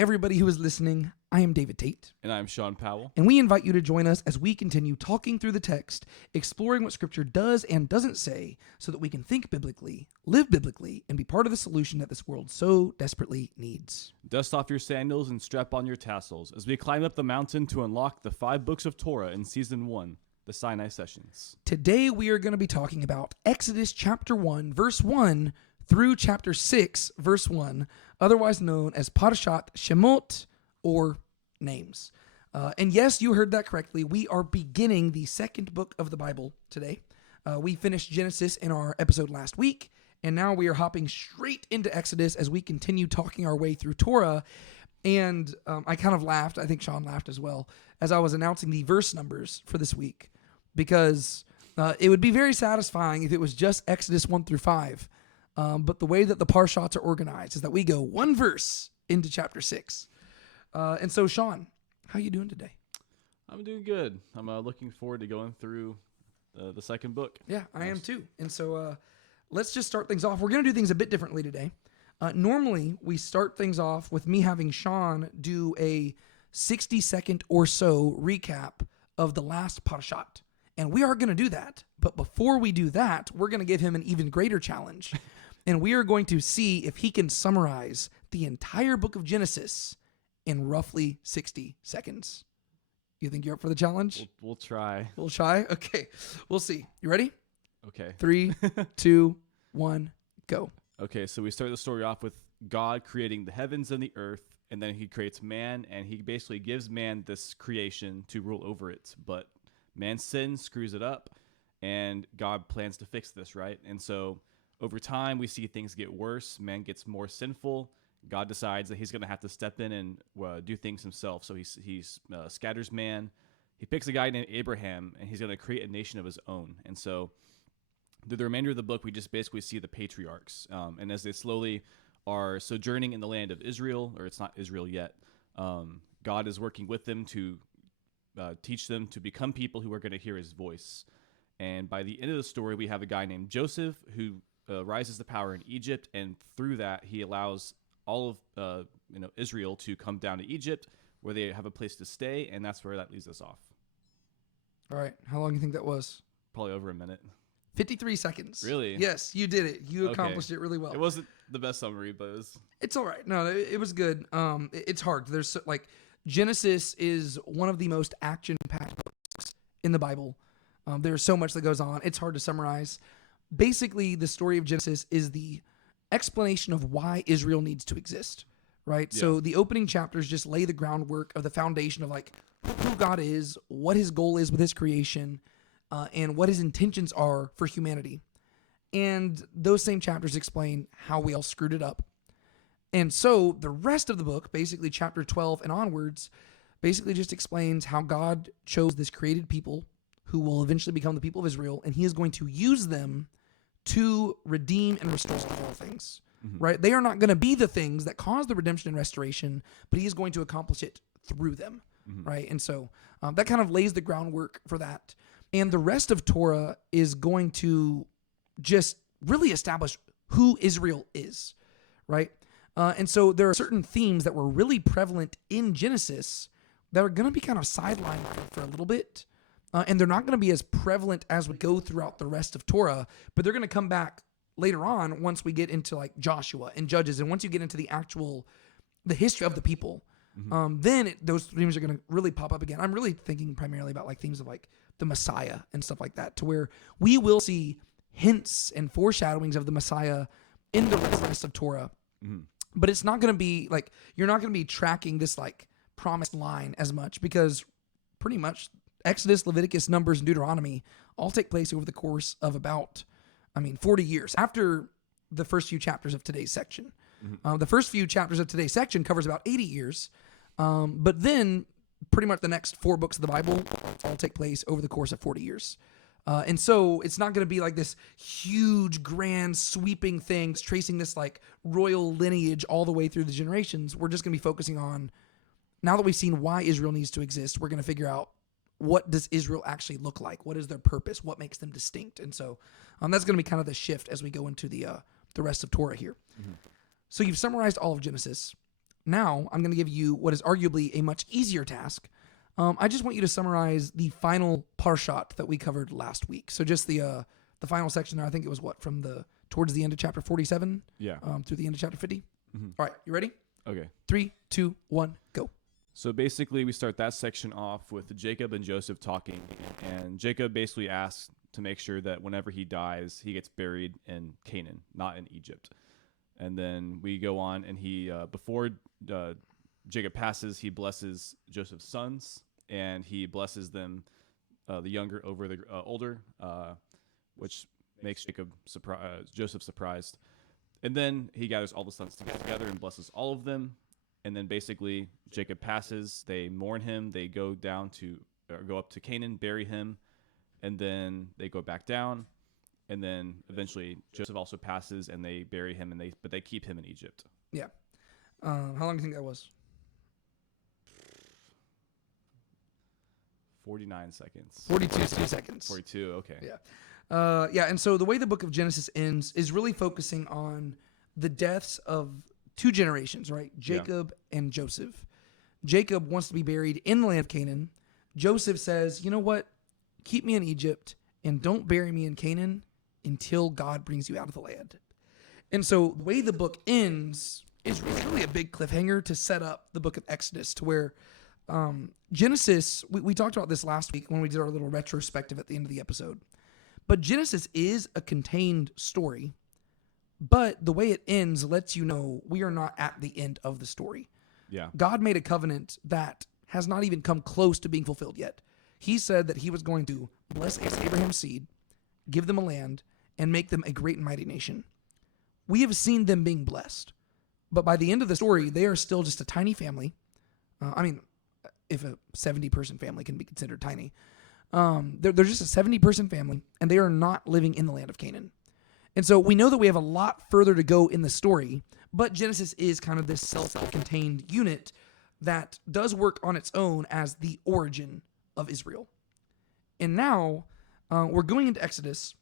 everybody who is listening. I am David Tate. And I'm Sean Powell. And we invite you to join us as we continue talking through the text, exploring what Scripture does and doesn't say so that we can think biblically, live biblically, and be part of the solution that this world so desperately needs. Dust off your sandals and strap on your tassels as we climb up the mountain to unlock the 5 books of Torah in Season 1, the Sinai Sessions. Today we are going to be talking about Exodus chapter 1, verse 1 through chapter 6, verse 1, otherwise known as Parashah Shemot, or names. And yes, you heard that correctly. We are beginning the second book of the Bible today. We finished Genesis in our episode last week, and now we are hopping straight into Exodus as we continue talking our way through Torah. And I kind of laughed, I think Sean laughed as well, as I was announcing the verse numbers for this week, because it would be very satisfying if it was just Exodus 1 through 5. But the way that the Parashahs are organized is that we go one verse into chapter 6. And so, Sean, how you doing today? I'm doing good. I'm looking forward to going through the second book. Yeah, I am too. And so let's just start things off. We're going to do things a bit differently today. Normally, we start things off with me having Sean do a 60-second or so recap of the last Parashat. And we are going to do that. But before we do that, we're going to give him an even greater challenge. And we are going to see if he can summarize the entire book of Genesis in roughly 60 seconds. You think you're up for the challenge? We'll try. We'll try? Okay. We'll see. You ready? Okay. 3, 2, 1, go. Okay, so we start the story off with God creating the heavens and the earth, and then he creates man, and he basically gives man this creation to rule over it. But man's sin screws it up, and God plans to fix this, right? And so over time, we see things get worse. Man gets more sinful. God decides that he's going to have to step in and do things himself. So he scatters man. He picks a guy named Abraham, and he's going to create a nation of his own. And so through the remainder of the book, we just basically see the patriarchs. And as they slowly are sojourning in the land of Israel, or it's not Israel yet, God is working with them to teach them to become people who are going to hear his voice. And by the end of the story, we have a guy named Joseph who rises to power in Egypt, and through that, he allows all of Israel to come down to Egypt, where they have a place to stay, and that's where that leaves us off. All right. How long do you think that was? Probably over a minute. 53 seconds. Really? Yes, you did it. You accomplished it really well. It wasn't the best summary, but it's all right. No, it was good. It's hard. There's Genesis is one of the most action-packed books in the Bible. There's so much that goes on. It's hard to summarize. Basically, the story of Genesis is the explanation of why Israel needs to exist, right? Yeah. So the opening chapters just lay the groundwork of the foundation of who God is, what his goal is with his creation, and what his intentions are for humanity. And those same chapters explain how we all screwed it up. And so the rest of the book, basically chapter 12 and onwards, basically just explains how God chose this created people who will eventually become the people of Israel, and he is going to use them to redeem and restore all things, right? They are not going to be the things that cause the redemption and restoration, but he is going to accomplish it through them, right? And so that kind of lays the groundwork for that. And the rest of Torah is going to just really establish who Israel is, right? And so there are certain themes that were really prevalent in Genesis that are going to be kind of sidelined for a little bit. And they're not going to be as prevalent as we go throughout the rest of Torah, but they're going to come back later on once we get into Joshua and Judges, and once you get into the history of the people, then those themes are going to really pop up again. I'm really thinking primarily about themes of the Messiah and stuff like that, to where we will see hints and foreshadowings of the Messiah in the rest of Torah, but it's not going to be you're not going to be tracking this promised line as much, because pretty much Exodus, Leviticus, Numbers, and Deuteronomy all take place over the course of about, 40 years after the first few chapters of today's section. The first few chapters of today's section covers about 80 years, but then pretty much the next 4 books of the Bible all take place over the course of 40 years. And so it's not going to be this huge, grand, sweeping thing, tracing this royal lineage all the way through the generations. We're just going to be focusing on, now that we've seen why Israel needs to exist, we're going to figure out, what does Israel actually look like? What is their purpose? What makes them distinct? And so that's going to be kind of the shift as we go into the rest of Torah here. So you've summarized all of Genesis. Now I'm going to give you what is arguably a much easier task. I just want you to summarize the final parshat that we covered last week. So just the final section there. I think it was towards the end of chapter 47. Yeah. Through the end of chapter 50. Mm-hmm. All right, you ready? Okay. 3, 2, 1, go. So basically, we start that section off with Jacob and Joseph talking, and Jacob basically asks to make sure that whenever he dies, he gets buried in Canaan, not in Egypt. And then we go on, and before Jacob passes, he blesses Joseph's sons, and he blesses them, the younger over the older, which makes Joseph surprised. And then he gathers all the sons together and blesses all of them. And then basically Jacob passes, they mourn him, they go up to Canaan, bury him, and then they go back down. And then eventually Joseph also passes and they bury him, but they keep him in Egypt. Yeah. How long do you think that was? 49 seconds. 42 seconds. 42, okay. Yeah. Yeah, and so the way the book of Genesis ends is really focusing on the deaths of 2 generations, right? Jacob and Joseph. Jacob wants to be buried in the land of Canaan. Joseph says, you know what? Keep me in Egypt and don't bury me in Canaan until God brings you out of the land. And so the way the book ends is really a big cliffhanger to set up the book of Exodus, to where Genesis, we talked about this last week when we did our little retrospective at the end of the episode. But Genesis is a contained story, but the way it ends lets you know we are not at the end of the story. Yeah. God made a covenant that has not even come close to being fulfilled yet. He said that he was going to bless Abraham's seed, give them a land, and make them a great and mighty nation. We have seen them being blessed, but by the end of the story, they are still just a tiny family. If a 70-person family can be considered tiny. They're just a 70-person family, and they are not living in the land of Canaan. And so we know that we have a lot further to go in the story, but Genesis is kind of this self-contained unit that does work on its own as the origin of Israel. And now we're going into Exodus,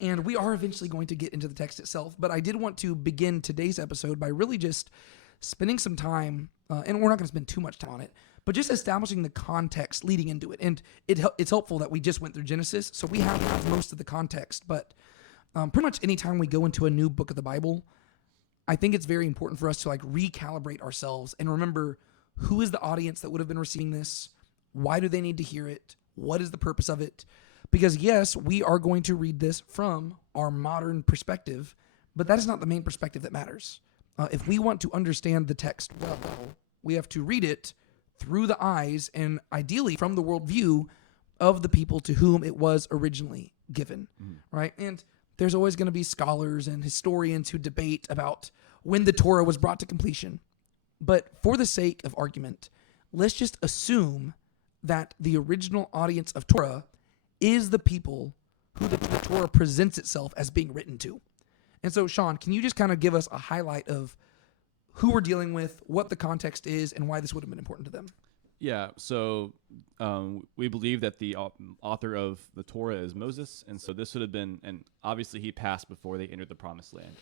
and we are eventually going to get into the text itself, but I did want to begin today's episode by really just spending some time, and we're not going to spend too much time on it, but just establishing the context leading into it. And it's helpful that we just went through Genesis, so we have most of the context. But pretty much anytime we go into a new book of the Bible, I think it's very important for us to recalibrate ourselves and remember who is the audience that would have been receiving this, why do they need to hear it, what is the purpose of it. Because yes, we are going to read this from our modern perspective, but that is not the main perspective that matters. If we want to understand the text well, we have to read it through the eyes and ideally from the worldview of the people to whom it was originally given, right? And there's always going to be scholars and historians who debate about when the Torah was brought to completion. But for the sake of argument, let's just assume that the original audience of Torah is the people who the Torah presents itself as being written to. And so, Sean, can you just kind of give us a highlight of who we're dealing with, what the context is, and why this would have been important to them? Yeah, so we believe that the author of the Torah is Moses, and so this would have been, and obviously he passed before they entered the Promised Land,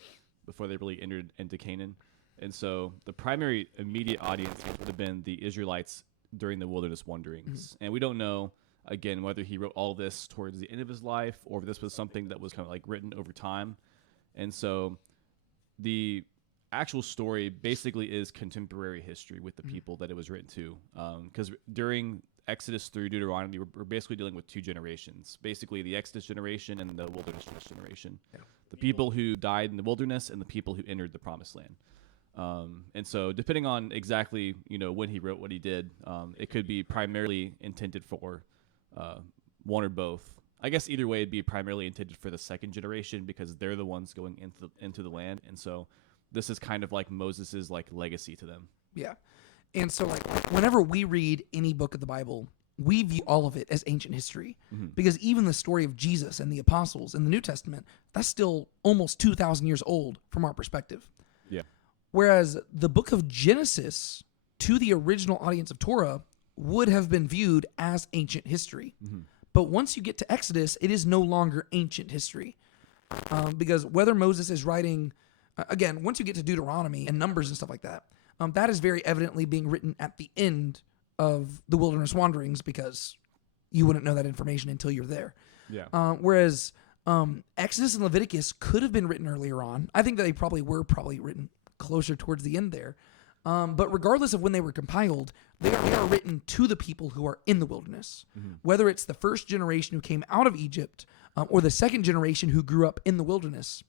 before they really entered into Canaan. And so the primary immediate audience would have been the Israelites during the wilderness wanderings. And we don't know, again, whether he wrote all this towards the end of his life or if this was something that was kind of written over time. And so the actual story basically is contemporary history with the people that it was written to. Because during Exodus through Deuteronomy, we're basically dealing with 2 generations. Basically the Exodus generation and the wilderness generation. Yeah. The people who died in the wilderness and the people who entered the Promised Land. And so depending on exactly, when he wrote what he did, it could be primarily intended for one or both. I guess either way it'd be primarily intended for the second generation because they're the ones going into the land. And so this is kind of like Moses's legacy to them. Yeah. And so whenever we read any book of the Bible, we view all of it as ancient history because even the story of Jesus and the apostles in the New Testament, that's still almost 2,000 years old from our perspective. Yeah. Whereas the book of Genesis to the original audience of Torah would have been viewed as ancient history. But once you get to Exodus, it is no longer ancient history. Because whether Moses is writing, again, once you get to Deuteronomy and Numbers and stuff like that, that is very evidently being written at the end of the wilderness wanderings, because you wouldn't know that information until you're there. Yeah. Whereas Exodus and Leviticus could have been written earlier on. I think that they probably were written closer towards the end there. But regardless of when they were compiled, they are written to the people who are in the wilderness. Whether it's the first generation who came out of Egypt or the second generation who grew up in the wilderness,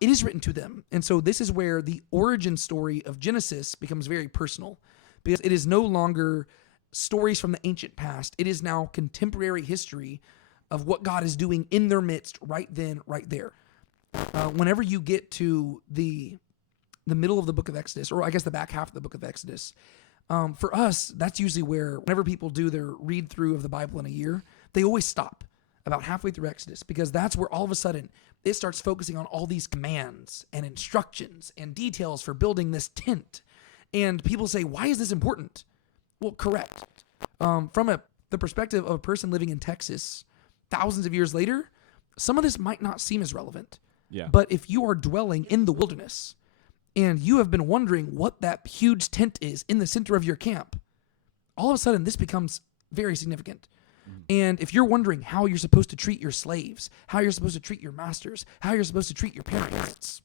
it is written to them. And so this is where the origin story of Genesis becomes very personal, because it is no longer stories from the ancient past. It is now contemporary history of what God is doing in their midst right then, right there. Whenever you get to the middle of the book of Exodus, or I guess the back half of the book of Exodus, for us, that's usually where, whenever people do their read through of the Bible in a year, they always stop about halfway through Exodus, because that's where all of a sudden it starts focusing on all these commands and instructions and details for building this tent. And people say, why is this important? Well, correct. From the perspective of a person living in Texas thousands of years later, some of this might not seem as relevant. Yeah. But if you are dwelling in the wilderness and you have been wondering what that huge tent is in the center of your camp, all of a sudden this becomes very significant. And if you're wondering how you're supposed to treat your slaves, how you're supposed to treat your masters, how you're supposed to treat your parents,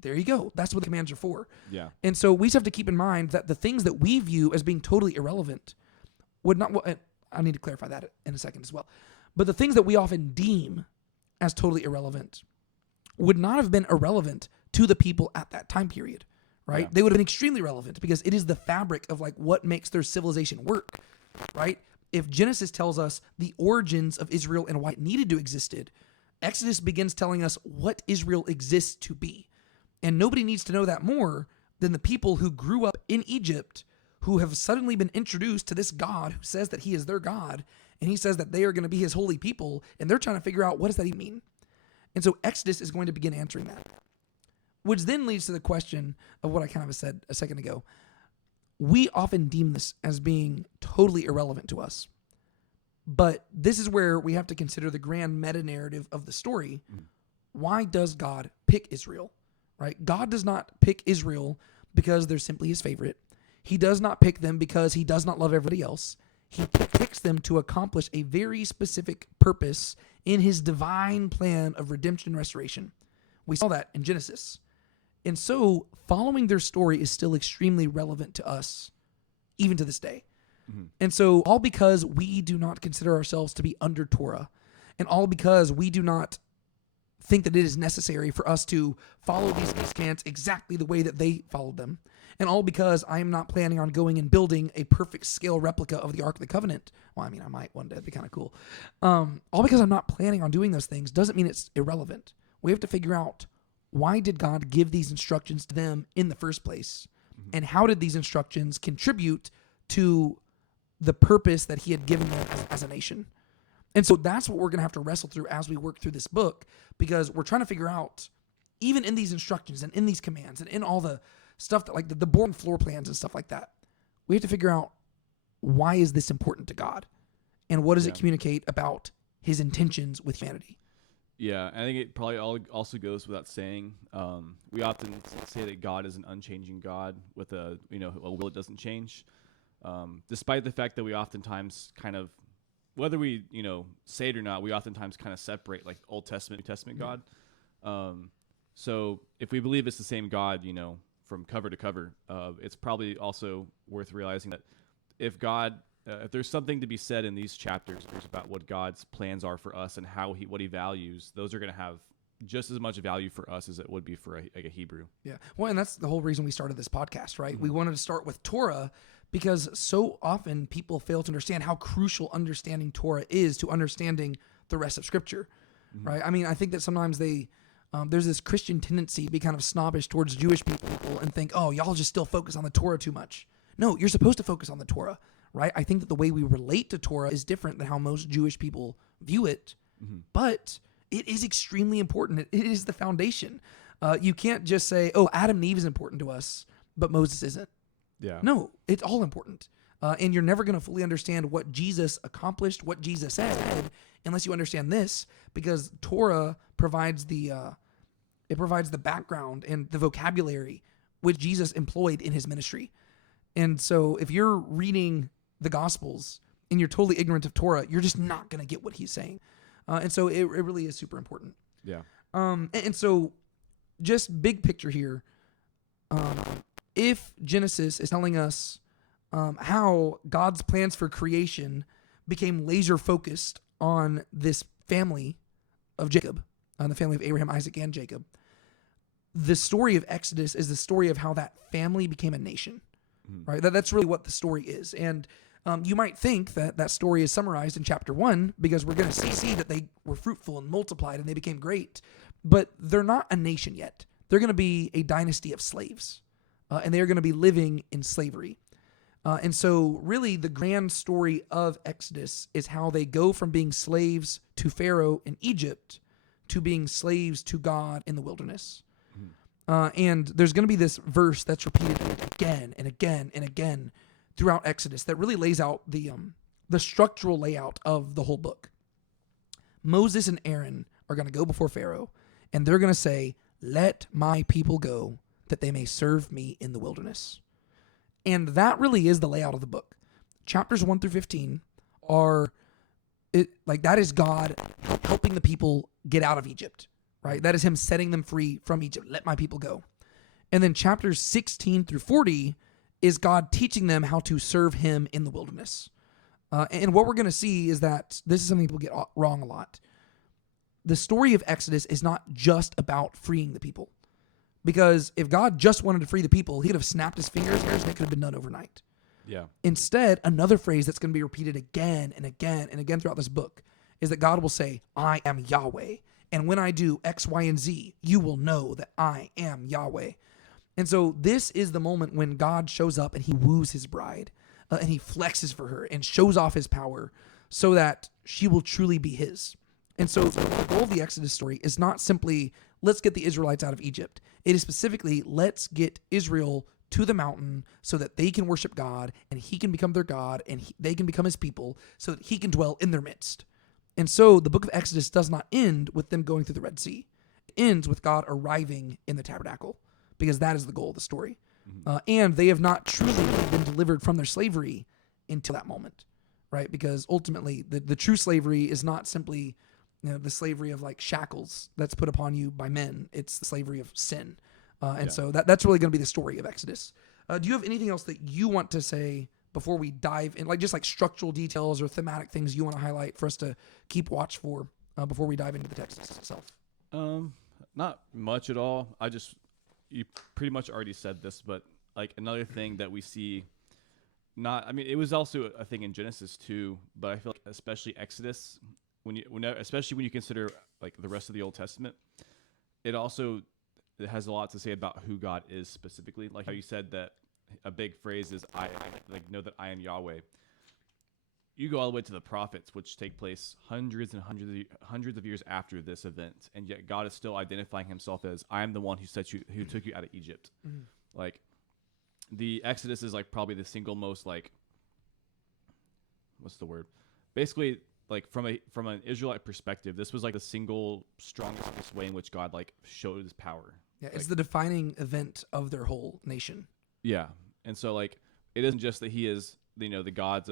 there you go. That's what the commands are for. Yeah. And so we just have to keep in mind that the things that we view as being totally irrelevant would not, well, I need to clarify that in a second as well. But the things that we often deem as totally irrelevant would not have been irrelevant to the people at that time period, right? Yeah. They would have been extremely relevant, because it is the fabric of like what makes their civilization work, right? If Genesis tells us the origins of Israel and why it needed to existed, Exodus begins telling us what Israel exists to be. And nobody needs to know that more than the people who grew up in Egypt, who have suddenly been introduced to this God who says that he is their God, and he says that they are going to be his holy people, and they're trying to figure out, what does that even mean? And so Exodus is going to begin answering that, which then leads to the question of what I kind of said a second ago. We often deem this as being totally irrelevant to us. But this is where we have to consider the grand meta-narrative of the story. Why does God pick Israel? Right? God does not pick Israel because they're simply his favorite. He does not pick them because he does not love everybody else. He picks them to accomplish a very specific purpose in his divine plan of redemption and restoration. We saw that in Genesis. And so following their story is still extremely relevant to us, even to this day. And so all because we do not consider ourselves to be under Torah, and all because we do not think that it is necessary for us to follow these commands exactly the way that they followed them, and all because I am not planning on going and building a perfect scale replica of the Ark of the Covenant. Well, I mean, I might one day. That'd be kind of cool. All because I'm not planning on doing those things doesn't mean it's irrelevant. We have to figure out, why did God give these instructions to them in the first place? And how did these instructions contribute to the purpose that he had given them as a nation? And so that's what we're going to have to wrestle through as we work through this book, because we're trying to figure out, even in these instructions and in these commands and in all the stuff that, like the board floor plans and stuff like that, we have to figure out, why is this important to God? And what does it communicate about his intentions with humanity? Yeah, I think it probably also goes without saying. We often say that God is an unchanging God with a will that doesn't change, despite the fact that we oftentimes kind of, whether we say it or not, we oftentimes kind of separate like Old Testament, New Testament God. So if we believe it's the same God, from cover to cover, it's probably also worth realizing that if there's something to be said in these chapters about what God's plans are for us and what he values, those are going to have just as much value for us as it would be for a Hebrew. Yeah. Well, and that's the whole reason we started this podcast, right? We wanted to start with Torah because so often people fail to understand how crucial understanding Torah is to understanding the rest of Scripture, right? I mean, I think that sometimes there's this Christian tendency to be kind of snobbish towards Jewish people and think, oh, y'all just still focus on the Torah too much. No, you're supposed to focus on the Torah, right? I think that the way we relate to Torah is different than how most Jewish people view it, but it is extremely important. It is the foundation. You can't just say, oh, Adam and Eve is important to us, but Moses isn't. Yeah. No, it's all important. And you're never going to fully understand what Jesus accomplished, what Jesus said, unless you understand this, because Torah provides the background and the vocabulary which Jesus employed in his ministry. And so if you're reading the Gospels and you're totally ignorant of Torah, you're just not going to get what he's saying. And so it really is super important. Yeah. And so just big picture here, if Genesis is telling us how God's plans for creation became laser focused on this family of Jacob, on the family of Abraham, Isaac, and Jacob, the story of Exodus is the story of how that family became a nation, right? That's really what the story is. And you might think that that story is summarized in chapter 1 because we're going to see that they were fruitful and multiplied and they became great, but they're not a nation yet. They're going to be a dynasty of slaves, and they're going to be living in slavery. And so really the grand story of Exodus is how they go from being slaves to Pharaoh in Egypt to being slaves to God in the wilderness. And there's going to be this verse that's repeated again and again and again throughout Exodus that really lays out the structural layout of the whole book. Moses and Aaron are going to go before Pharaoh, and they're going to say, "Let my people go, that they may serve me in the wilderness." And that really is the layout of the book. Chapters 1 through 15 that is God helping the people get out of Egypt, right? That is him setting them free from Egypt. Let my people go. And then chapters 16 through 40 is God teaching them how to serve him in the wilderness. And what we're going to see is that this is something people get wrong a lot. The story of Exodus is not just about freeing the people. Because if God just wanted to free the people, he could have snapped his fingers and it could have been done overnight. Yeah. Instead, another phrase that's going to be repeated again and again and again throughout this book is that God will say, "I am Yahweh. And when I do X, Y, and Z, you will know that I am Yahweh." And so this is the moment when God shows up and he woos his bride and he flexes for her and shows off his power so that she will truly be his. And so the goal of the Exodus story is not simply, let's get the Israelites out of Egypt. It is specifically, let's get Israel to the mountain so that they can worship God and he can become their God and they can become his people so that he can dwell in their midst. And so the book of Exodus does not end with them going through the Red Sea. It ends with God arriving in the tabernacle because that is the goal of the story. And they have not truly been delivered from their slavery until that moment, right? Because ultimately the true slavery is not simply the slavery of like shackles that's put upon you by men. It's the slavery of sin. So that's really going to be the story of Exodus. Do you have anything else that you want to say before we dive in, like structural details or thematic things you want to highlight for us to keep watch for before we dive into the text itself? Not much at all. You pretty much already said this, but like another thing that we see, it was also a thing in Genesis too, but I feel like especially Exodus, especially when you consider like the rest of the Old Testament, it has a lot to say about who God is specifically. Like how you said that a big phrase is I know that I am Yahweh. You go all the way to the prophets, which take place hundreds and hundreds of years after this event, and yet God is still identifying himself as, I am the one who took you out of Egypt. Mm-hmm. Like the Exodus is like probably the single most like, what's the word? Basically, like from an Israelite perspective, this was like the single strongest way in which God like showed his power. Yeah, it's the defining event of their whole nation. Yeah, and so like it isn't just that he is the God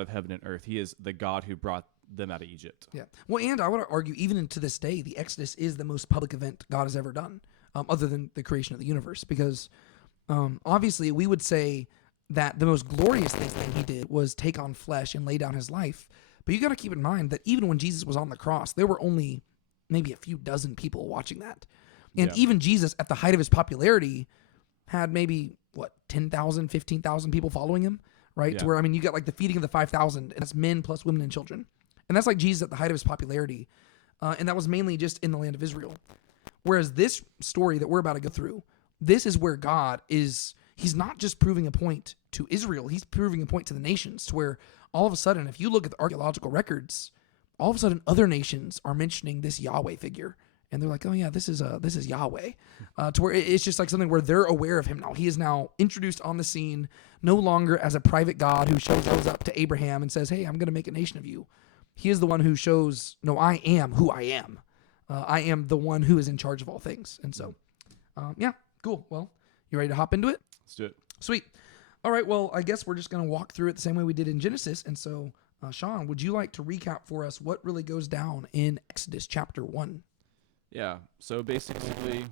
of heaven and earth. He is the God who brought them out of Egypt. Yeah. Well, and I want to argue even to this day, the Exodus is the most public event God has ever done, other than the creation of the universe. Because obviously we would say that the most glorious thing he did was take on flesh and lay down his life. But you got to keep in mind that even when Jesus was on the cross, there were only maybe a few dozen people watching that. And even Jesus, at the height of his popularity, had maybe, 10,000, 15,000 people following him, right? Yeah. To where, you got like the feeding of the 5,000, and that's men plus women and children. And that's like Jesus at the height of his popularity. And that was mainly just in the land of Israel. Whereas this story that we're about to go through, this is where God is, he's not just proving a point to Israel, he's proving a point to the nations, to where all of a sudden, if you look at the archaeological records, all of a sudden other nations are mentioning this Yahweh figure. And they're like, oh yeah, this is Yahweh. To where it's just like something where they're aware of him now. He is now introduced on the scene, no longer as a private God who shows up to Abraham and says, hey, I'm going to make a nation of you. He is the one who shows, no, I am who I am. I am the one who is in charge of all things. And so, yeah, cool. Well, You ready to hop into it? Let's do it. Sweet. All right, well, I guess we're just going to walk through it the same way we did in Genesis. And so, Sean, would you like to recap for us what really goes down in Exodus chapter 1? Yeah. So basically,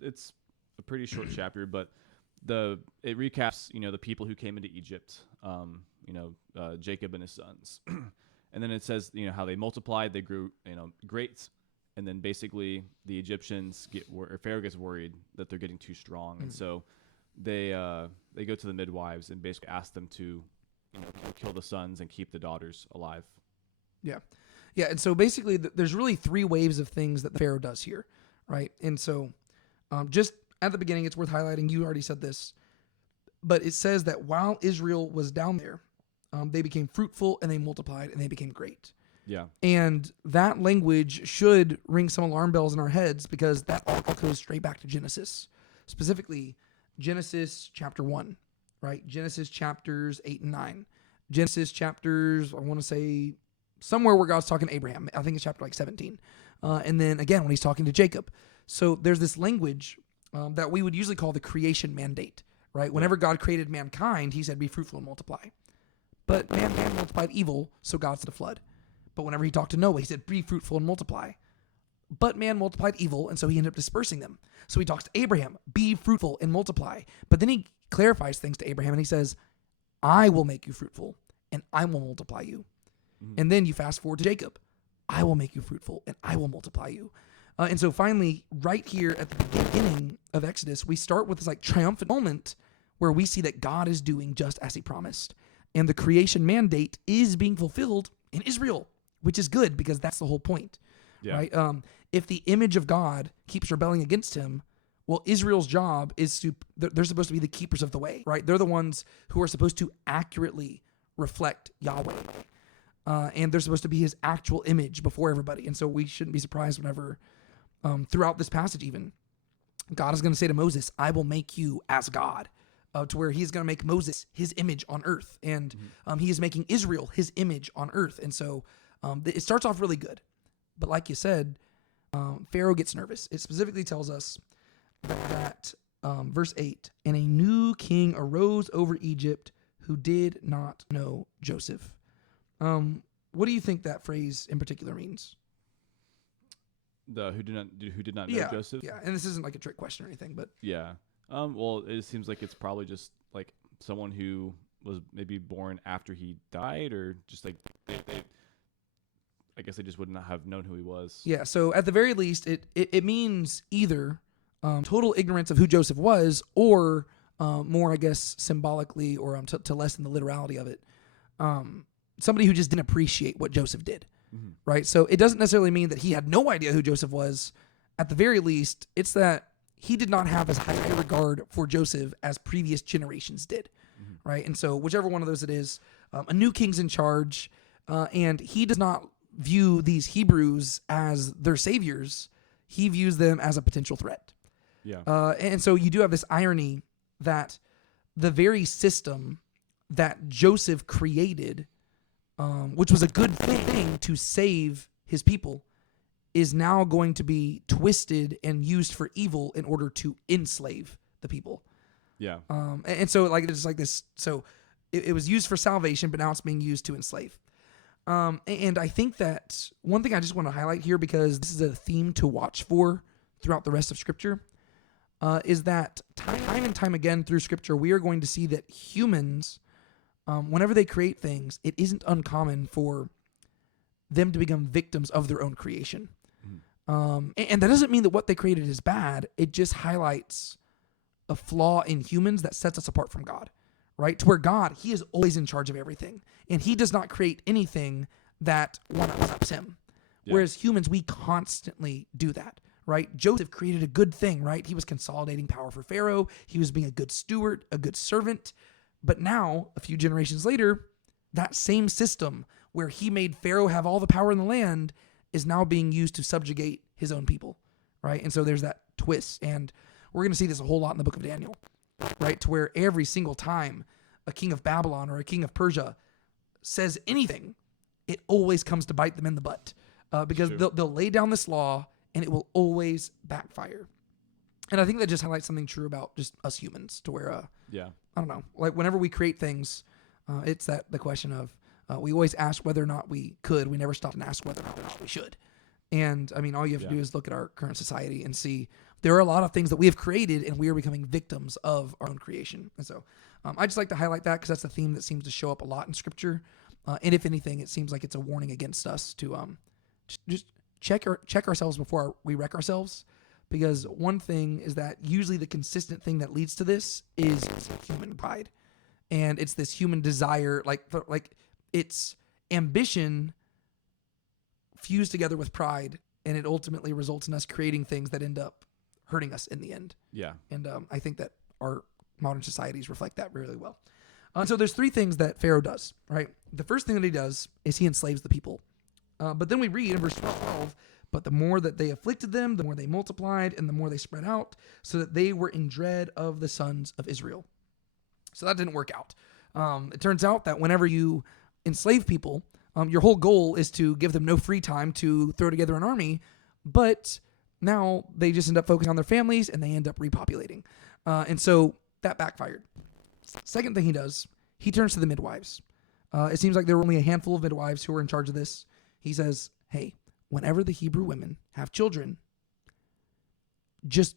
it's a pretty short chapter, but it recaps, the people who came into Egypt, Jacob and his sons. And then it says, how they multiplied, they grew, great. And then basically the Egyptians Pharaoh gets worried that they're getting too strong. And so they go to the midwives and basically ask them to, kill the sons and keep the daughters alive. Yeah. Yeah. And so basically there's really three waves of things that the Pharaoh does here. Right. And so just at the beginning, it's worth highlighting. You already said this, but it says that while Israel was down there, they became fruitful and they multiplied and they became great. Yeah. And that language should ring some alarm bells in our heads because that all goes straight back to Genesis, specifically Genesis chapter 1, right? Genesis chapters 8 and 9. Genesis chapters, I want to say somewhere where God's talking to Abraham. I think it's chapter 17. And then again, when he's talking to Jacob. So there's this language that we would usually call the creation mandate, right? Whenever God created mankind, he said, be fruitful and multiply. But man multiplied evil, so God sent a flood. But whenever he talked to Noah, he said, be fruitful and multiply. But man multiplied evil, and so he ended up dispersing them. So he talks to Abraham, be fruitful and multiply. But then he clarifies things to Abraham, and he says, I will make you fruitful, and I will multiply you. And then you fast forward to Jacob. I will make you fruitful, and I will multiply you. And so finally, right here at the beginning of Exodus, we start with this triumphant moment where we see that God is doing just as he promised. And the creation mandate is being fulfilled in Israel, which is good because that's the whole point, right? If the image of God keeps rebelling against him, well, Israel's job is they're supposed to be the keepers of the way, right? They're the ones who are supposed to accurately reflect Yahweh. And they're supposed to be his actual image before everybody. And so we shouldn't be surprised whenever, throughout this passage even, God is going to say to Moses, I will make you as God, to where he's going to make Moses his image on earth. And he is making Israel his image on earth. And so it starts off really good. But like you said, Pharaoh gets nervous. It specifically tells us that verse 8, and a new king arose over Egypt who did not know Joseph. What do you think that phrase in particular means? The who did not know Joseph? Yeah, and this isn't like a trick question or anything, but yeah. Well, it seems like it's probably just like someone who was maybe born after he died, or just like they I guess they just would not have known who he was. Yeah, so at the very least, it means either total ignorance of who Joseph was, or more, I guess, symbolically, or to lessen the literality of it, somebody who just didn't appreciate what Joseph did, right? So it doesn't necessarily mean that he had no idea who Joseph was. At the very least, it's that he did not have as high a regard for Joseph as previous generations did, right? And so whichever one of those it is, a new king's in charge, and he does not view these Hebrews as their saviors. He views them as a potential threat. Yeah. And so you do have this irony that the very system that Joseph created, which was a good thing to save his people, is now going to be twisted and used for evil in order to enslave the people. Yeah. And so it's like this. So it was used for salvation, but now it's being used to enslave. And I think that one thing I just want to highlight here, because this is a theme to watch for throughout the rest of Scripture, is that time and time again through Scripture, we are going to see that humans, whenever they create things, it isn't uncommon for them to become victims of their own creation. And that doesn't mean that what they created is bad. It just highlights a flaw in humans that sets us apart from God, right? To where God, he is always in charge of everything. And he does not create anything that one-ups him. Yeah. Whereas humans, we constantly do that, right? Joseph created a good thing, right? He was consolidating power for Pharaoh. He was being a good steward, a good servant. But now, a few generations later, that same system where he made Pharaoh have all the power in the land is now being used to subjugate his own people, right? And so there's that twist. And we're going to see this a whole lot in the book of Daniel, right? To where every single time a king of Babylon or a king of Persia says anything, it always comes to bite them in the butt, because they'll lay down this law and it will always backfire. And I think that just highlights something true about just us humans, to where, Yeah. I don't know, like whenever we create things, it's the question of, we always ask whether or not we could. We never stop and ask whether or not we should. And I mean, all you have to do is look at our current society and see there are a lot of things that we have created, and we are becoming victims of our own creation. And so I just like to highlight that, because that's a theme that seems to show up a lot in Scripture. And if anything, it seems like it's a warning against us to just check ourselves before we wreck ourselves. Because one thing is that usually the consistent thing that leads to this is human pride. And it's this human desire, like it's ambition fused together with pride, and it ultimately results in us creating things that end up hurting us in the end. Yeah. And I think that our modern societies reflect that really well. So there's three things that Pharaoh does, right? The first thing that he does is he enslaves the people. But then we read in verse 12, but the more that they afflicted them, the more they multiplied, and the more they spread out, so that they were in dread of the sons of Israel. So that didn't work out. It turns out that whenever you enslave people, your whole goal is to give them no free time to throw together an army, but now they just end up focusing on their families, and they end up repopulating. And so that backfired. Second thing he does, he turns to the midwives. It seems like there were only a handful of midwives who were in charge of this. He says, hey, whenever the Hebrew women have children, just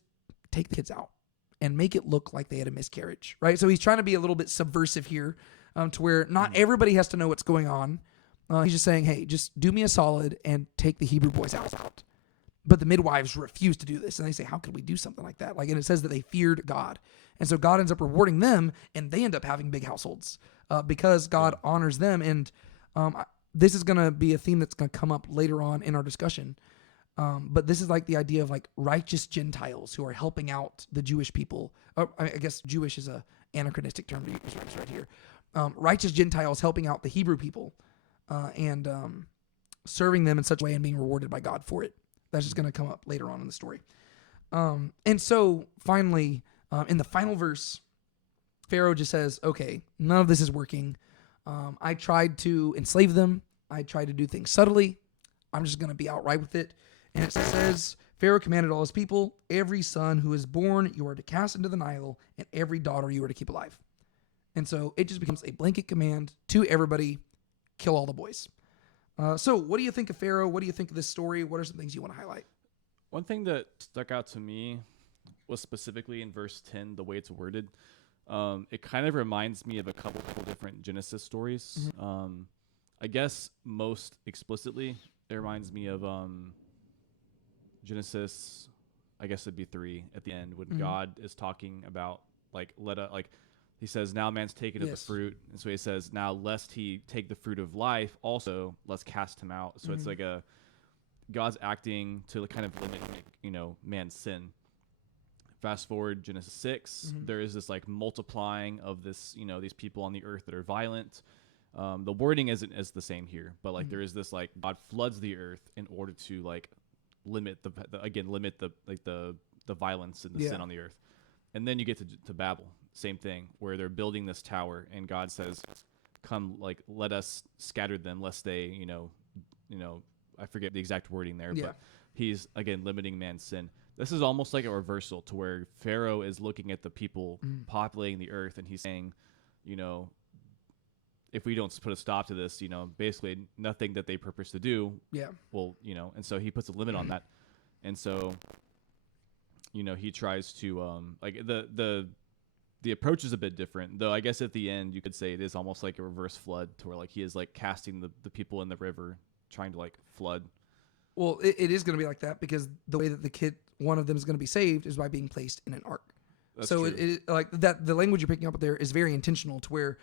take the kids out and make it look like they had a miscarriage, right? So he's trying to be a little bit subversive here, to where not everybody has to know what's going on. He's just saying, hey, just do me a solid and take the Hebrew boys out. But the midwives refuse to do this. And they say, how could we do something like that? And it says that they feared God. And so God ends up rewarding them, and they end up having big households because God honors them. And this is going to be a theme that's going to come up later on in our discussion. But this is like the idea of like righteous Gentiles who are helping out the Jewish people. I guess Jewish is a anachronistic term to use right here. Righteous Gentiles helping out the Hebrew people and serving them in such a way and being rewarded by God for it. That's just going to come up later on in the story. And so finally, in the final verse, Pharaoh just says, okay, none of this is working. I tried to enslave them. I tried to do things subtly. I'm just going to be outright with it. And it says, Pharaoh commanded all his people, every son who is born you are to cast into the Nile, and every daughter you are to keep alive. And so it just becomes a blanket command to everybody, kill all the boys. So what do you think of Pharaoh? What do you think of this story? What are some things you want to highlight? One thing that stuck out to me was specifically in verse 10, the way it's worded. It kind of reminds me of a couple different Genesis stories. Mm-hmm. I guess most explicitly, it reminds me of Genesis, I guess it'd be 3 at the end, when God is talking about he says, now man's taken of the fruit. And so he says, now lest he take the fruit of life, also let's cast him out. So it's like God's acting to kind of limit, man's sin. Fast forward Genesis 6, there is this like multiplying of this, these people on the earth that are violent. The wording isn't as the same here, but like there is this like God floods the earth in order to like limit the violence and the sin on the earth. And then you get to Babel, same thing, where they're building this tower, and God says, "Come, like let us scatter them, lest they, I forget the exact wording there, but he's again limiting man's sin." This is almost like a reversal to where Pharaoh is looking at the people populating the earth, and he's saying, if we don't put a stop to this, basically nothing that they purpose to do, will, and so he puts a limit on that. And so, he tries to, the approach is a bit different, though I guess at the end you could say it is almost like a reverse flood, to where like he is like casting the people in the river, trying to like flood. Well, it is going to be like that, because the way that one of them is going to be saved is by being placed in an ark. That's so true. It like that, the language you're picking up there is very intentional, to where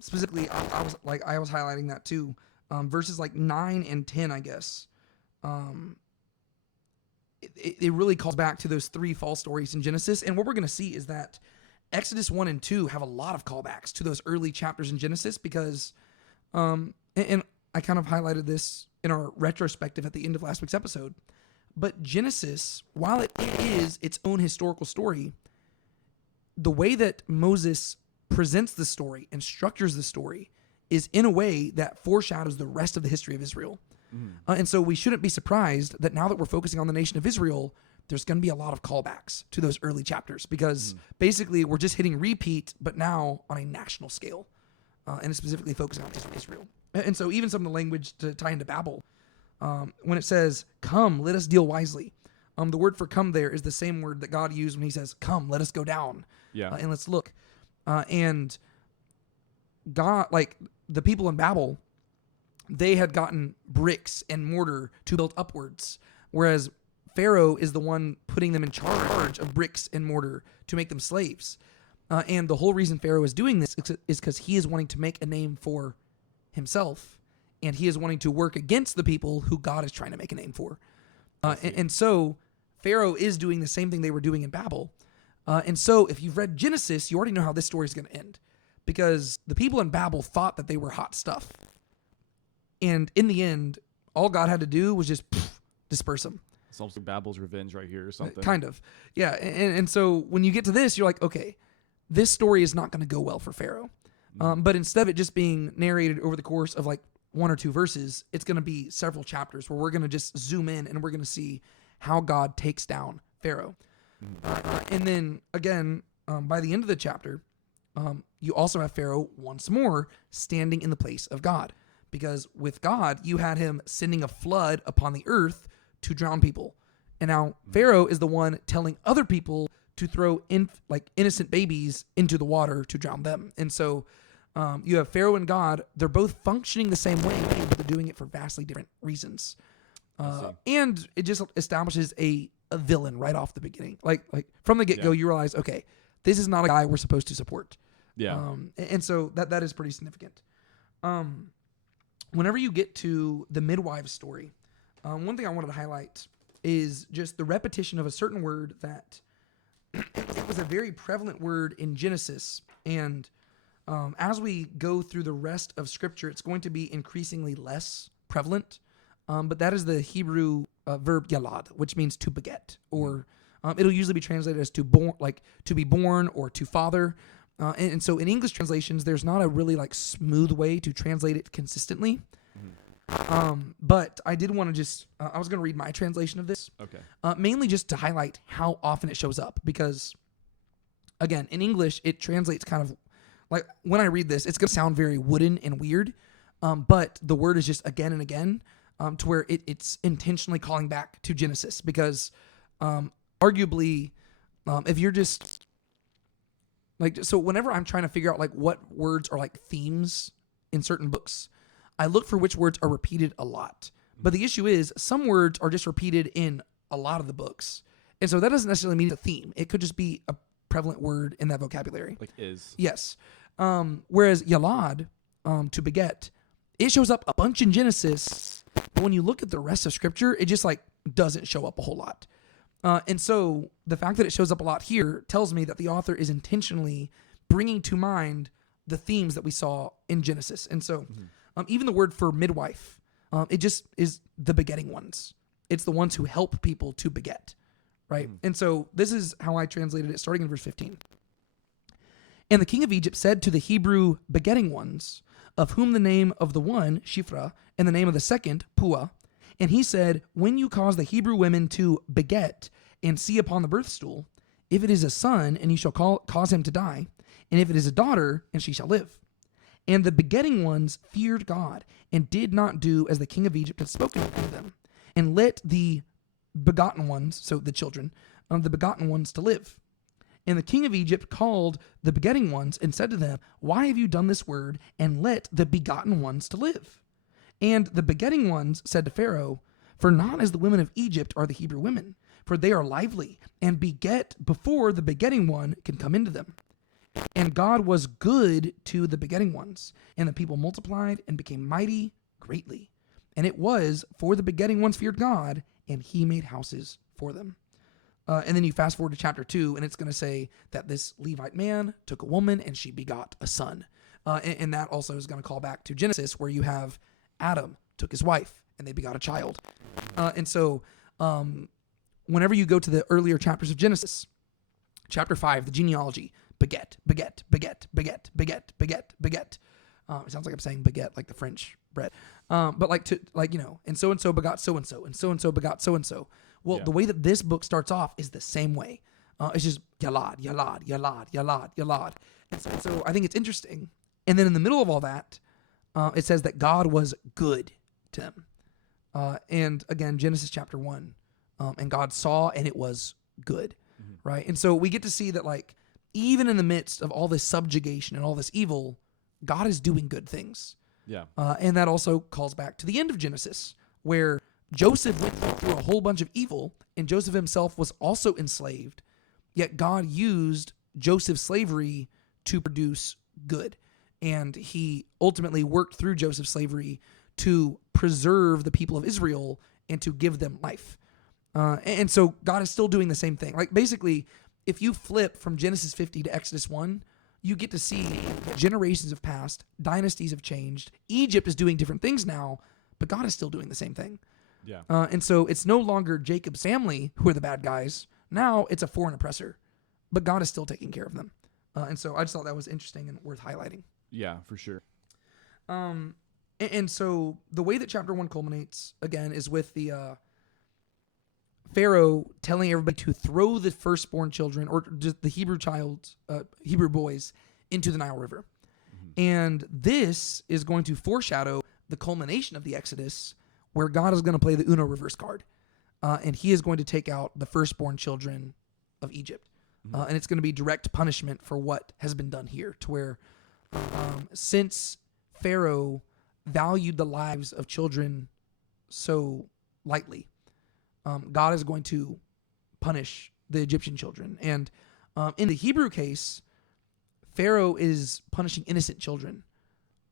specifically I was highlighting that too. Verses like 9 and 10, I guess. It really calls back to those 3 false stories in Genesis. And what we're going to see is that Exodus 1 and 2 have a lot of callbacks to those early chapters in Genesis, because, and I kind of highlighted this in our retrospective at the end of last week's episode, but Genesis, while it is its own historical story, the way that Moses presents the story and structures the story is in a way that foreshadows the rest of the history of Israel. And so we shouldn't be surprised that now that we're focusing on the nation of Israel, there's going to be a lot of callbacks to those early chapters because basically we're just hitting repeat, but now on a national scale, and specifically focusing on Israel. And so even some of the language to tie into Babel, when it says, come, let us deal wisely. The word for come there is the same word that God used when he says, come, let us go down. Yeah. And let's look. And God, like the people in Babel, they had gotten bricks and mortar to build upwards, whereas Pharaoh is the one putting them in charge of bricks and mortar to make them slaves. And the whole reason Pharaoh is doing this is because he is wanting to make a name for himself, and he is wanting to work against the people who God is trying to make a name for. And so Pharaoh is doing the same thing they were doing in Babel. And so if you've read Genesis, you already know how this story is going to end, because the people in Babel thought that they were hot stuff. And in the end, all God had to do was just disperse them. It's almost like Babel's revenge right here or something. Kind of. Yeah. And so when you get to this, you're like, okay, this story is not going to go well for Pharaoh. But instead of it just being narrated over the course of like 1 or 2 verses, it's going to be several chapters where we're going to just zoom in and we're going to see how God takes down Pharaoh. And then again, by the end of the chapter, you also have Pharaoh once more standing in the place of God. Because with God, you had him sending a flood upon the earth to drown people. And now Pharaoh is the one telling other people to throw innocent babies into the water to drown them. And so you have Pharaoh and God. They're both functioning the same way, but they're doing it for vastly different reasons. And it just establishes a villain right off the beginning. Like from the get-go, you realize, okay, this is not a guy we're supposed to support. Yeah. And so that is pretty significant. Whenever you get to the midwives story, one thing I wanted to highlight is just the repetition of a certain word that it was a very prevalent word in Genesis. And as we go through the rest of Scripture, it's going to be increasingly less prevalent. But that is the Hebrew verb yalad, which means to beget, or it'll usually be translated as to be born or to father. And so in English translations, there's not a really smooth way to translate it consistently. But I did want to I was going to read my translation of this. Okay. Mainly just to highlight how often it shows up, because again, in English, it translates kind of like, when I read this, it's going to sound very wooden and weird. But the word is just again and again, to where it's intentionally calling back to Genesis, because arguably, if you're just so whenever I'm trying to figure out what words are themes in certain books, I look for which words are repeated a lot. But the issue is some words are just repeated in a lot of the books. And so that doesn't necessarily mean it's a theme. It could just be a prevalent word in that vocabulary. Like is. Yes. Whereas yalad, to beget, it shows up a bunch in Genesis, but when you look at the rest of Scripture, it just doesn't show up a whole lot. And so the fact that it shows up a lot here tells me that the author is intentionally bringing to mind the themes that we saw in Genesis. And so even the word for midwife, it just is the begetting ones. It's the ones who help people to beget, right? And so this is how I translated it, starting in verse 15. And the king of Egypt said to the Hebrew begetting ones, of whom the name of the one, Shiphrah, and the name of the second, Puah, and he said, when you cause the Hebrew women to beget and see upon the birth stool, if it is a son, and you shall cause him to die, and if it is a daughter, and she shall live. And the begetting ones feared God, and did not do as the king of Egypt had spoken to them, and let the begotten ones, so the children, the begotten ones to live. And the king of Egypt called the begetting ones and said to them, why have you done this word, and let the begotten ones to live? And the begetting ones said to Pharaoh, for not as the women of Egypt are the Hebrew women, for they are lively, and beget before the begetting one can come into them. And God was good to the begetting ones, and the people multiplied and became mighty greatly. And it was, for the begetting ones feared God, and he made houses for them. And then you fast forward to chapter 2, and it's going to say that this Levite man took a woman, and she begot a son. And that also is going to call back to Genesis, where you have Adam took his wife, and they begot a child. And so whenever you go to the earlier chapters of Genesis, chapter 5, the genealogy, beget, beget, beget, beget, beget, beget, beget. It sounds like I'm saying baguette, like the French bread. But and so-and-so begot so-and-so, and so-and-so begot so-and-so. Well, Yeah. the way that this book starts off is the same way. It's just Yalad, Yalad, Yalad, Yalad, Yalad. And so I think it's interesting. And then in the middle of all that, it says that God was good to them. And again, Genesis chapter 1. And God saw and it was good, right? And so we get to see that, like, even in the midst of all this subjugation and all this evil, God is doing good things. Yeah. And that also calls back to the end of Genesis, where Joseph went through a whole bunch of evil, and Joseph himself was also enslaved, yet God used Joseph's slavery to produce good. And he ultimately worked through Joseph's slavery to preserve the people of Israel and to give them life. And so God is still doing the same thing. Like, basically, if you flip from Genesis 50 to Exodus 1, you get to see that generations have passed, dynasties have changed, Egypt is doing different things now, but God is still doing the same thing. Yeah. And so it's no longer Jacob's family who are the bad guys. Now it's a foreign oppressor, but God is still taking care of them. And so I just thought that was interesting and worth highlighting. Yeah, for sure. And so the way that chapter 1 culminates, again, is with the Pharaoh telling everybody to throw the firstborn children, or just the Hebrew boys, into the Nile River. And this is going to foreshadow the culmination of the Exodus, where God is going to play the Uno reverse card. And he is going to take out the firstborn children of Egypt. And it's going to be direct punishment for what has been done here, to where since Pharaoh valued the lives of children so lightly, God is going to punish the Egyptian children. And in the Hebrew case, Pharaoh is punishing innocent children,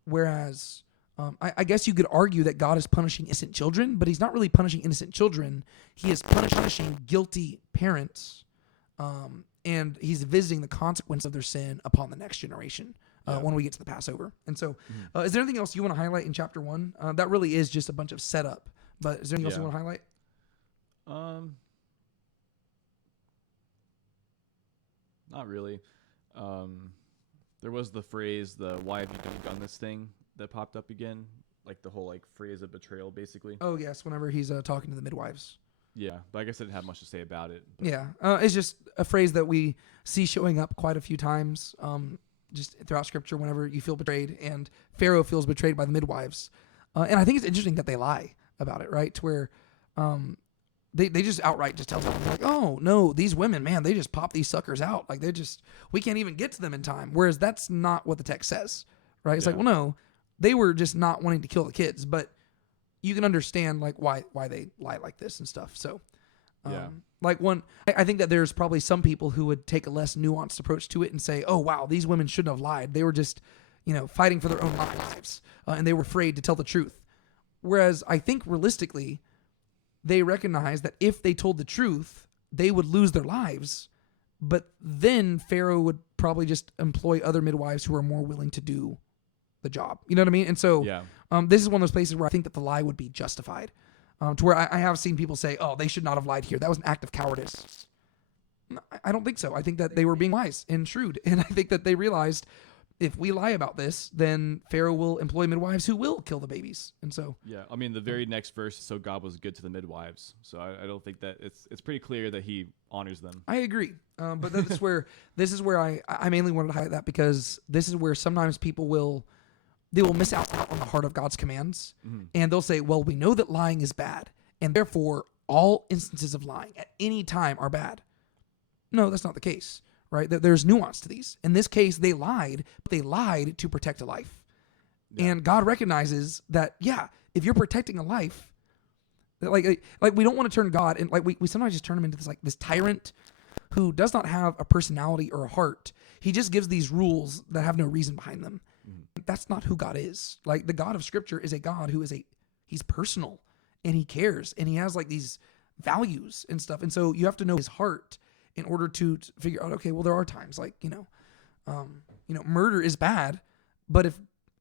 whereas I guess you could argue that God is punishing innocent children, but he's not really punishing innocent children. He is punishing guilty parents, and he's visiting the consequence of their sin upon the next generation when we get to the Passover. And so is there anything else you want to highlight in chapter 1? That really is just a bunch of setup, but is there anything else you want to highlight? Not really. There was the phrase, "Why have you done this thing?" that popped up again, like the whole phrase of betrayal, basically. Oh yes, whenever he's talking to the midwives. Yeah, but I guess I didn't have much to say about it. Yeah, it's just a phrase that we see showing up quite a few times, just throughout Scripture. Whenever you feel betrayed, and Pharaoh feels betrayed by the midwives, and I think it's interesting that they lie about it, right? To where they just outright just tell them, like, oh no, these women, man, they just pop these suckers out, like we can't even get to them in time. Whereas that's not what the text says, right? It's like, well, no, they were just not wanting to kill the kids, but you can understand like why they lie like this and stuff. So, I think that there's probably some people who would take a less nuanced approach to it and say, oh wow, these women shouldn't have lied. They were just, fighting for their own lives, and they were afraid to tell the truth. Whereas I think realistically, they recognize that if they told the truth, they would lose their lives. But then Pharaoh would probably just employ other midwives who are more willing to do the job. You know what I mean? And so this is one of those places where I think that the lie would be justified. To where I have seen people say, oh, they should not have lied here. That was an act of cowardice. I don't think so. I think that they were being wise and shrewd. And I think that they realized, if we lie about this, then Pharaoh will employ midwives who will kill the babies. And so, I mean, the very next verse, so God was good to the midwives. So I don't think that it's pretty clear that he honors them. I agree. But this is where I mainly wanted to highlight that, because this is where sometimes people will miss out on the heart of God's commands. And they'll say, well, we know that lying is bad, and therefore all instances of lying at any time are bad. No, that's not the case. Right? There's nuance to these. In this case, they lied, but they lied to protect a life. Yeah. And God recognizes that, if you're protecting a life, like we don't want to turn God, and we sometimes just turn him into this tyrant who does not have a personality or a heart. He just gives these rules that have no reason behind them. That's not who God is. Like, the God of Scripture is a God who he's personal, and he cares, and he has these values and stuff. And so you have to know his heart in order to figure out, okay, well, there are times murder is bad, but if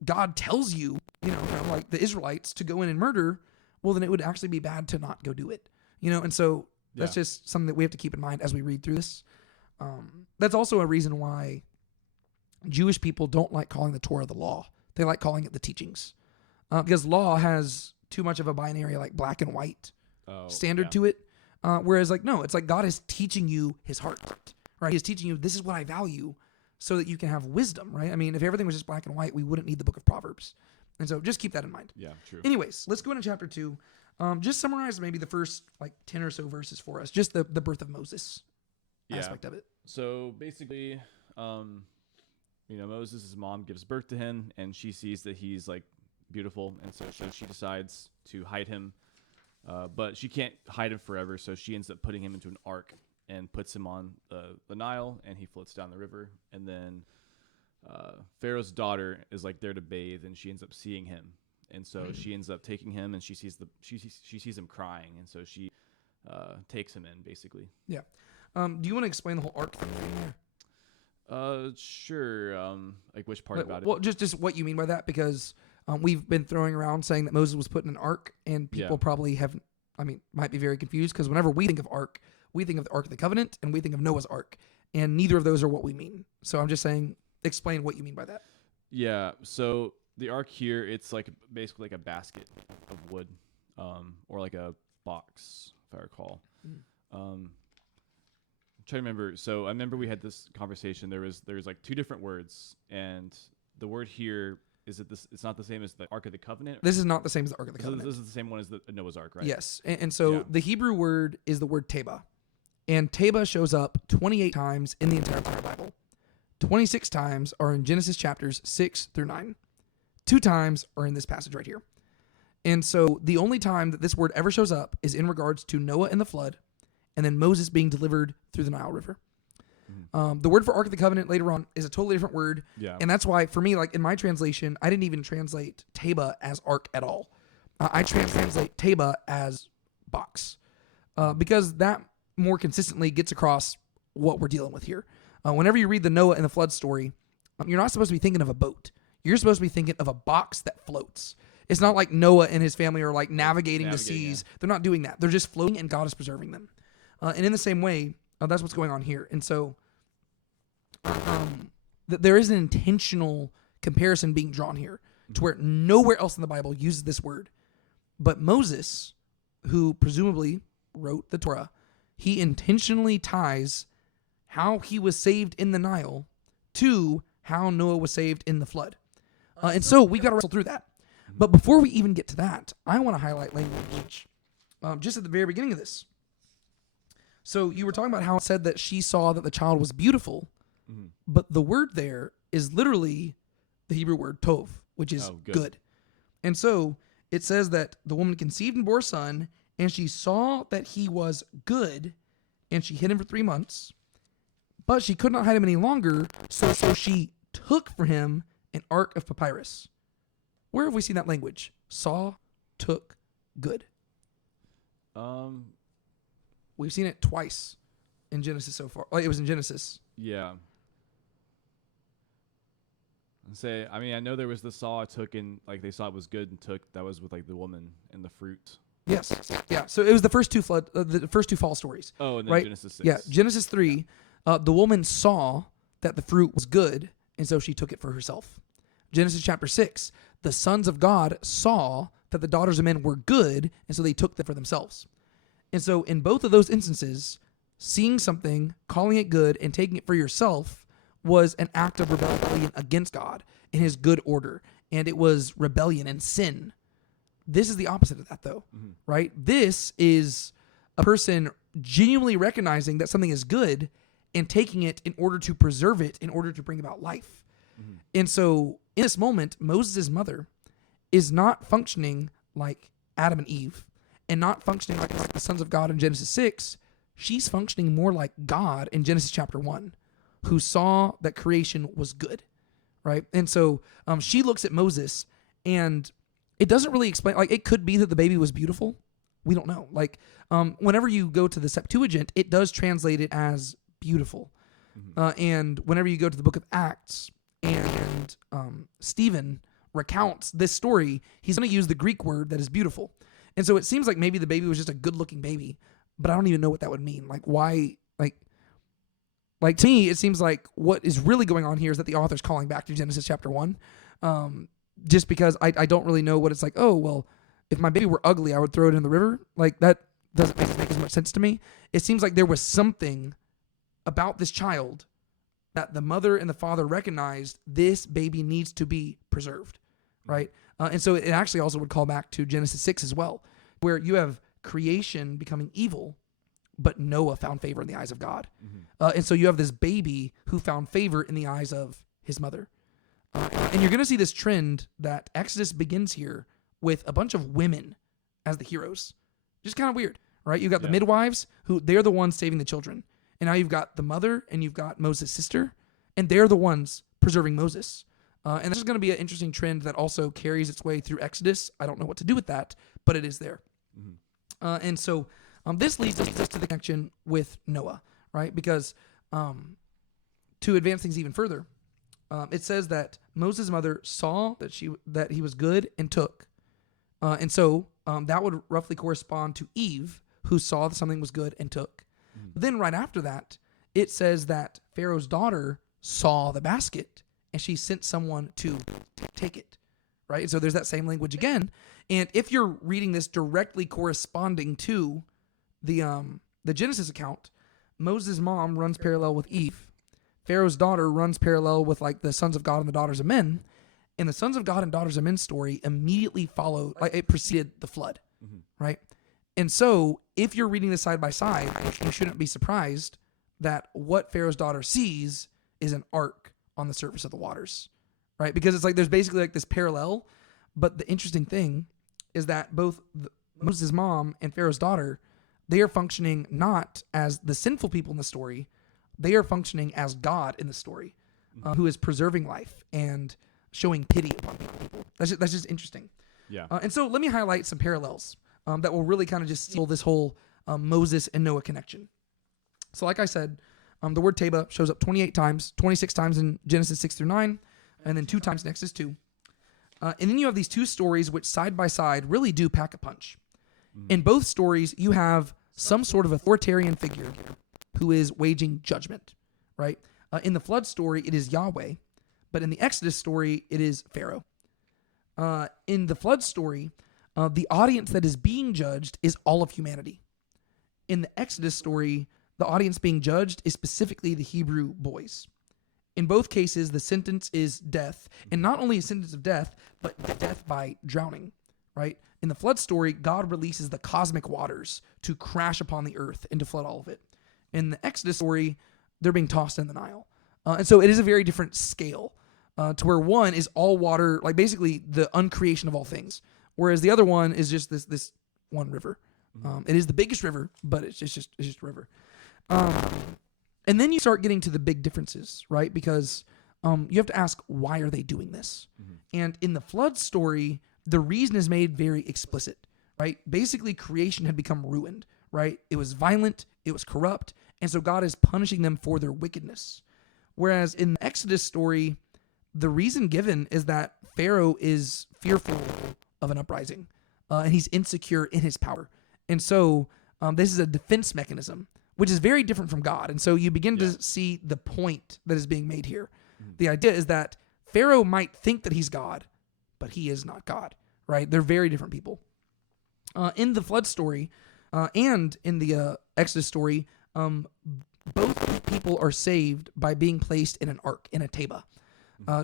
God tells you, like the Israelites, to go in and murder, well, then it would actually be bad to not go do it, and so that's just something that we have to keep in mind as we read through this. That's also a reason why Jewish people don't like calling the Torah the law. They like calling it the teachings, because law has too much of a binary, like black and white standard to it. Whereas like, no, it's like God is teaching you his heart, right? He's teaching you, this is what I value so that you can have wisdom, right? I mean, if everything was just black and white, we wouldn't need the book of Proverbs. And so just keep that in mind. Yeah, true. Anyways, let's go into chapter 2. Just summarize maybe the first like 10 or so verses for us. Just the birth of Moses aspect of it. So basically, Moses' mom gives birth to him, and she sees that he's like beautiful, and so she decides to hide him. But she can't hide him forever, so she ends up putting him into an ark and puts him on the Nile, and he floats down the river. And then Pharaoh's daughter is like there to bathe, and she ends up seeing him, and so she ends up taking him, and she sees him crying, and so she takes him in basically. Yeah. Do you want to explain the whole ark thing? Sure. Like which part about it? Well, just what you mean by that, because we've been throwing around saying that Moses was put in an ark, and people probably might be very confused, because whenever we think of ark, we think of the Ark of the Covenant, and we think of Noah's Ark, and neither of those are what we mean. So I'm just saying, explain what you mean by that. Yeah. So the ark here, it's like basically like a basket of wood, or like a box, if I recall. I'm trying to remember. So I remember we had this conversation. There was like two different words, and the word here is it this? It's not the same as the Ark of the Covenant. This is not the same as the Ark of the Covenant. So this is the same one as the Noah's Ark, right? Yes, and so the Hebrew word is the word teba, and teba shows up 28 times in the entire Bible. 26 times are in Genesis chapters 6 through 9. 2 times are in this passage right here. And so the only time that this word ever shows up is in regards to Noah and the flood, and then Moses being delivered through the Nile River. The word for Ark of the Covenant later on is a totally different word. Yeah. And that's why, for me, like in my translation, I didn't even translate Teba as ark at all. I translate Teba as box, because that more consistently gets across what we're dealing with here. Whenever you read the Noah and the flood story, you're not supposed to be thinking of a boat. You're supposed to be thinking of a box that floats. It's not like Noah and his family are like navigating the seas. Yeah. They're not doing that. They're just floating, and God is preserving them. And in the same way, that's what's going on here. And so there is an intentional comparison being drawn here to where nowhere else in the Bible uses this word. But Moses, who presumably wrote the Torah, he intentionally ties how he was saved in the Nile to how Noah was saved in the flood. And so we got to wrestle through that. But before we even get to that, I want to highlight language just at the very beginning of this. So you were talking about how it said that she saw that the child was beautiful, but the word there is literally the Hebrew word tov, which is good. And so it says that the woman conceived and bore a son, and she saw that he was good, and she hid him for 3 months, but she could not hide him any longer, so she took for him an ark of papyrus. Where have we seen that language? Saw, took, good. We've seen it twice in Genesis so far. It was in Genesis. Yeah. I know there was the saw, took, and like they saw it was good and took. That was with like the woman and the fruit. Yes. Yeah. So it was the first two fall stories. Oh, and then right? Genesis 6. Yeah. Genesis 3. The woman saw that the fruit was good, and so she took it for herself. Genesis chapter 6. The sons of God saw that the daughters of men were good, and so they took them for themselves. And so in both of those instances, seeing something, calling it good, and taking it for yourself was an act of rebellion against God in his good order. And it was rebellion and sin. This is the opposite of that, though, right? This is a person genuinely recognizing that something is good and taking it in order to preserve it, in order to bring about life. And so in this moment, Moses' mother is not functioning like Adam and Eve, and not functioning like the sons of God in Genesis 6. She's functioning more like God in Genesis chapter 1, who saw that creation was good, right? And so she looks at Moses, and it doesn't really explain, like it could be that the baby was beautiful. We don't know. Like whenever you go to the Septuagint, it does translate it as beautiful. And whenever you go to the book of Acts, and Stephen recounts this story, he's going to use the Greek word that is beautiful. And so it seems like maybe the baby was just a good-looking baby, but I don't even know what that would mean. Like, why? Like to me, it seems like what is really going on here is that the author's calling back to Genesis chapter 1, just because I don't really know what it's like. Oh, well, if my baby were ugly, I would throw it in the river. Like that doesn't make as much sense to me. It seems like there was something about this child that the mother and the father recognized this baby needs to be preserved, right? And so it actually also would call back to Genesis 6 as well, where you have creation becoming evil, but Noah found favor in the eyes of God. And so you have this baby who found favor in the eyes of his mother. And you're going to see this trend that Exodus begins here with a bunch of women as the heroes. Just kind of weird, right? You've got the midwives, who they're the ones saving the children. And now you've got the mother and you've got Moses' sister, and they're the ones preserving Moses. And this is going to be an interesting trend that also carries its way through Exodus. I don't know what to do with that, but it is there. And so this leads us to the connection with Noah, right? Because to advance things even further, it says that Moses' mother saw that he was good and took. And so that would roughly correspond to Eve, who saw that something was good and took. Then right after that, it says that Pharaoh's daughter saw the basket and she sent someone to take it, right? And so there's that same language again. And if you're reading this directly corresponding to the Genesis account, Moses' mom runs parallel with Eve. Pharaoh's daughter runs parallel with like the sons of God and the daughters of men. And the sons of God and daughters of men story immediately followed, like it preceded the flood, right? And so if you're reading this side by side, you shouldn't be surprised that what Pharaoh's daughter sees is an ark on the surface of the waters, right? Because it's like there's basically like this parallel. But the interesting thing is that both Moses' mom and Pharaoh's daughter, they are functioning not as the sinful people in the story. They are functioning as God in the story, who is preserving life and showing pity upon people. That's just interesting. Yeah. And so let me highlight some parallels that will really kind of just seal this whole Moses and Noah connection. So like I said, the word Taba shows up 28 times, 26 times in Genesis 6 through 9, and then 2 times in Exodus 2. And then you have these two stories which side by side really do pack a punch. In both stories, you have some sort of authoritarian figure who is waging judgment, right? In the flood story, it is Yahweh, but in the Exodus story, it is Pharaoh. In the flood story, the audience that is being judged is all of humanity. In the Exodus story, the audience being judged is specifically the Hebrew boys. In both cases, the sentence is death, and not only a sentence of death, but death by drowning, right? In the flood story, God releases the cosmic waters to crash upon the earth and to flood all of it. In the Exodus story, they're being tossed in the Nile. And so it is a very different scale to where one is all water, like basically the uncreation of all things, whereas the other one is just this one river. It is the biggest river, but it's just a river. And then you start getting to the big differences, right? Because you have to ask, why are they doing this? And in the flood story, the reason is made very explicit, right? Basically, creation had become ruined, right? It was violent, it was corrupt, and so God is punishing them for their wickedness. Whereas in the Exodus story, the reason given is that Pharaoh is fearful of an uprising, and he's insecure in his power. And so this is a defense mechanism, which is very different from God. And so you begin to see the point that is being made here. The idea is that Pharaoh might think that he's God, but he is not God, right? They're very different people. In the flood story and in the Exodus story, both people are saved by being placed in an ark, in a Taba,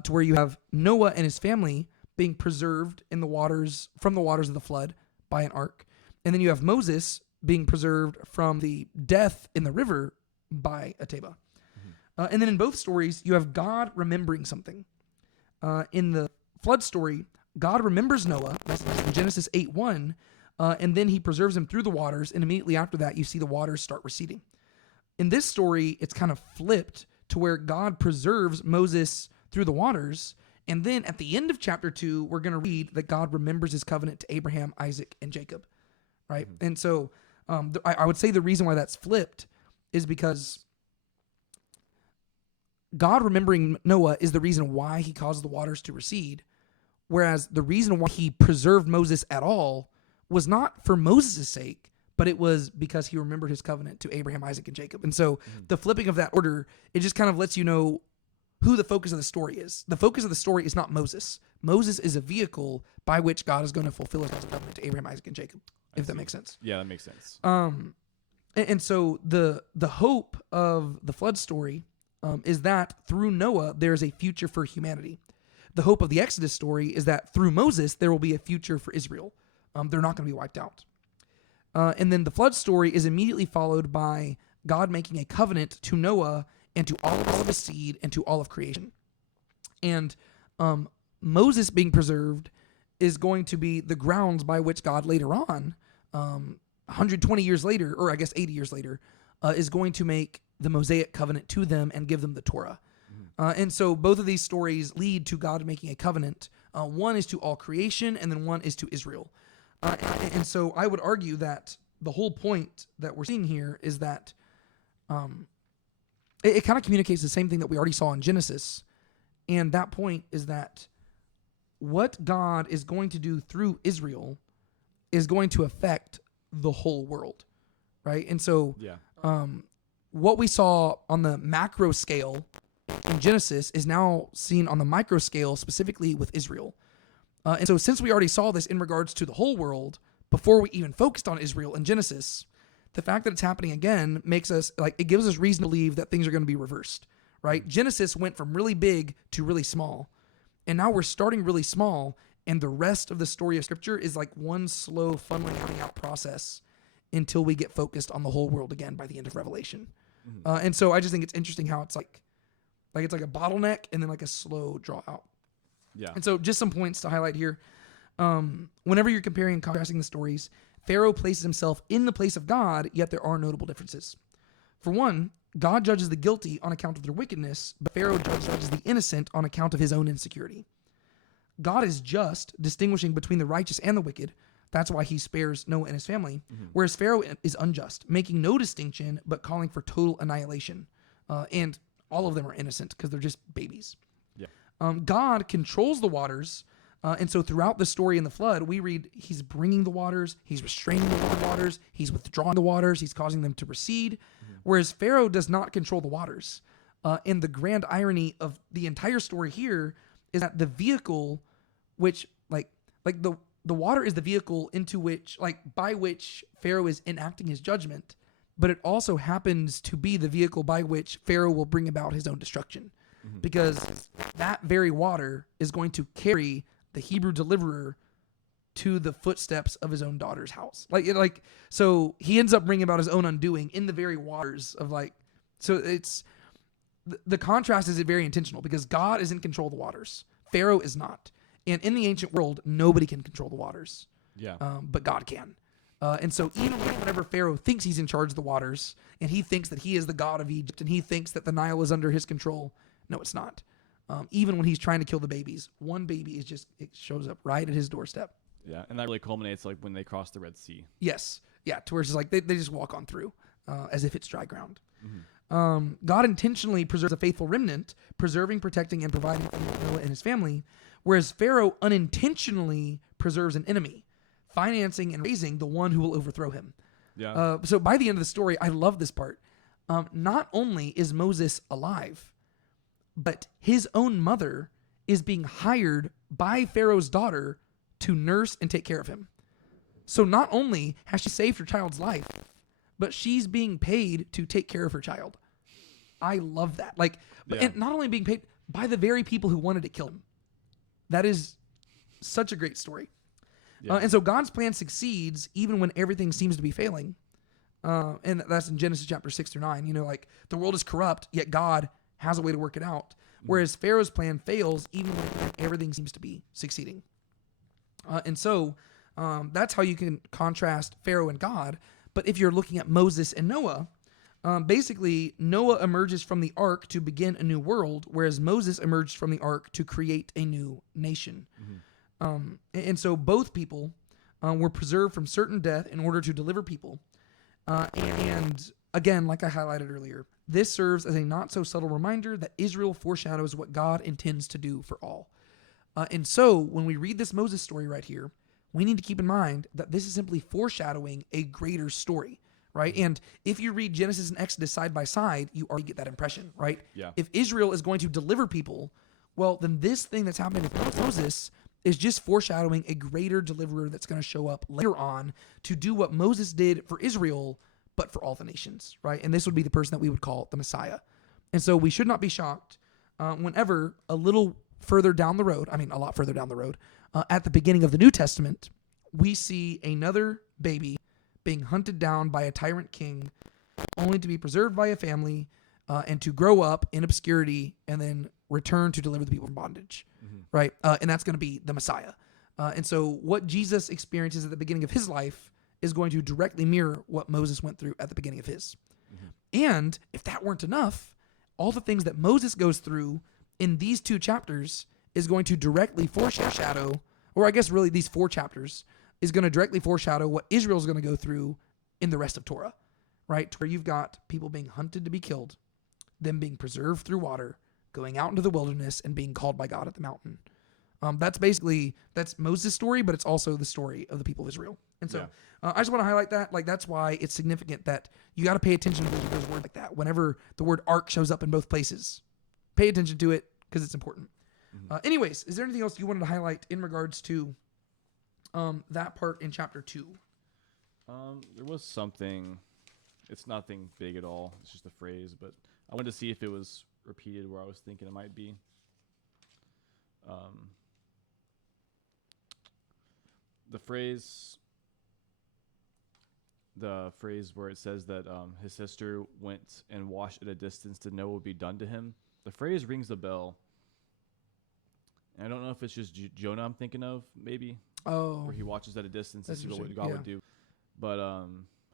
to where you have Noah and his family being preserved in the waters, from the waters of the flood by an ark. And then you have Moses being preserved from the death in the river by a Taba. And then in both stories, you have God remembering something. In the flood story, God remembers Noah, that's in Genesis 8:1, and then he preserves him through the waters, and immediately after that, you see the waters start receding. In this story, it's kind of flipped to where God preserves Moses through the waters, and then at the end of chapter 2, we're going to read that God remembers his covenant to Abraham, Isaac, and Jacob, right? And so I would say the reason why that's flipped is because God remembering Noah is the reason why he causes the waters to recede, whereas the reason why he preserved Moses at all was not for Moses' sake, but it was because he remembered his covenant to Abraham, Isaac, and Jacob. And so the flipping of that order, it just kind of lets you know who the focus of the story is. The focus of the story is not Moses. Moses is a vehicle by which God is going to fulfill his covenant to Abraham, Isaac, and Jacob, if that makes sense. Yeah, that makes sense. And so the hope of the flood story is that through Noah, there is a future for humanity. The hope of the Exodus story is that through Moses, there will be a future for Israel. They're not going to be wiped out. And then the flood story is immediately followed by God making a covenant to Noah and to all of his seed and to all of creation. And Moses being preserved is going to be the grounds by which God later on, 120 years later, or I guess 80 years later, is going to make the Mosaic covenant to them and give them the Torah. And so both of these stories lead to God making a covenant. One is to all creation, and then one is to Israel. And so I would argue that the whole point that we're seeing here is that it kind of communicates the same thing that we already saw in Genesis. And that point is that what God is going to do through Israel is going to affect the whole world, right? And so what we saw on the macro scale in Genesis is now seen on the micro scale, specifically with Israel. And so since we already saw this in regards to the whole world, before we even focused on Israel in Genesis, the fact that it's happening again makes us, like, it gives us reason to believe that things are going to be reversed, right? Genesis went from really big to really small. And now we're starting really small, and the rest of the story of Scripture is like one slow funneling out process until we get focused on the whole world again by the end of Revelation. And so I just think it's interesting how it's like it's like a bottleneck and then like a slow draw out. Yeah. And so just some points to highlight here. Whenever you're comparing and contrasting the stories, Pharaoh places himself in the place of God, yet there are notable differences. For one, God judges the guilty on account of their wickedness, but Pharaoh judges the innocent on account of his own insecurity. God is just, distinguishing between the righteous and the wicked. That's why he spares Noah and his family. Whereas Pharaoh is unjust, making no distinction, but calling for total annihilation. And all of them are innocent because they're just babies. Yeah. God controls the waters. And so throughout the story in the flood, we read he's bringing the waters, he's restraining the waters, he's withdrawing the waters, he's causing them to recede. Whereas Pharaoh does not control the waters. And the grand irony of the entire story here is that the vehicle, which like the water is the vehicle into which, by which Pharaoh is enacting his judgment, but it also happens to be the vehicle by which Pharaoh will bring about his own destruction. Because that very water is going to carry the Hebrew deliverer to the footsteps of his own daughter's house. So he ends up bringing about his own undoing in the very waters of so it's, the contrast is very intentional because God is in control of the waters. Pharaoh is not. And in the ancient world, nobody can control the waters. Yeah. But God can. And so even whenever Pharaoh thinks he's in charge of the waters and he thinks that he is the God of Egypt and he thinks that the Nile is under his control, no, it's not. Even when he's trying to kill the babies, one baby it shows up right at his doorstep. Yeah, and that really culminates when they cross the Red Sea. Yes. Yeah, to where it's just they just walk on through as if it's dry ground. God intentionally preserves a faithful remnant, preserving, protecting, and providing for Noah and his family, whereas Pharaoh unintentionally preserves an enemy, financing and raising the one who will overthrow him. Yeah. So by the end of the story, I love this part. Not only is Moses alive, but his own mother is being hired by Pharaoh's daughter to nurse and take care of him. So not only has she saved her child's life, but she's being paid to take care of her child. I love that. And not only being paid by the very people who wanted to kill him. That is such a great story. Yeah. And so God's plan succeeds even when everything seems to be failing. And that's in Genesis chapter 6-9. The world is corrupt, yet God has a way to work it out. Whereas Pharaoh's plan fails even when everything seems to be succeeding. And so that's how you can contrast Pharaoh and God. But if you're looking at Moses and Noah, basically Noah emerges from the ark to begin a new world, whereas Moses emerged from the ark to create a new nation. And so both people were preserved from certain death in order to deliver people. And again, like I highlighted earlier, this serves as a not so subtle reminder that Israel foreshadows what God intends to do for all. And so when we read this Moses story right here, we need to keep in mind that this is simply foreshadowing a greater story, right? And if you read Genesis and Exodus side by side, you already get that impression, right? Yeah. If Israel is going to deliver people, well, then this thing that's happening with Moses is just foreshadowing a greater deliverer that's going to show up later on to do what Moses did for Israel, but for all the nations, right? And this would be the person that we would call the Messiah. And so we should not be shocked whenever a little further down the road, a lot further down the road, at the beginning of the New Testament, we see another baby being hunted down by a tyrant king, only to be preserved by a family and to grow up in obscurity and then return to deliver the people from bondage, right? And that's going to be the Messiah. And so what Jesus experiences at the beginning of his life is going to directly mirror what Moses went through at the beginning of his. And if that weren't enough, all the things that Moses goes through in these 2 chapters is going to directly foreshadow, or I guess really these 4 chapters, is going to directly foreshadow what Israel's going to go through in the rest of Torah, right? Where you've got people being hunted to be killed, them being preserved through water, going out into the wilderness and being called by God at the mountain. That's Moses' story, but it's also the story of the people of Israel. And so I just want to highlight that. Like, that's why it's significant that you got to pay attention to those words like that. Whenever the word ark shows up in both places, pay attention to it because it's important. Anyways, is there anything else you wanted to highlight in regards to that part in chapter 2? There was something. It's nothing big at all. It's just a phrase, but I wanted to see if it was repeated where I was thinking it might be. The phrase where it says that his sister went and watched at a distance to know what would be done to him. The phrase rings the bell. And I don't know if it's just Jonah I'm thinking of, maybe. Oh. Where he watches at a distance to see what God Yeah. would do. But I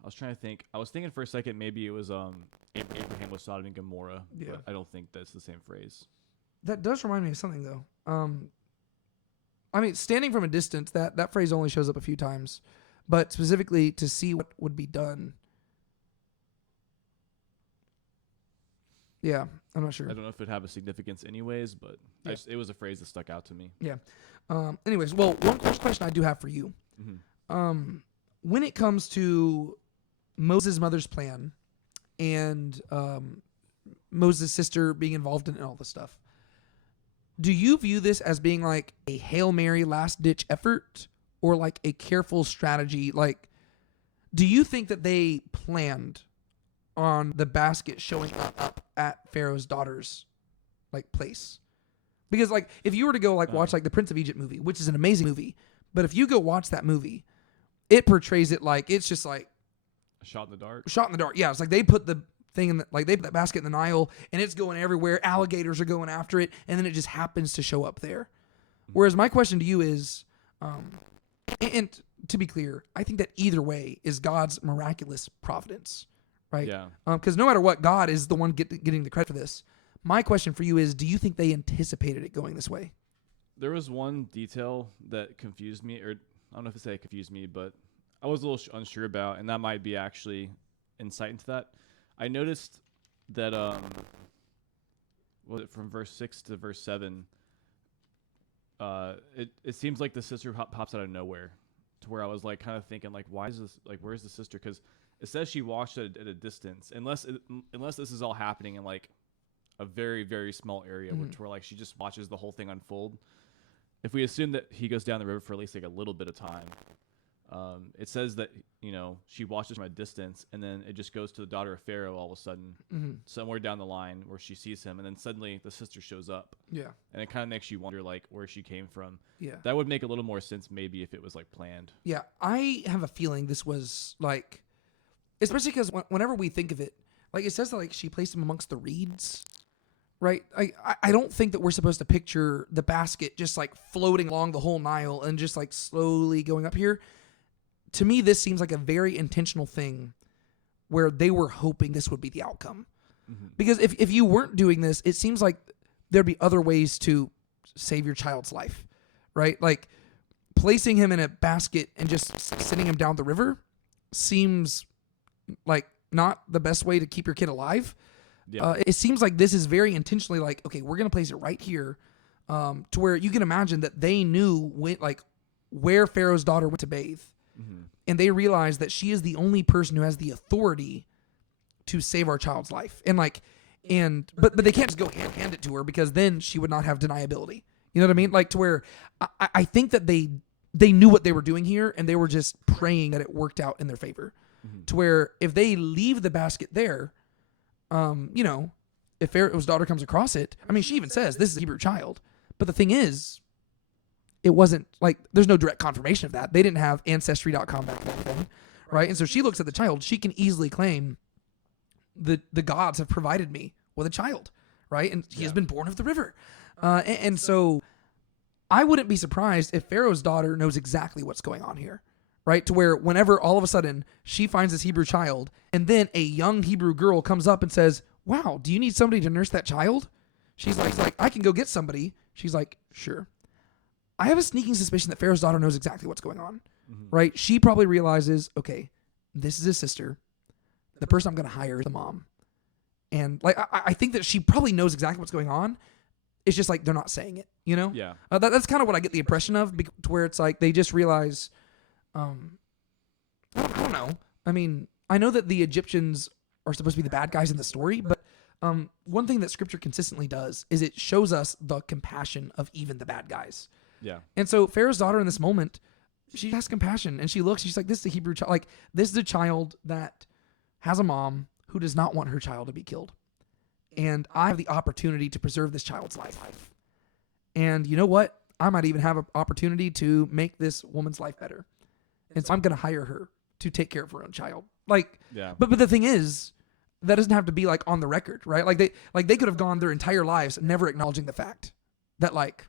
was trying to think. I was thinking for a second maybe it was Abraham with Sodom and Gomorrah. Yeah. But I don't think that's the same phrase. That does remind me of something, though. Standing from a distance, that phrase only shows up a few times. But specifically to see what would be done. Yeah, I'm not sure. I don't know if it'd have a significance anyways, but it was a phrase that stuck out to me. Yeah. Anyways, well, one question I do have for you. When it comes to Moses' mother's plan and Moses' sister being involved in all this stuff, do you view this as being like a Hail Mary last-ditch effort or like a careful strategy? Like, do you think that they planned on the basket showing up at Pharaoh's daughter's like place? Because like if you were to go like watch like the Prince of Egypt movie, which is an amazing movie, but if you go watch that movie, it portrays it like it's just like A shot in the dark. Shot in the dark. Yeah, it's like they put the thing in they put that basket in the Nile and it's going everywhere. Alligators are going after it, and then it just happens to show up there. Whereas my question to you is, and to be clear, I think that either way is God's miraculous providence, right? Yeah. Because no matter what, God is the one getting the credit for this. My question for you is, do you think they anticipated it going this way? There was one detail that confused me, or I don't know if to say it confused me, but I was a little unsure about, and that might be actually insight into that. I noticed that from verse 6 to verse 7, it seems like the sister pops out of nowhere, to where I was like kind of thinking like, why is this, like, where's the sister? Because it says she watched at a distance, unless this is all happening in like a very, very small area, which where like she just watches the whole thing unfold. If we assume that he goes down the river for at least like a little bit of time, it says that, she watches from a distance, and then it just goes to the daughter of Pharaoh all of a sudden, somewhere down the line where she sees him, and then suddenly the sister shows up. Yeah. And it kind of makes you wonder like where she came from. Yeah. That would make a little more sense maybe if it was like planned. Yeah. I have a feeling this was like, especially because whenever we think of it, like it says that like she placed him amongst the reeds. Right? I don't think that we're supposed to picture the basket just like floating along the whole Nile and just like slowly going up here. To me, this seems like a very intentional thing where they were hoping this would be the outcome. Because if you weren't doing this, it seems like there'd be other ways to save your child's life, right? Like placing him in a basket and just sending him down the river seems like not the best way to keep your kid alive. Yeah. It seems like this is very intentionally like, okay, we're going to place it right here, to where you can imagine that they knew where Pharaoh's daughter went to bathe. And they realize that she is the only person who has the authority to save our child's life. But they can't just go hand it to her, because then she would not have deniability. You know what I mean? Like, to where I think that they knew what they were doing here, and they were just praying that it worked out in their favor. To where if they leave the basket there, if Pharaoh's daughter comes across it, I mean, she even says, this is a Hebrew child. But the thing is, it wasn't like, there's no direct confirmation of that. They didn't have Ancestry.com back then, right? And so she looks at the child. She can easily claim, the gods have provided me with a child, right? And he has been born of the river. And so I wouldn't be surprised if Pharaoh's daughter knows exactly what's going on here, right? To where whenever all of a sudden she finds this Hebrew child, and then a young Hebrew girl comes up and says, wow, do you need somebody to nurse that child? She's like, I can go get somebody. She's like, sure. I have a sneaking suspicion that Pharaoh's daughter knows exactly what's going on, right? She probably realizes, okay, this is his sister. The person I'm going to hire is the mom. And like, I think that she probably knows exactly what's going on. It's just like, they're not saying it, you know? Yeah. That's kind of what I get the impression of, to where it's like, they just realize, I don't know. I mean, I know that the Egyptians are supposed to be the bad guys in the story, but one thing that scripture consistently does is it shows us the compassion of even the bad guys. Yeah. And so Pharaoh's daughter in this moment, she has compassion, and she looks, she's like, this is a Hebrew child. Like, this is a child that has a mom who does not want her child to be killed. And I have the opportunity to preserve this child's life. And you know what? I might even have an opportunity to make this woman's life better. And so I'm going to hire her to take care of her own child. Like, yeah. But the thing is, that doesn't have to be like on the record, right? Like they could have gone their entire lives never acknowledging the fact that, like,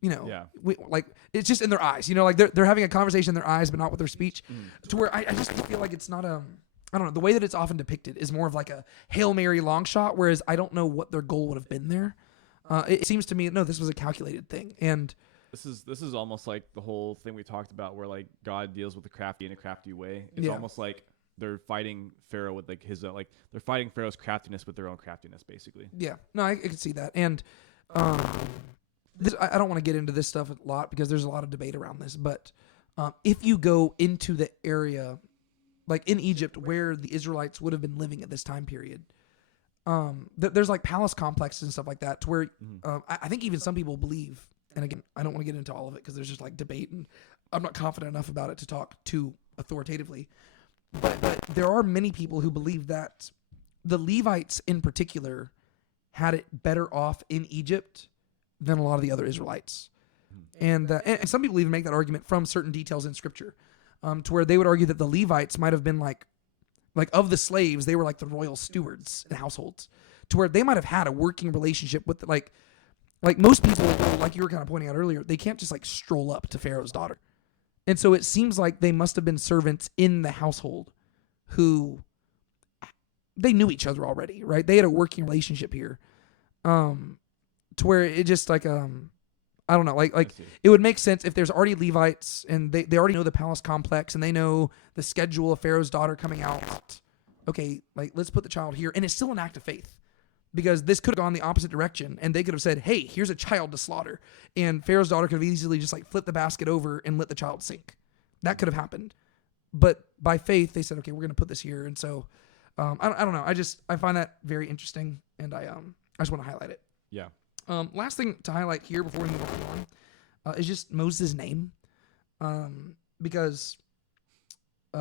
you know, it's just in their eyes, you know, like they're having a conversation in their eyes, but not with their speech, to where I just feel like it's not I don't know, the way that it's often depicted is more of like a Hail Mary long shot, whereas I don't know what their goal would have been there. It seems to me, no, this was a calculated thing. And this is almost like the whole thing we talked about, where like God deals with the crafty in a crafty way. It's almost like they're fighting Pharaoh with like his they're fighting Pharaoh's craftiness with their own craftiness, basically. Yeah, no, I can see that. And I don't want to get into this stuff a lot because there's a lot of debate around this, but if you go into the area, like in Egypt, where the Israelites would have been living at this time period, there's like palace complexes and stuff like that, to where I think even some people believe, and again, I don't want to get into all of it because there's just like debate, and I'm not confident enough about it to talk too authoritatively, but there are many people who believe that the Levites in particular had it better off in Egypt than a lot of the other Israelites. And some people even make that argument from certain details in Scripture, to where they would argue that the Levites might have been like of the slaves, they were like the royal stewards in households, to where they might have had a working relationship with like most people, like you were kind of pointing out earlier, they can't just like stroll up to Pharaoh's daughter. And so it seems like they must have been servants in the household who they knew each other already, right? They had a working relationship here. To where it just like I don't know, like it would make sense if there's already Levites and they already know the palace complex and they know the schedule of Pharaoh's daughter coming out. Okay, like let's put the child here, and it's still an act of faith, because this could have gone the opposite direction, and they could have said, "Hey, here's a child to slaughter," and Pharaoh's daughter could have easily just like flipped the basket over and let the child sink. That could have happened, but by faith they said, "Okay, we're going to put this here," and so I don't know. I find that very interesting, and I just want to highlight it. Yeah. Last thing to highlight here before we move on is just Moses' name, because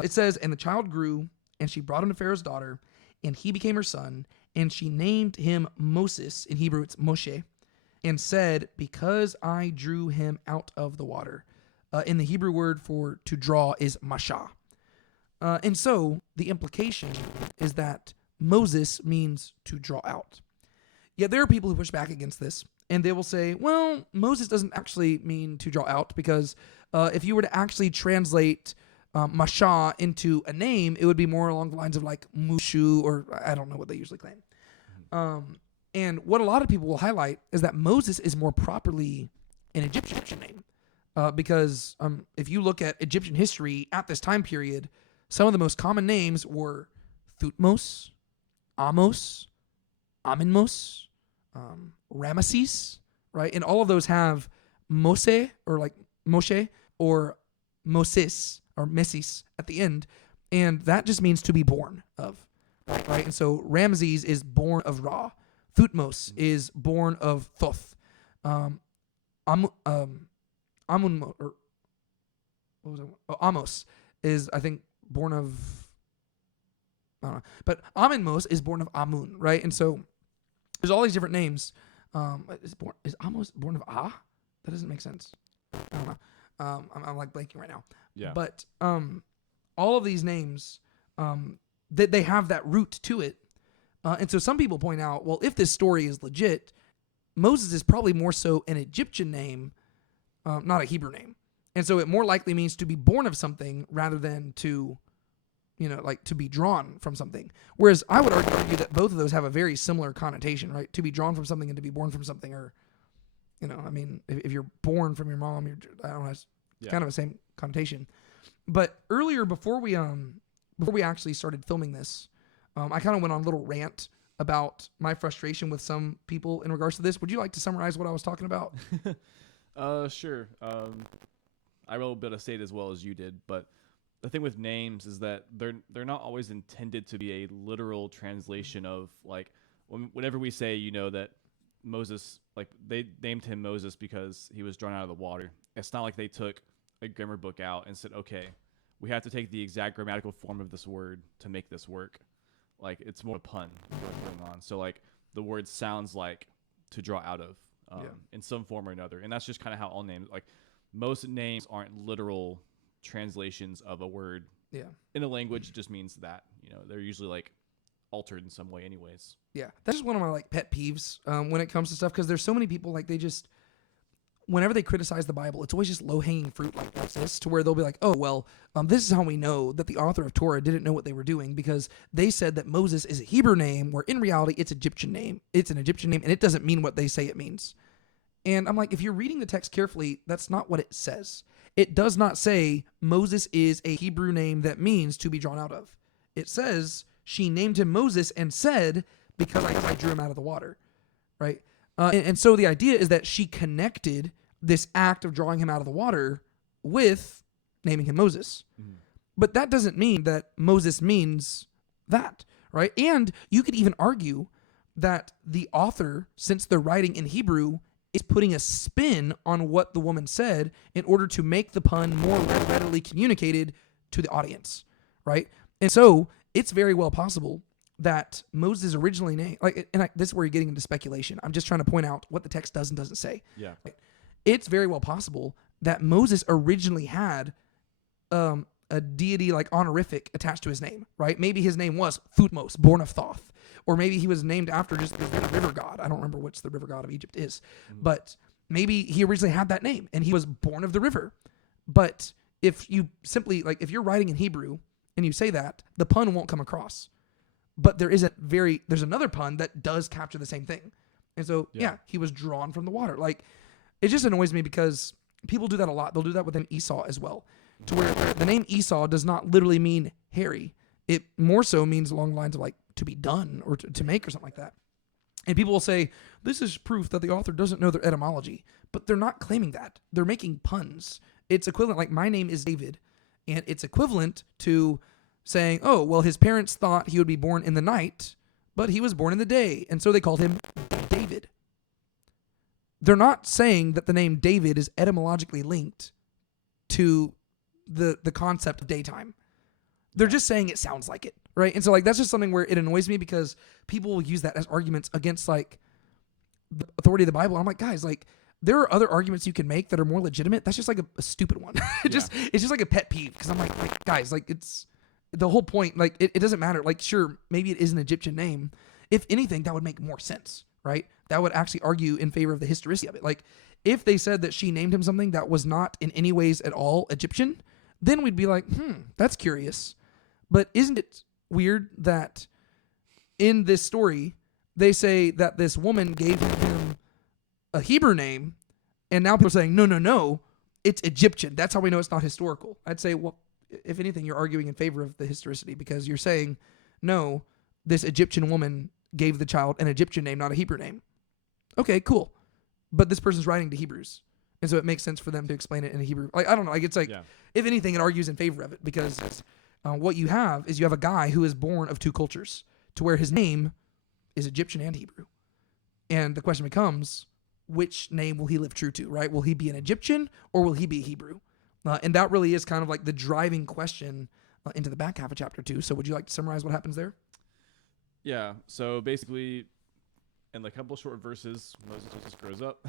it says, "And the child grew, and she brought him to Pharaoh's daughter, and he became her son, and she named him Moses," in Hebrew it's Moshe, "and said, because I drew him out of the water." In the Hebrew word for to draw is mashah. And so the implication is that Moses means to draw out. Yet there are people who push back against this, and they will say, well, Moses doesn't actually mean to draw out, because if you were to actually translate Mashah into a name, it would be more along the lines of like Mushu, or I don't know what they usually claim. And what a lot of people will highlight is that Moses is more properly an Egyptian name, because if you look at Egyptian history at this time period, some of the most common names were Thutmose, Amos, Amenmos, Ramesses, right? And all of those have Mose or like Moshe or Moses or Mesis at the end, and that just means to be born of, right? And so Ramses is born of Ra. Thutmose is born of Thoth. Amun, or what was it? Oh, Amos is, I think, born of, I don't know, but Amenmos is born of Amun, right? And so there's all these different names. Is Amos born of Ah? That doesn't make sense. I don't know. I'm like blanking right now. Yeah. But all of these names, they have that root to it. And so some people point out, well, if this story is legit, Moses is probably more so an Egyptian name, not a Hebrew name. And so it more likely means to be born of something rather than to, like to be drawn from something. Whereas I would argue that both of those have a very similar connotation, right? To be drawn from something and to be born from something are, I mean, if you're born from your mom, I don't know, it's kind of the same connotation. But earlier, before we actually started filming this, I kind of went on a little rant about my frustration with some people in regards to this. Would you like to summarize what I was talking about? Sure. I wrote a bit of Tate as well as you did, but the thing with names is that they're not always intended to be a literal translation of, like, whenever we say, that Moses, like, they named him Moses because he was drawn out of the water. It's not like they took a grammar book out and said, okay, we have to take the exact grammatical form of this word to make this work. Like, it's more a pun what's going on. So, like, the word sounds like to draw out of in some form or another. And that's just kind of how all names, like, most names aren't literal translations of a word. Yeah. In a language, it just means that, they're usually, like, altered in some way anyways. Yeah. That's just one of my, like, pet peeves when it comes to stuff, because there's so many people, like, they just, whenever they criticize the Bible, it's always just low-hanging fruit like this, to where they'll be like, oh, well, this is how we know that the author of Torah didn't know what they were doing, because they said that Moses is a Hebrew name, where in reality it's Egyptian name. It's an Egyptian name, and it doesn't mean what they say it means. And I'm like, if you're reading the text carefully, that's not what it says. It does not say Moses is a Hebrew name that means to be drawn out of. It says she named him Moses and said, because I drew him out of the water, right? And so the idea is that she connected this act of drawing him out of the water with naming him Moses. Mm-hmm. But that doesn't mean that Moses means that, right? And you could even argue that the author, since they're writing in Hebrew, is putting a spin on what the woman said in order to make the pun more readily communicated to the audience, right? And so it's very well possible that Moses originally named, this is where you're getting into speculation. I'm just trying to point out what the text does and doesn't say. Yeah. Right? It's very well possible that Moses originally had a deity like honorific attached to his name, right? Maybe his name was Thutmose, born of Thoth. Or maybe he was named after just the river god. I don't remember which the river god of Egypt is. Mm-hmm. But maybe he originally had that name and he was born of the river. But if you simply, like, if you're writing in Hebrew and you say that, the pun won't come across. But there's another pun that does capture the same thing. And so, he was drawn from the water. Like, it just annoys me because people do that a lot. They'll do that with an Esau as well, to where the name Esau does not literally mean hairy. It more so means along the lines of, like, to be done or to make or something like that. And people will say, this is proof that the author doesn't know their etymology. But they're not claiming that. They're making puns. It's equivalent, like, my name is David. And it's equivalent to saying, oh, well, his parents thought he would be born in the night, but he was born in the day. And so they called him David. They're not saying that the name David is etymologically linked to the concept of daytime. They're just saying it sounds like it, right? And so, like, that's just something where it annoys me because people will use that as arguments against, like, the authority of the Bible. I'm like, guys, like, there are other arguments you can make that are more legitimate. That's just like a stupid one. It's just like a pet peeve because I'm like, guys, like, it's the whole point. Like, it doesn't matter. Like, sure, maybe it is an Egyptian name. If anything, that would make more sense, right? That would actually argue in favor of the historicity of it. Like, if they said that she named him something that was not in any ways at all Egyptian, then we'd be like, that's curious. But isn't it weird that in this story, they say that this woman gave him a Hebrew name, and now people are saying, no, it's Egyptian. That's how we know it's not historical. I'd say, well, if anything, you're arguing in favor of the historicity because you're saying, no, this Egyptian woman gave the child an Egyptian name, not a Hebrew name. Okay, cool. But this person's writing to Hebrews. And so it makes sense for them to explain it in Hebrew. Like, I don't know. Like, it's like, if anything, it argues in favor of it, because what you have is you have a guy who is born of two cultures, to where his name is Egyptian and Hebrew. And the question becomes, which name will he live true to, right? Will he be an Egyptian or will he be a Hebrew? And that really is kind of like the driving question into the back half of chapter 2. So would you like to summarize what happens there? Yeah. So basically, in a couple short verses, Moses just grows up.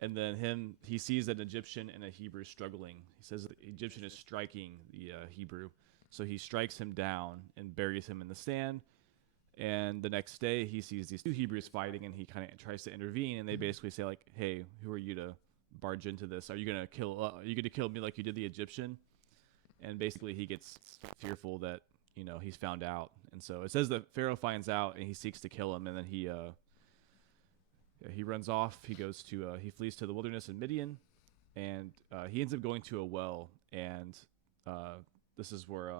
And then he sees an Egyptian and a Hebrew struggling. He says the Egyptian is striking the Hebrew. So he strikes him down and buries him in the sand. And the next day he sees these two Hebrews fighting, and he kind of tries to intervene. And they basically say, like, hey, who are you to barge into this? Are you going to kill me like you did the Egyptian? And basically he gets fearful that, he's found out. And so it says that Pharaoh finds out and he seeks to kill him. And then he runs off. He flees to the wilderness in Midian, and he ends up going to a well. And this is where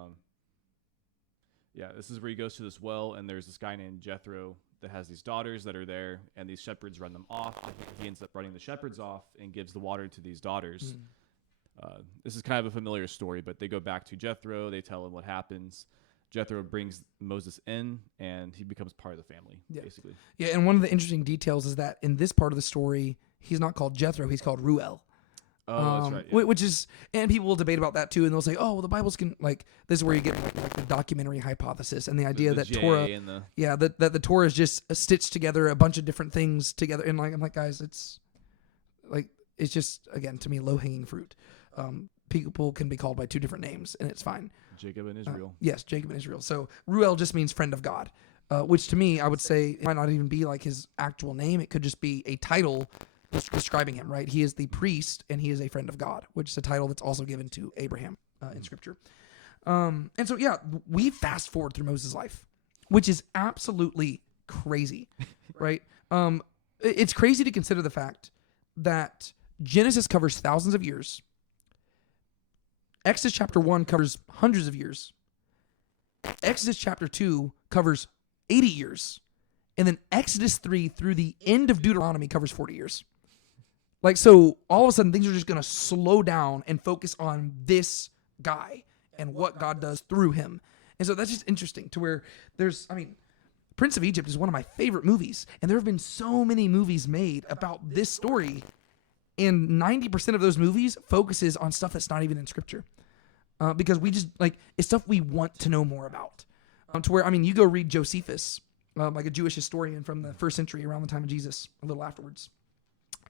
he goes to this well, and there's this guy named Jethro that has these daughters that are there, and these shepherds run them off. He ends up running the shepherds off and gives the water to these daughters. This is kind of a familiar story, but they go back to Jethro. They tell him what happens. Jethro brings Moses in, and he becomes part of the family, basically. Yeah, and one of the interesting details is that in this part of the story, he's not called Jethro, he's called Ruel. Oh, that's right. Yeah. Which is, and people will debate about that too, and they'll say, oh, well, the Bible's this is where you get like the documentary hypothesis and the idea that Torah, that the Torah is just stitched together a bunch of different things together. And I'm like, guys, it's just, again, to me, low-hanging fruit. People can be called by two different names, and it's fine. Jacob and Israel. Yes, Jacob and Israel. So Ruel just means friend of God, which to me, I would say, it might not even be like his actual name. It could just be a title describing him, right? He is the priest, and he is a friend of God, which is a title that's also given to Abraham in Scripture. And so, we fast forward through Moses' life, which is absolutely crazy, right? It's crazy to consider the fact that Genesis covers thousands of years. Exodus chapter 1 covers hundreds of years. Exodus chapter 2 covers 80 years. And then Exodus 3 through the end of Deuteronomy covers 40 years. So all of a sudden things are just going to slow down and focus on this guy and what God does through him. And so that's just interesting to where Prince of Egypt is one of my favorite movies. And there have been so many movies made about this story. And 90% of those movies focuses on stuff that's not even in Scripture. Because we just, it's stuff we want to know more about. To where, you go read Josephus, like a Jewish historian from the first century around the time of Jesus, a little afterwards.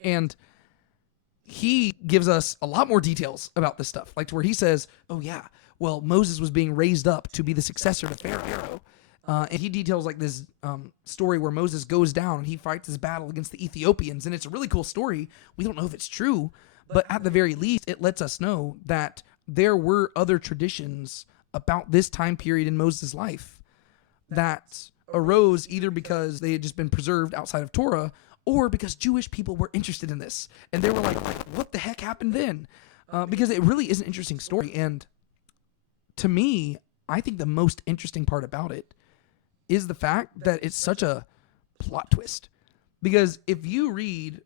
And he gives us a lot more details about this stuff. To where he says, oh yeah, well, Moses was being raised up to be the successor to Pharaoh. And he details this story where Moses goes down and he fights his battle against the Ethiopians. And it's a really cool story. We don't know if it's true, but at the very least, it lets us know that there were other traditions about this time period in Moses' life that arose either because they had just been preserved outside of Torah or because Jewish people were interested in this. And they were like, what the heck happened then? Because it really is an interesting story. And to me, I think the most interesting part about it is the fact that it's such a plot twist. Because if you read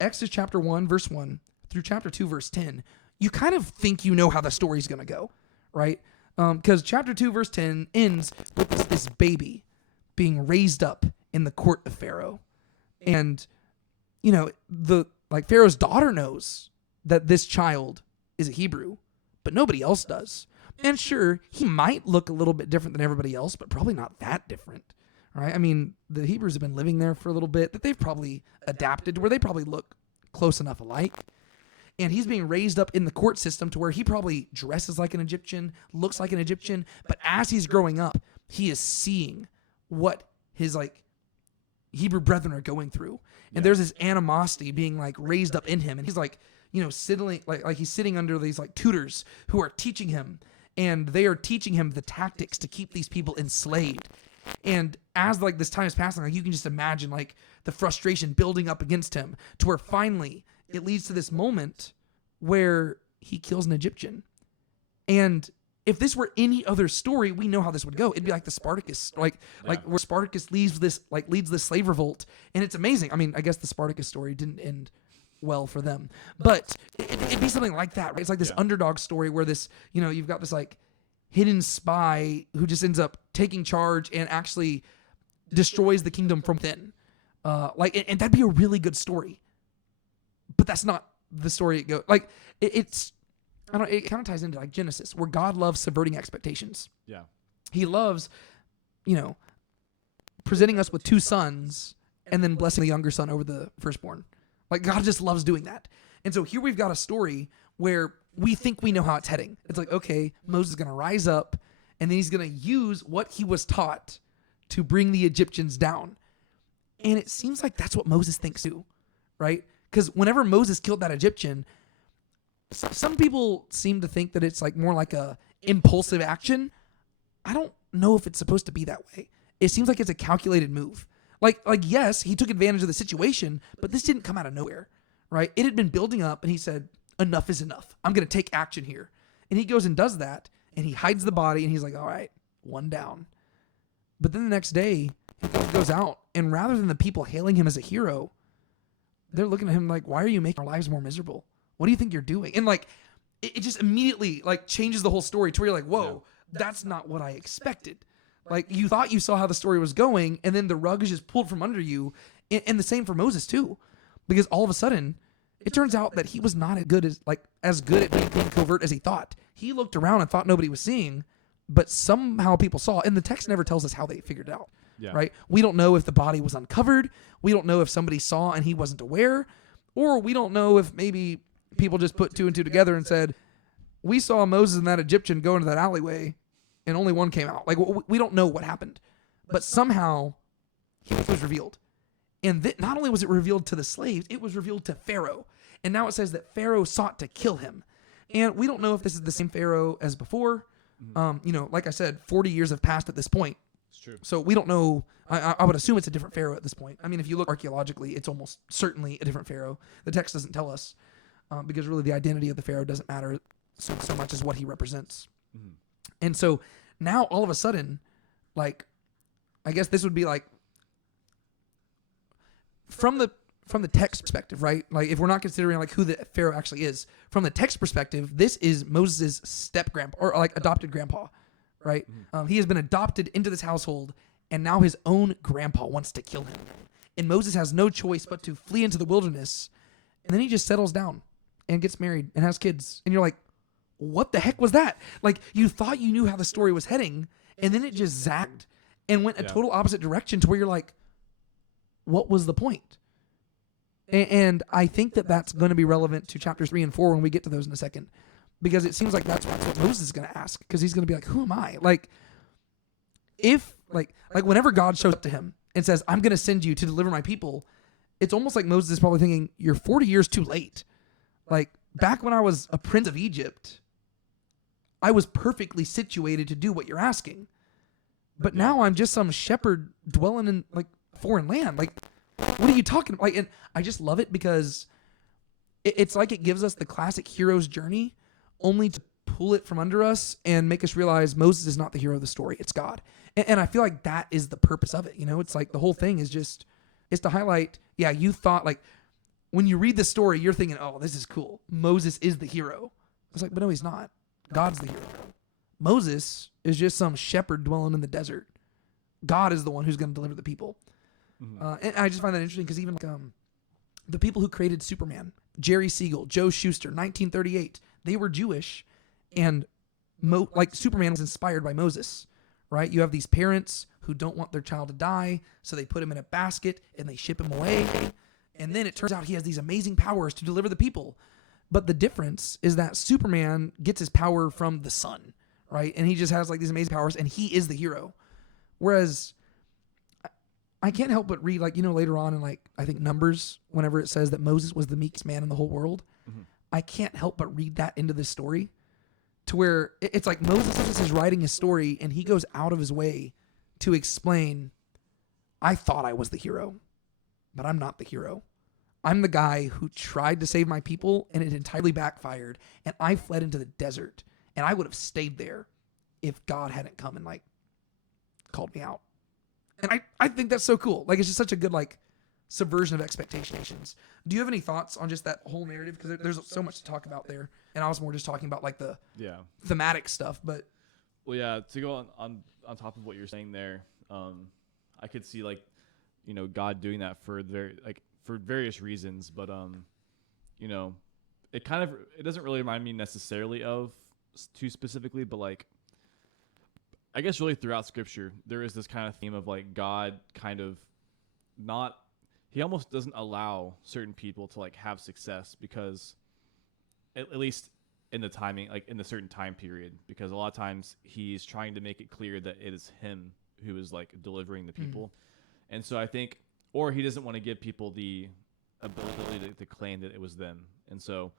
Exodus chapter 1, verse 1 through chapter 2, verse 10, you kind of think you know how the story's going to go, right? Because chapter 2, verse 10 ends with this baby being raised up in the court of Pharaoh. And, Pharaoh's daughter knows that this child is a Hebrew, but nobody else does. And sure, he might look a little bit different than everybody else, but probably not that different, right? The Hebrews have been living there for a little bit, that they've probably adapted to where they probably look close enough alike. And he's being raised up in the court system to where he probably dresses like an Egyptian, looks like an Egyptian, but as he's growing up, he is seeing what his Hebrew brethren are going through. And there's this animosity being raised up in him. And he's sitting he's sitting under these tutors who are teaching him. And they are teaching him the tactics to keep these people enslaved. And as this time is passing, you can just imagine the frustration building up against him to where finally it leads to this moment where he kills an Egyptian. And if this were any other story, we know how this would go. It'd be like the Spartacus, where Spartacus leads this slave revolt, and it's amazing. I guess the Spartacus story didn't end well for them. But it'd be something like that, right? It's like this underdog story where this, you've got this like hidden spy who just ends up taking charge and actually destroys the kingdom from within. And that'd be a really good story. But that's not the story it goes. Like it kind of ties into like Genesis, where God loves subverting expectations. Yeah. He loves, presenting us with two sons and then blessing the younger son over the firstborn. Like God just loves doing that. And so here we've got a story where we think we know how it's heading. It's like, okay, Moses is going to rise up and then he's going to use what he was taught to bring the Egyptians down. And it seems like that's what Moses thinks too, right? Because whenever Moses killed that Egyptian, some people seem to think that it's like more like a impulsive action. I don't know if it's supposed to be that way. It seems like it's a calculated move. Like yes, he took advantage of the situation, but this didn't come out of nowhere, right? It had been building up, and he said, enough is enough. I'm going to take action here. And he goes and does that, and he hides the body, and he's like, all right, one down. But then the next day, he goes out, and rather than the people hailing him as a hero, they're looking at him like, why are you making our lives more miserable? What do you think you're doing? And like, it just immediately like changes the whole story to where you're like, whoa, that's not what I expected. Like you thought you saw how the story was going, and then the rug is just pulled from under you. And the same for Moses too, because all of a sudden it turns out that he was not as good at being covert as he thought. He looked around and thought nobody was seeing, but somehow people saw. And the text never tells us how they figured it out. Yeah. Right? We don't know if the body was uncovered. We don't know if somebody saw and he wasn't aware, or we don't know if maybe people just put two and two together and said, we saw Moses and that Egyptian go into that alleyway and only one came out. Like, we don't know what happened, but somehow he was revealed. And not only was it revealed to the slaves, it was revealed to Pharaoh. And now it says that Pharaoh sought to kill him. And we don't know if this is the same Pharaoh as before. Like I said, 40 years have passed at this point. It's true. So we don't know. I would assume it's a different Pharaoh at this point. I mean, if you look archaeologically, it's almost certainly a different Pharaoh. The text doesn't tell us because really the identity of the Pharaoh doesn't matter so much as what he represents. Mm-hmm. And so now all of a sudden, like, I guess this would be like, from the text perspective, right? Like if we're not considering like who the Pharaoh actually is, from the text perspective, this is Moses' step grandpa or like adopted grandpa, right? Mm-hmm. He has been adopted into this household, and now his own grandpa wants to kill him. And Moses has no choice but to flee into the wilderness, and then he just settles down and gets married and has kids. And you're like, what the heck was that? Like you thought you knew how the story was heading, and then it just zagged and went a total opposite direction to where you're like, what was the point? And I think that that's going to be relevant to chapters 3 and 4 when we get to those in a second, because it seems like that's what Moses is going to ask, because he's going to be like, who am I? Like, if like whenever God shows up to him and says, I'm going to send you to deliver my people, it's almost like Moses is probably thinking, you're 40 years too late. Like back when I was a prince of Egypt, I was perfectly situated to do what you're asking. But now I'm just some shepherd dwelling in like foreign land. Like, what are you talking about? Like, and I just love it because it's like it gives us the classic hero's journey, only to pull it from under us and make us realize Moses is not the hero of the story. It's God. And I feel like that is the purpose of it. It's like the whole thing is to highlight, you thought like when you read the story, you're thinking, oh, this is cool. Moses is the hero. It's like, but no, he's not. God's the hero. Moses is just some shepherd dwelling in the desert. God is the one who's going to deliver the people. Mm-hmm. And I just find that interesting because even like the people who created Superman, Jerry Siegel, Joe Shuster, 1938, they were Jewish, and Superman was inspired by Moses, right? You have these parents who don't want their child to die, so they put him in a basket and they ship him away, and then it turns out he has these amazing powers to deliver the people. But the difference is that Superman gets his power from the sun, right? And he just has like these amazing powers, and he is the hero. Whereas I can't help but read, like, later on in, like, I think Numbers, whenever it says that Moses was the meekest man in the whole world, mm-hmm. I can't help but read that into this story to where it's like Moses is writing his story, and he goes out of his way to explain, I thought I was the hero, but I'm not the hero. I'm the guy who tried to save my people, and it entirely backfired, and I fled into the desert, and I would have stayed there if God hadn't come and, like, called me out. And I think that's so cool. Like, it's just such a good, like, subversion of expectations. Do you have any thoughts on just that whole narrative? Because there's so much to talk about there, and I was more just talking about like the thematic stuff. But well, yeah, to go on top of what you're saying there, I could see like, God doing that for various reasons, but it doesn't really remind me necessarily of too specifically, but like, I guess really throughout Scripture there is this kind of theme of like God kind of he almost doesn't allow certain people to like have success because at least in the timing, like in the certain time period, because a lot of times he's trying to make it clear that it is him who is like delivering the people. And so I think, or he doesn't want to give people the ability to claim that it was them. And so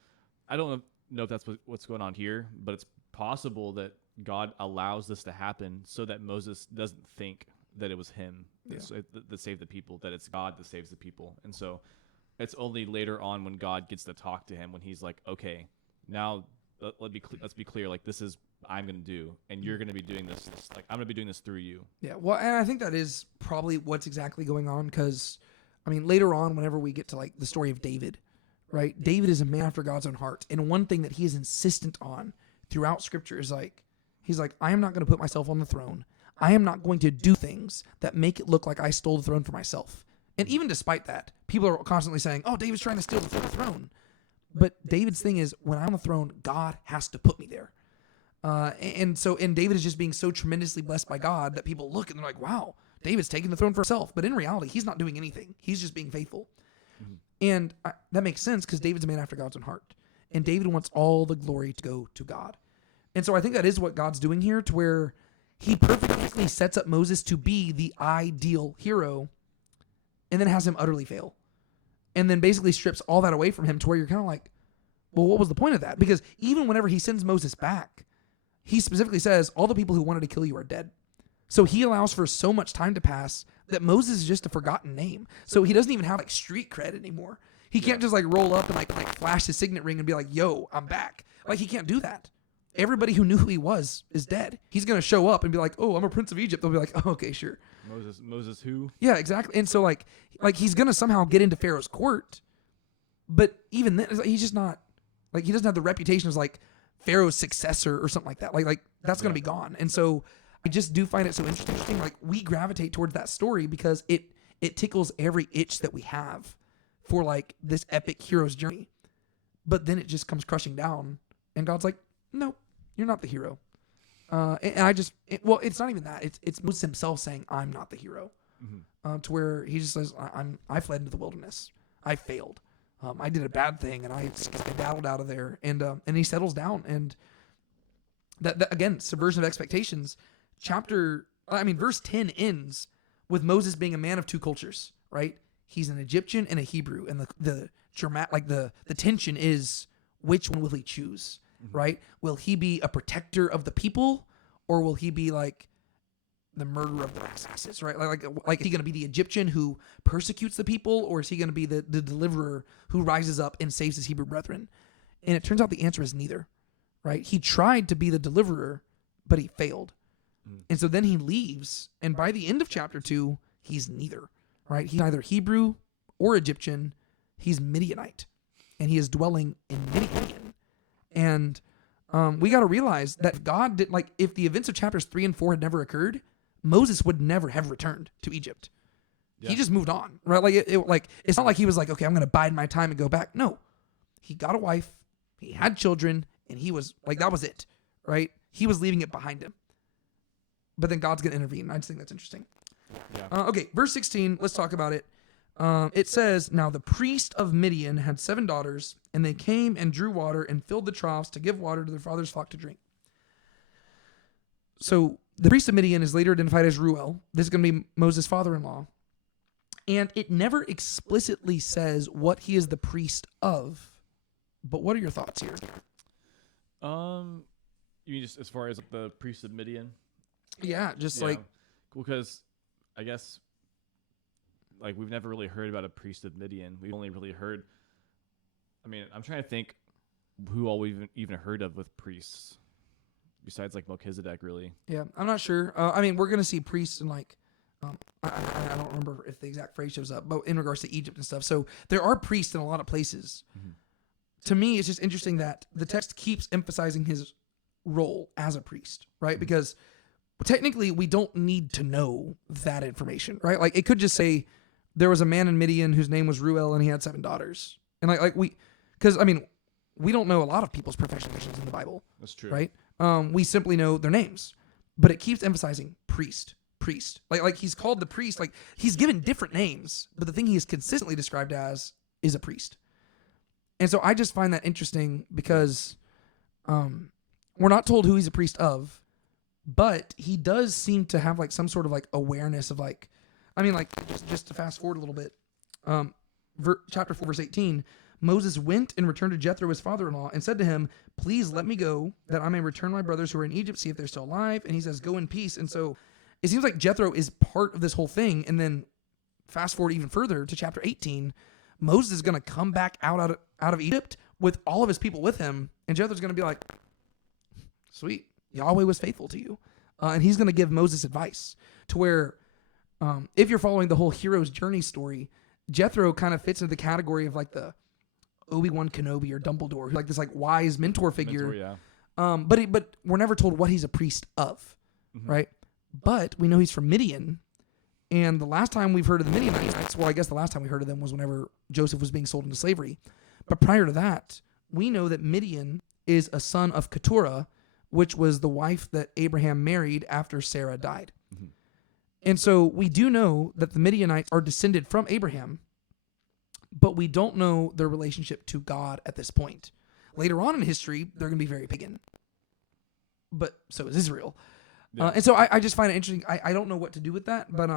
I don't know if that's what's going on here, but it's possible that God allows this to happen so that Moses doesn't think that it was him that saved the people, that it's God that saves the people. And so it's only later on when God gets to talk to him, when he's like, okay, now let's be clear, like this is I'm going to do, and you're going to be doing this, like I'm going to be doing this through you. Yeah, well, and I think that is probably what's exactly going on, because I mean, later on, whenever we get to like the story of David, right? David is a man after God's own heart, and one thing that he is insistent on throughout Scripture is like, he's like, I am not going to put myself on the throne. I am not going to do things that make it look like I stole the throne for myself. And even despite that, people are constantly saying, oh, David's trying to steal the throne. But David's thing is, when I'm on the throne, God has to put me there. And David is just being so tremendously blessed by God that people look and they're like, wow, David's taking the throne for himself. But in reality, he's not doing anything. He's just being faithful. Mm-hmm. And that makes sense, because David's a man after God's own heart. And David wants all the glory to go to God. And so I think that is what God's doing here, to where he perfectly sets up Moses to be the ideal hero and then has him utterly fail. And then basically strips all that away from him, to where you're kind of like, well, what was the point of that? Because even whenever he sends Moses back, he specifically says, all the people who wanted to kill you are dead. So he allows for so much time to pass that Moses is just a forgotten name. So he doesn't even have like street cred anymore. He can't just like roll up and like flash his signet ring and be like, yo, I'm back. Like, he can't do that. Everybody who knew who he was is dead. He's going to show up and be like, oh, I'm a prince of Egypt. They'll be like, oh, okay, sure. Moses who? Yeah, exactly. And so like he's going to somehow get into Pharaoh's court. But even then, he's just not, like, he doesn't have the reputation as like Pharaoh's successor or something like that. Like that's going to be gone. And so I just do find it so interesting. Like, we gravitate towards that story because it tickles every itch that we have for like this epic hero's journey. But then it just comes crushing down, and God's like, nope. You're not the hero. It's not even that. It's Moses himself saying, I'm not the hero. Mm-hmm. To where he just says, I fled into the wilderness. I failed. I did a bad thing, and I skedaddled out of there. And he settles down. And that again, subversion of expectations. Verse 10 ends with Moses being a man of two cultures, right? He's an Egyptian and a Hebrew. And the tension is, which one will he choose? Right? Will he be a protector of the people, or will he be like the murderer of the masses? Right? Like is he going to be the Egyptian who persecutes the people, or is he going to be the deliverer who rises up and saves his Hebrew brethren? And it turns out the answer is neither. Right? He tried to be the deliverer, but he failed. And so then he leaves, and by the end of chapter 2, he's neither. Right? He's neither Hebrew or Egyptian. He's Midianite, and he is dwelling in Midian. And we got to realize that God did, like, if the events of chapters 3 and 4 had never occurred, Moses would never have returned to Egypt. Yeah. He just moved on, right? Like, it's not like he was like, okay, I'm going to bide my time and go back. No, he got a wife, he had children, and he was like, that was it, right? He was leaving it behind him. But then God's going to intervene. I just think that's interesting. Yeah. Okay, verse 16, let's talk about it. It says, now the priest of Midian had 7 daughters, and they came and drew water and filled the troughs to give water to their father's flock to drink. So the priest of Midian is later identified as Reuel. This is going to be Moses' father-in-law. And it never explicitly says what he is the priest of. But what are your thoughts here? You mean just as far as the priest of Midian? Yeah, like... Because I guess... like, we've never really heard about a priest of Midian. We've only really heard... I mean, I'm trying to think who all we've even heard of with priests. Besides, like, Melchizedek, really. Yeah, I'm not sure. We're going to see priests in, like, I don't remember if the exact phrase shows up, but in regards to Egypt and stuff. So there are priests in a lot of places. Mm-hmm. To me, it's just interesting that the text keeps emphasizing his role as a priest, right? Mm-hmm. Because technically we don't need to know that information, right? Like it could just say there was a man in Midian whose name was Ruel and he had 7 daughters. And because we don't know a lot of people's professions in the Bible. That's true. Right? We simply know their names, but it keeps emphasizing priest. Like he's called the priest, like he's given different names, but the thing he is consistently described as is a priest. And so I just find that interesting because we're not told who he's a priest of, but he does seem to have like some sort of like awareness of like, just to fast forward a little bit, chapter 4, verse 18, Moses went and returned to Jethro, his father-in-law, and said to him, please let me go that I may return my brothers who are in Egypt, see if they're still alive. And he says, go in peace. And so it seems like Jethro is part of this whole thing. And then fast forward even further to chapter 18, Moses is going to come back out of Egypt with all of his people with him. And Jethro's going to be like, sweet, Yahweh was faithful to you. And he's going to give Moses advice to where if you're following the whole hero's journey story, Jethro kind of fits into the category of like the Obi-Wan Kenobi or Dumbledore, who's like this like wise mentor figure. But we're never told what he's a priest of, right? But we know he's from Midian. And the last time we've heard of the Midianites, well, I guess the last time we heard of them was whenever Joseph was being sold into slavery. But prior to that, we know that Midian is a son of Keturah, which was the wife that Abraham married after Sarah died. Mm-hmm. And so we do know that the Midianites are descended from Abraham, but we don't know their relationship to God at this point. Later on in history, they're going to be very pagan. But so is Israel. Yeah. And so I just find it interesting. I don't know what to do with that, but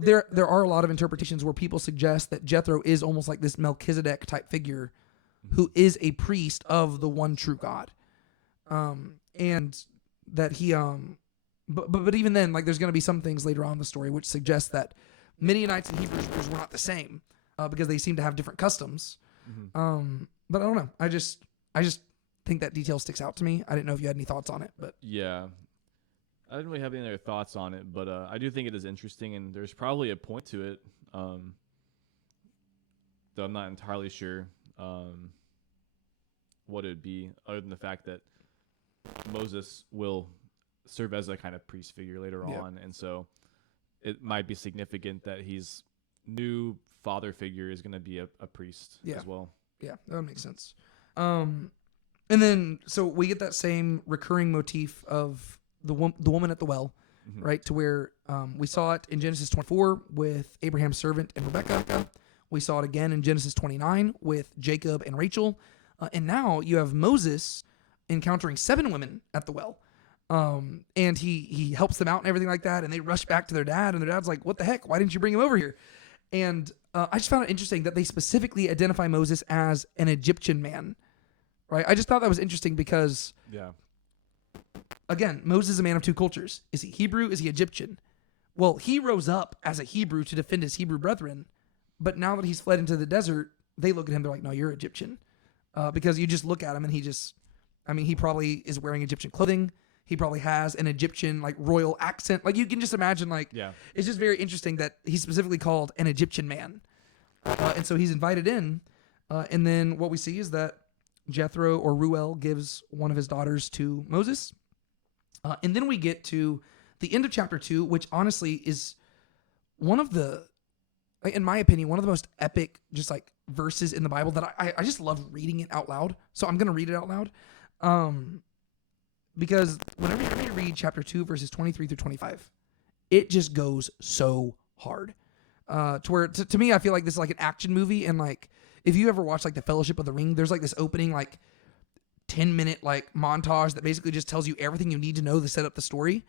there are a lot of interpretations where people suggest that Jethro is almost like this Melchizedek type figure who is a priest of the one true God. And that he but even then, like there's going to be some things later on in the story which suggest that Midianites and Hebrews were not the same because they seem to have different customs. Mm-hmm. But I don't know. I just think that detail sticks out to me. I didn't know if you had any thoughts on it, but yeah, I didn't really have any other thoughts on it, but I do think it is interesting, and there's probably a point to it, though I'm not entirely sure what it would be, other than the fact that Moses will serve as a kind of priest figure later on, and so it might be significant that his new father figure is going to be a priest as well. Yeah, that makes sense. And then, so we get that same recurring motif of the woman at the well, right? To where we saw it in Genesis 24 with Abraham's servant and Rebekah. We saw it again in Genesis 29 with Jacob and Rachel. And now you have Moses encountering 7 women at the well. And he helps them out and everything like that. And they rush back to their dad. And their dad's like, what the heck? Why didn't you bring him over here? And I just found it interesting that they specifically identify Moses as an Egyptian man. Right? I just thought that was interesting because, again, Moses is a man of 2 cultures. Is he Hebrew? Is he Egyptian? Well, he rose up as a Hebrew to defend his Hebrew brethren, but now that he's fled into the desert, they look at him, they're like, no, you're Egyptian. Because you just look at him and he probably is wearing Egyptian clothing. He probably has an Egyptian, like, royal accent. Like, you can just imagine, like, it's just very interesting that he's specifically called an Egyptian man. And so he's invited in, and then what we see is that Jethro or Ruel gives one of his daughters to Moses. And then we get to the end of chapter 2, which honestly is one of the, in my opinion, one of the most epic just like verses in the Bible that I just love reading it out loud. So I'm going to read it out loud. Because whenever you read chapter 2, verses 23 through 25, it just goes so hard. To where, to me, I feel like this is like an action movie. And like, if you ever watch like the Fellowship of the Ring, there's like this opening like 10-minute like montage that basically just tells you everything you need to know to set up the story.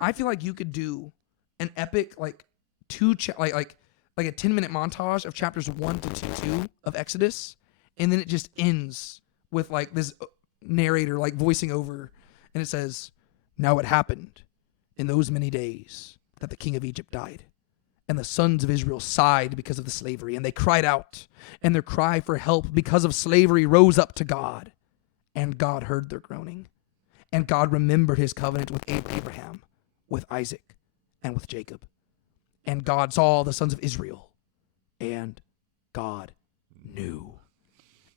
I feel like you could do an epic like like a 10-minute montage of chapters 1 to 2 of Exodus, and then it just ends with like this narrator like voicing over, and it says, "Now it happened in those many days that the king of Egypt died. And the sons of Israel sighed because of the slavery, and they cried out, and their cry for help because of slavery rose up to God. And God heard their groaning. And God remembered his covenant with Abraham, with Isaac, and with Jacob. And God saw the sons of Israel, and God knew.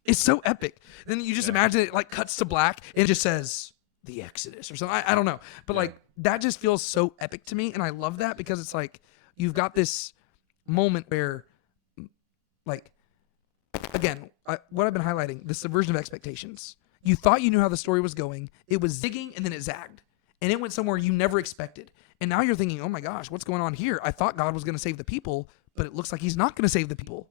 It's so epic. Then you just imagine it like cuts to black and it just says the Exodus or something. I don't know. But like that just feels so epic to me. And I love that because it's like you've got this moment where like, again, what I've been highlighting, the subversion of expectations. You thought you knew how the story was going. It was zigging and then it zagged. And it went somewhere you never expected. And now you're thinking, oh my gosh, what's going on here? I thought God was going to save the people, but it looks like he's not going to save the people.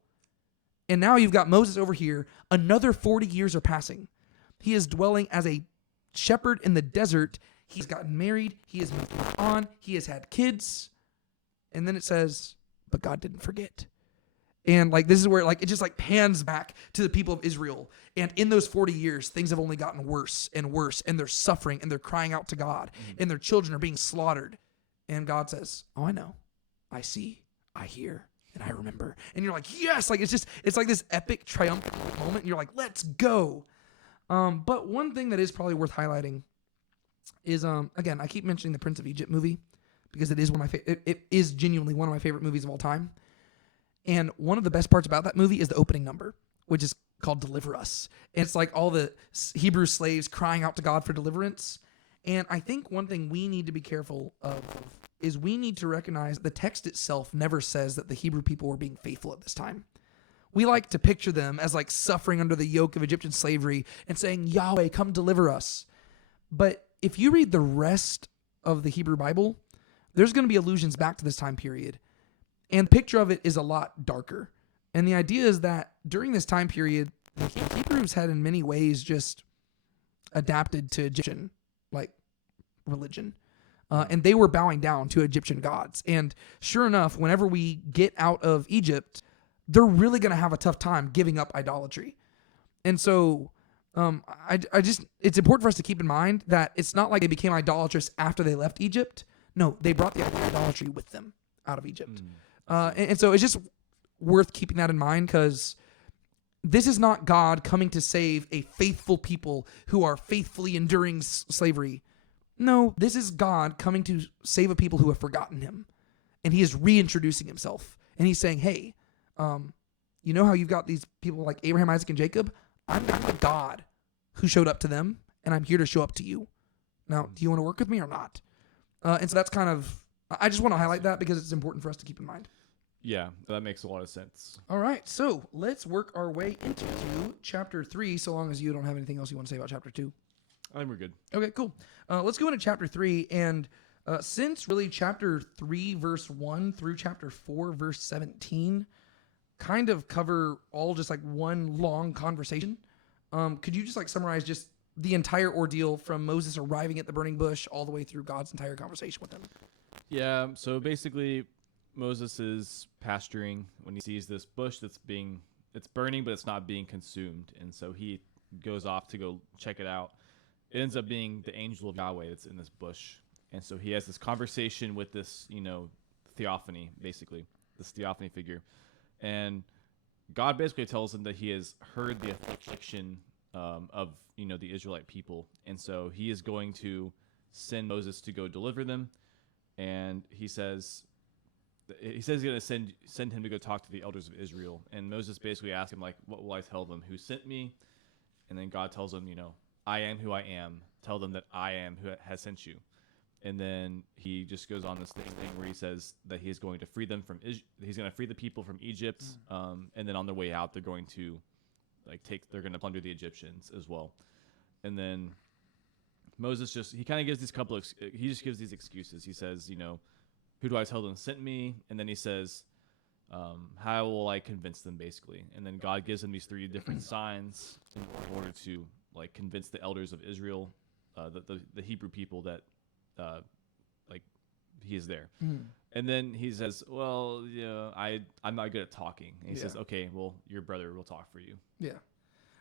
And now you've got Moses over here. Another 40 years are passing. He is dwelling as a shepherd in the desert. He's gotten married. He has moved on. He has had kids. And then it says, but God didn't forget. And like this is where like it just like pans back to the people of Israel. And in those 40 years, things have only gotten worse and worse. And they're suffering and they're crying out to God. And their children are being slaughtered. And God says, oh, I know. I see. I hear. And I remember. And you're like, yes. Like it's like this epic triumphant moment. And you're like, let's go. But one thing that is probably worth highlighting is, again, I keep mentioning the Prince of Egypt movie because it is one of my it is genuinely one of my favorite movies of all time. And one of the best parts about that movie is the opening number, which is called Deliver Us. And it's like all the Hebrew slaves crying out to God for deliverance. And I think one thing we need to be careful of is we need to recognize the text itself never says that the Hebrew people were being faithful at this time. We like to picture them as like suffering under the yoke of Egyptian slavery and saying, Yahweh, come deliver us. But if you read the rest of the Hebrew Bible, there's going to be allusions back to this time period. And the picture of it is a lot darker. And the idea is that during this time period, the Hebrews had in many ways just adapted to Egyptian like religion. And they were bowing down to Egyptian gods. And sure enough, whenever we get out of Egypt, they're really going to have a tough time giving up idolatry. And so it's important for us to keep in mind that it's not like they became idolatrous after they left Egypt. No, they brought the idolatry with them out of Egypt. And so it's just worth keeping that in mind because this is not God coming to save a faithful people who are faithfully enduring slavery. No, this is God coming to save a people who have forgotten him. And he is reintroducing himself. And he's saying, hey, you know how you've got these people like Abraham, Isaac, and Jacob? I'm the God who showed up to them, and I'm here to show up to you. Now, do you want to work with me or not? And so that's kind of, I just want to highlight that because it's important for us to keep in mind. Yeah, that makes a lot of sense. All right, so let's work our way into chapter 3, so long as you don't have anything else you want to say about chapter 2. I think we're good. Okay, cool. Let's go into chapter 3, and since really chapter 3, verse 1 through chapter 4, verse 17 kind of cover all just like one long conversation, could you just like summarize just the entire ordeal from Moses arriving at the burning bush all the way through God's entire conversation with him? Yeah, so basically Moses is pasturing when he sees this bush it's burning, but it's not being consumed. And so he goes off to go check it out. It ends up being the angel of Yahweh that's in this bush. And so he has this conversation with this, theophany, basically, this theophany figure. And God basically tells him that he has heard the affliction of, the Israelite people. And so he is going to send Moses to go deliver them. And he says he's going to send him to go talk to the elders of Israel. And Moses basically asks him, like, what will I tell them? Who sent me? And then God tells him, I am who I am. Tell them that I am who has sent you. And then he just goes on this thing where he says that he's going to free them from he's going to free the people from Egypt. And then on their way out, they're going to they're going to plunder the Egyptians as well. And then Moses he kind of gives he just gives these excuses. He says, who do I tell them sent me? And then he says, how will I convince them, basically? And then God gives him these 3 different signs in order to convince the elders of Israel, the Hebrew people that he is there. And then he says, well, I'm not good at talking. And he says, okay, well, your brother will talk for you.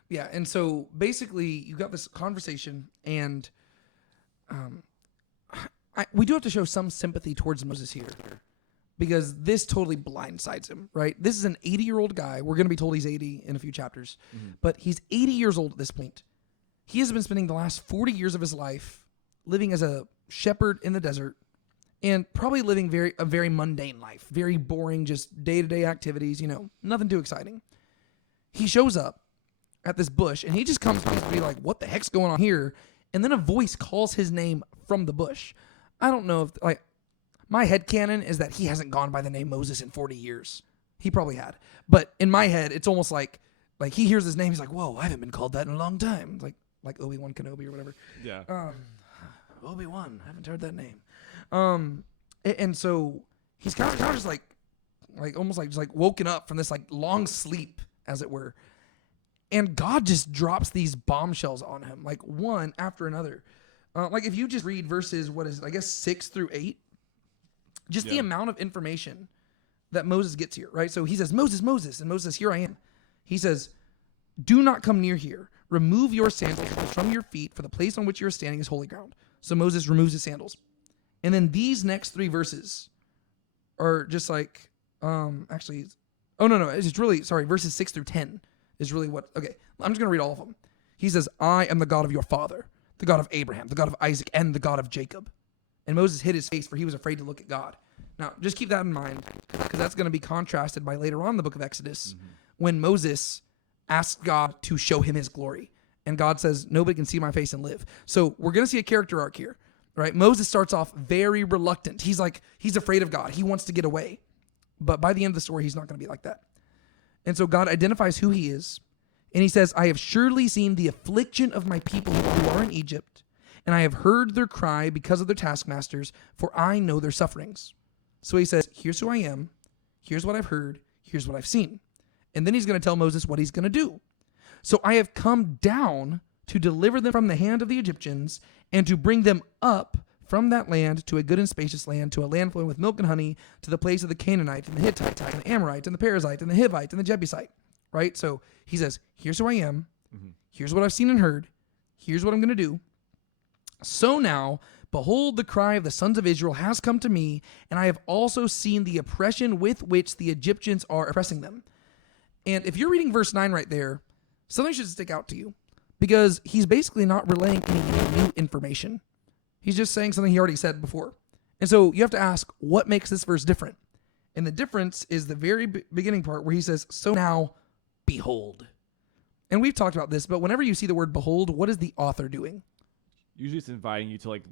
Yeah. And so basically you got this conversation, and we do have to show some sympathy towards Moses here, because this totally blindsides him, right? This is an 80-year-old guy. We're going to be told he's 80 in a few chapters, but he's 80 years old at this point. He has been spending the last 40 years of his life living as a shepherd in the desert, and probably living a very mundane life, very boring, just day-to-day activities, nothing too exciting. He shows up at this bush, and he just comes to be like, what the heck's going on here? And then a voice calls his name from the bush. I don't know if, my headcanon is that he hasn't gone by the name Moses in 40 years. He probably had. But in my head, it's almost like he hears his name, he's like, whoa, I haven't been called that in a long time. Like Obi-Wan Kenobi or whatever. Yeah. Obi-Wan, I haven't heard that name. And so he's kind of just like almost like just like woken up from this like long sleep, as it were. And God just drops these bombshells on him, like one after another. Like if you just read verses, 6 through 8, just the amount of information that Moses gets here, right? So he says, Moses, Moses, and Moses says, here I am. He says, do not come near here. Remove your sandals from your feet, for the place on which you are standing is holy ground. So Moses removes his sandals. And then these next 3 verses are just like, verses 6 through 10 is really what, okay, I'm just going to read all of them. He says, I am the God of your father, the God of Abraham, the God of Isaac, and the God of Jacob. And Moses hid his face, for he was afraid to look at God. Now, just keep that in mind, because that's going to be contrasted by later on in the book of Exodus, when Moses asked God to show him his glory. And God says, nobody can see my face and live. So we're going to see a character arc here, right? Moses starts off very reluctant. He's afraid of God. He wants to get away. But by the end of the story, he's not going to be like that. And so God identifies who he is. And he says, I have surely seen the affliction of my people who are in Egypt, and I have heard their cry because of their taskmasters, for I know their sufferings. So he says, here's who I am. Here's what I've heard. Here's what I've seen. And then he's going to tell Moses what he's going to do. So I have come down to deliver them from the hand of the Egyptians and to bring them up from that land to a good and spacious land, to a land flowing with milk and honey, to the place of the Canaanite and the Hittite and the Amorite and the Perizzite and the Hivite and the Jebusite, right? So he says, here's who I am. Here's what I've seen and heard. Here's what I'm going to do. So now, behold, the cry of the sons of Israel has come to me, and I have also seen the oppression with which the Egyptians are oppressing them. And if you're reading verse 9 right there, something should stick out to you, because he's basically not relaying any new information. He's just saying something he already said before. And so you have to ask, what makes this verse different? And the difference is the very beginning part where he says, so now, behold. And we've talked about this, but whenever you see the word behold, what is the author doing? Usually it's inviting you to like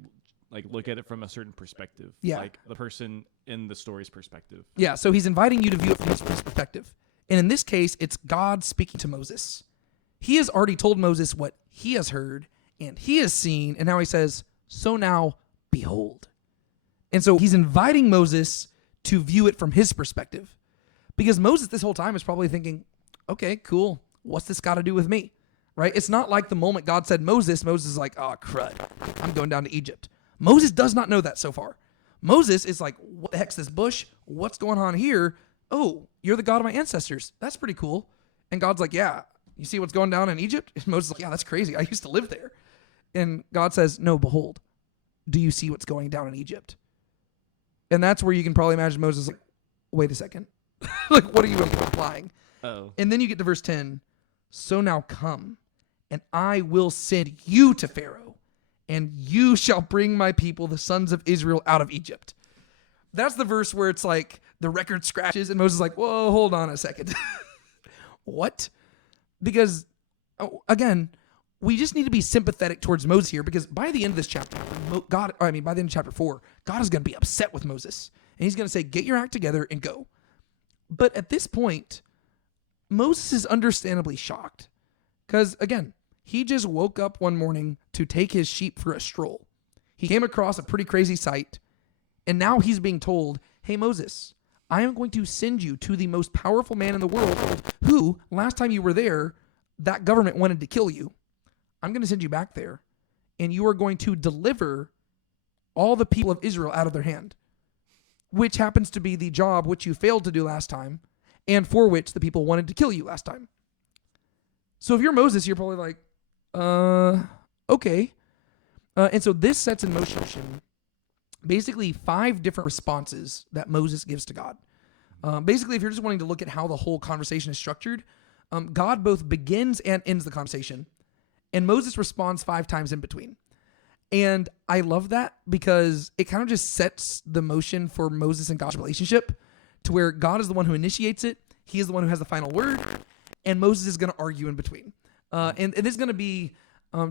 look at it from a certain perspective. Yeah. Like the person in the story's perspective. Yeah, so he's inviting you to view it from his perspective. And in this case, it's God speaking to Moses. He has already told Moses what he has heard and he has seen, and now he says, so now, behold. And so he's inviting Moses to view it from his perspective. Because Moses this whole time is probably thinking, okay, cool. What's this got to do with me? Right? It's not like the moment God said Moses is like, oh, crud. I'm going down to Egypt. Moses does not know that so far. Moses is like, what the heck's this bush? What's going on here? Oh, you're the God of my ancestors. That's pretty cool. And God's like, yeah, you see what's going down in Egypt? And Moses is like, yeah, that's crazy. I used to live there. And God says, no, behold, do you see what's going down in Egypt? And that's where you can probably imagine Moses like, wait a second. Like, what are you implying? Oh. And then you get to verse 10. So now come, and I will send you to Pharaoh, and you shall bring my people, the sons of Israel, out of Egypt. That's the verse where it's like the record scratches, and Moses is like, whoa, hold on a second. What? Because, again, we just need to be sympathetic towards Moses here, because by the end of this chapter, by the end of chapter 4, God is going to be upset with Moses. And he's going to say, get your act together and go. But at this point, Moses is understandably shocked. Because, again, he just woke up one morning to take his sheep for a stroll. He came across a pretty crazy sight. And now he's being told, hey, Moses, I am going to send you to the most powerful man in the world who, last time you were there, that government wanted to kill you. I'm going to send you back there, and you are going to deliver all the people of Israel out of their hand, which happens to be the job which you failed to do last time, and for which the people wanted to kill you last time. So if you're Moses, you're probably like, okay. And so this sets in motion basically 5 different responses that Moses gives to God. Basically, if you're just wanting to look at how the whole conversation is structured, God both begins and ends the conversation, and Moses responds 5 times in between. And I love that because it kind of just sets the motion for Moses and God's relationship to where God is the one who initiates it. He is the one who has the final word, and Moses is going to argue in between. And it is going to be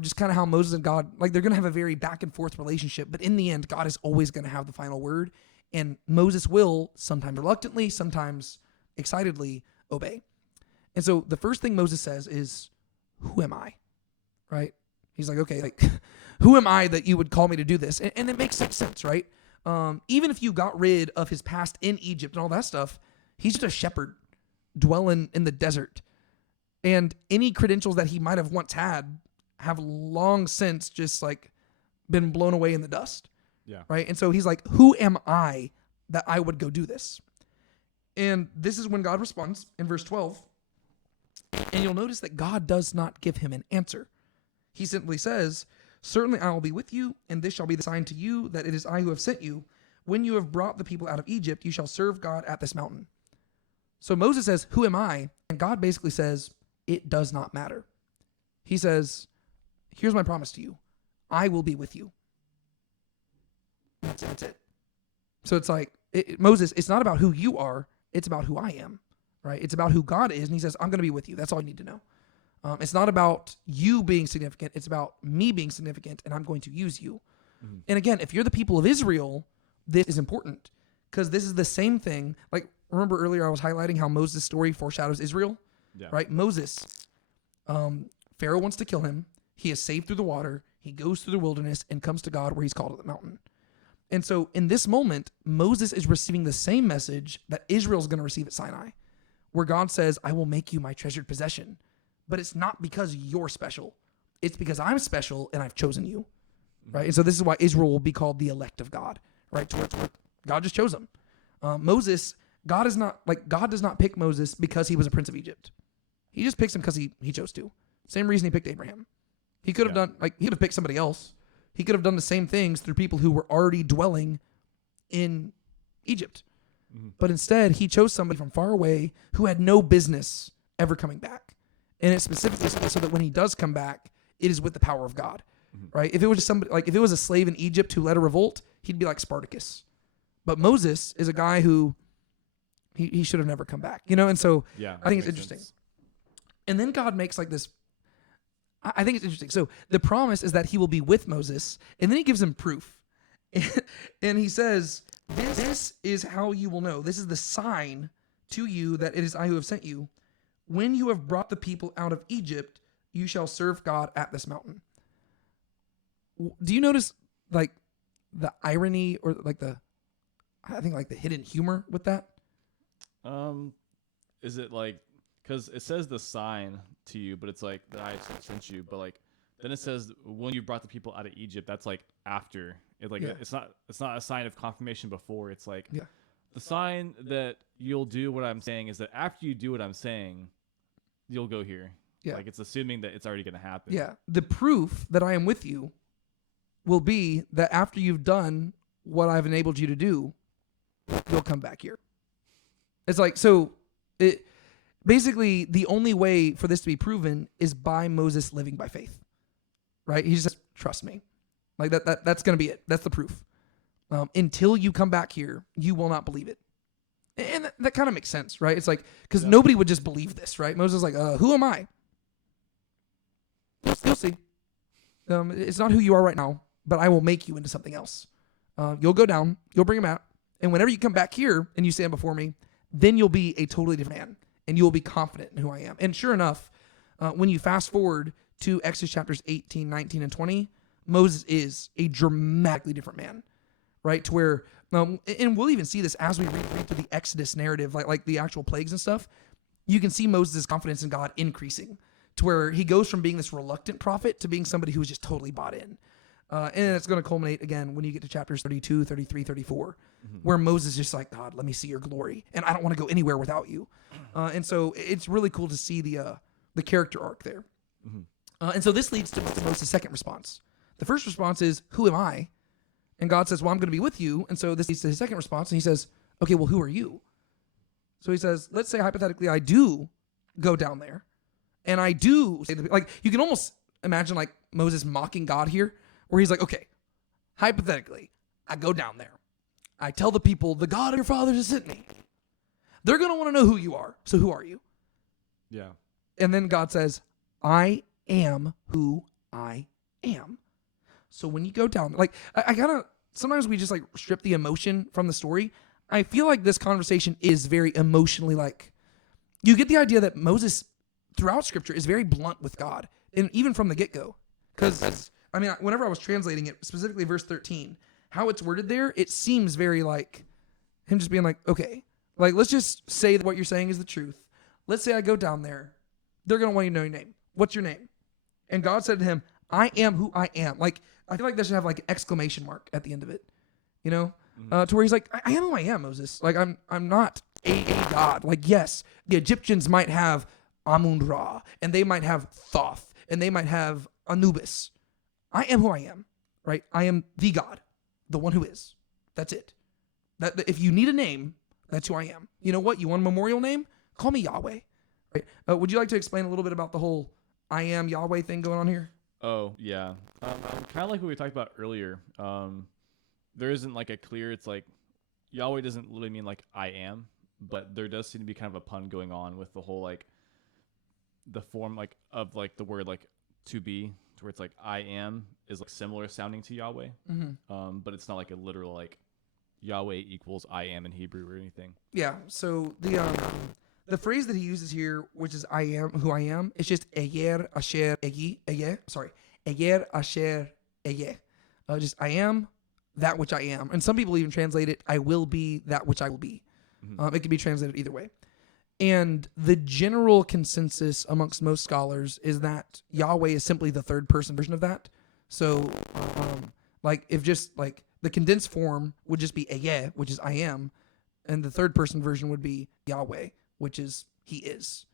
just kind of how Moses and God, like they're going to have a very back and forth relationship. But in the end, God is always going to have the final word. And Moses will, sometimes reluctantly, sometimes excitedly, obey. And so the first thing Moses says is, who am I? Right? He's like, okay, like, who am I that you would call me to do this? And it makes sense, right? Even if you got rid of his past in Egypt and all that stuff, he's just a shepherd dwelling in the desert. And any credentials that he might have once had have long since just like been blown away in the dust. Yeah. Right? And so he's like, who am I that I would go do this? And this is when God responds in verse 12. And you'll notice that God does not give him an answer. He simply says, certainly I will be with you, and this shall be the sign to you that it is I who have sent you. When you have brought the people out of Egypt, you shall serve God at this mountain. So Moses says, who am I? And God basically says, it does not matter. He says, here's my promise to you. I will be with you. That's it. So it's like, Moses, it's not about who you are. It's about who I am, right? It's about who God is. And he says, I'm going to be with you. That's all you need to know. It's not about you being significant. It's about me being significant, and I'm going to use you. Mm-hmm. And again, if you're the people of Israel, this is important because this is the same thing. Like, remember earlier I was highlighting how Moses' story foreshadows Israel, right? Moses, Pharaoh wants to kill him. He is saved through the water. He goes through the wilderness and comes to God where he's called at the mountain. And so in this moment, Moses is receiving the same message that Israel's going to receive at Sinai, where God says, I will make you my treasured possession. But it's not because you're special. It's because I'm special and I've chosen you, right? And so this is why Israel will be called the elect of God, right? To where God just chose him. Moses, God does not pick Moses because he was a prince of Egypt. He just picks him because he chose to. Same reason he picked Abraham. He could have he could have picked somebody else. He could have done the same things through people who were already dwelling in Egypt. Mm-hmm. But instead, he chose somebody from far away who had no business ever coming back. And it's specifically so that when he does come back, it is with the power of God, right? If it was just somebody, like if it was a slave in Egypt who led a revolt, he'd be like Spartacus. But Moses is a guy who he should have never come back, you know? And so I think it's interesting. Sense. And then God makes like this, I think it's interesting. So the promise is that he will be with Moses, and then he gives him proof. And he says, this is how you will know. This is the sign to you that it is I who have sent you. When you have brought the people out of Egypt, you shall serve God at this mountain. Do you notice like the irony or like the hidden humor with that? Is it like, because it says the sign to you, but it's like that I sent you, but like then it says when you brought the people out of Egypt, that's like after it, like it's not a sign of confirmation before. It's like the sign that you'll do what I'm saying is that after you do what I'm saying, you'll go here. Yeah. Like it's assuming that it's already going to happen. Yeah. The proof that I am with you will be that after you've done what I've enabled you to do, you'll come back here. It's like, so it basically the only way for this to be proven is by Moses living by faith, right? He just says, trust me. Like that's going to be it. That's the proof. Until you come back here, you will not believe it. And that kind of makes sense, right? It's like, because nobody would just believe this, right? Moses is like, who am I? You'll see. It's not who you are right now, but I will make you into something else. You'll go down, you'll bring him out, and whenever you come back here and you stand before me, then you'll be a totally different man, and you'll be confident in who I am. And sure enough, when you fast forward to Exodus chapters 18, 19, and 20, Moses is a dramatically different man, right? To where, and we'll even see this as we read through the Exodus narrative, like the actual plagues and stuff. You can see Moses' confidence in God increasing to where he goes from being this reluctant prophet to being somebody who is just totally bought in. And it's going to culminate again when you get to chapters 32, 33, 34, where Moses is just like, God, let me see your glory. And I don't want to go anywhere without you. And so it's really cool to see the character arc there. And so this leads to Moses' second response. The first response is, who am I? And God says, well, I'm going to be with you. And so this leads to his second response. And he says, okay, well, who are you? So he says, let's say hypothetically I do go down there. And I do say, like, you can almost imagine like Moses mocking God here, where he's like, okay, hypothetically, I go down there. I tell the people, the God of your fathers has sent me. They're going to want to know who you are. So who are you? Yeah. And then God says, I am who I am. So when you go down, like, I gotta, sometimes we just like strip the emotion from the story. I feel like this conversation is very emotionally like, you get the idea that Moses throughout scripture is very blunt with God. And even from the get-go. Because, I mean, whenever I was translating it, specifically verse 13, how it's worded there, it seems very like him just being like, okay, like, let's just say that what you're saying is the truth. Let's say I go down there. They're going to want you to know your name. What's your name? And God said to him, I am who I am. Like, I feel like that should have like an exclamation mark at the end of it, you know, to where he's like, I am who I am, Moses. Like, I'm not a God. Like, yes, the Egyptians might have Amun-Ra, and they might have Thoth, and they might have Anubis. I am who I am, right? I am the God, the one who is. That's it. That if you need a name, that's who I am. You know what? You want a memorial name? Call me Yahweh. Right? Would you like to explain a little bit about the whole I am Yahweh thing going on here? Oh, yeah. Kind of like what we talked about earlier. There isn't like a clear, it's like Yahweh doesn't literally mean like I am, but there does seem to be kind of a pun going on with the whole like the form like of like the word like to be, to where it's like I am is like similar sounding to Yahweh. But it's not like a literal like Yahweh equals I am in Hebrew or anything. Yeah. So the phrase that he uses here, which is I am who I am, it's just Eyer Asher Eye. Sorry. Eyer Asher Eye. Just I am that which I am. And some people even translate it, I will be that which I will be. It can be translated either way. And the general consensus amongst most scholars is that Yahweh is simply the third person version of that. So, like, if just like the condensed form would just be Eye, which is I am, and the third person version would be Yahweh, which is he is,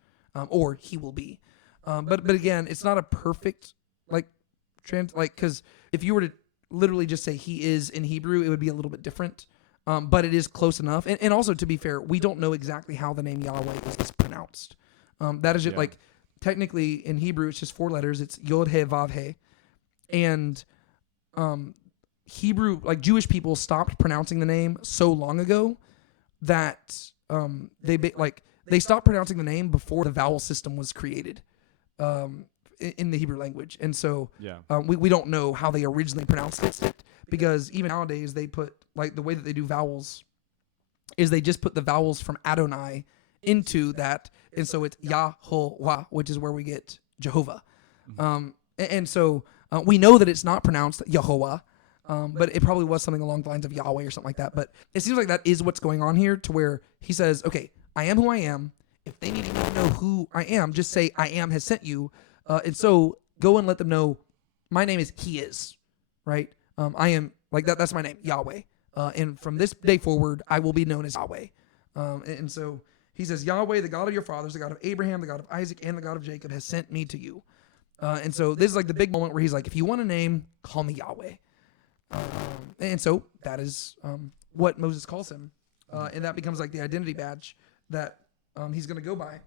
or he will be. But again, it's not a perfect because if you were to literally just say he is in Hebrew, it would be a little bit different. But it is close enough. And also, to be fair, we don't know exactly how the name Yahweh is pronounced. That is just like, technically in Hebrew, it's just 4 letters. It's Yod He Vav He. And Hebrew, like Jewish people stopped pronouncing the name so long ago that they stopped pronouncing the name before the vowel system was created in the Hebrew language. And so we don't know how they originally pronounced it, because even nowadays they put, like, the way that they do vowels is they just put the vowels from Adonai into that. And so it's Yahovah, which is where we get Jehovah. And so we know that it's not pronounced Yahovah, but it probably was something along the lines of Yahweh or something like that. But it seems like that is what's going on here, to where he says, okay, I am who I am. If they need to know who I am, just say I am has sent you. And so go and let them know my name is he is, right? I am, like, that's my name, Yahweh. And from this day forward, I will be known as Yahweh. And so he says, Yahweh, the God of your fathers, the God of Abraham, the God of Isaac, and the God of Jacob has sent me to you. And so this is like the big moment where he's like, if you want a name, call me Yahweh. And so that is what Moses calls him. And that becomes like the identity badge that he's going to go by.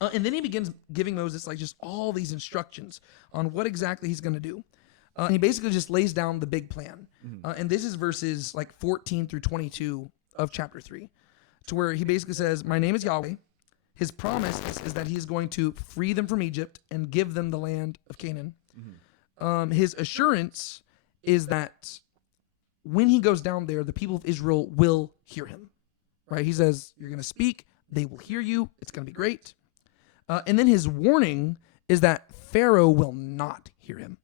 And then he begins giving Moses like just all these instructions on what exactly he's going to do. And he basically just lays down the big plan. And this is verses like 14 through 22 of chapter 3, to where he basically says, my name is Yahweh. His promise is that he is going to free them from Egypt and give them the land of Canaan. His assurance is that when he goes down there, the people of Israel will hear him. Right? He says, you're going to speak. They will hear you. It's going to be great. And then his warning is that Pharaoh will not hear him.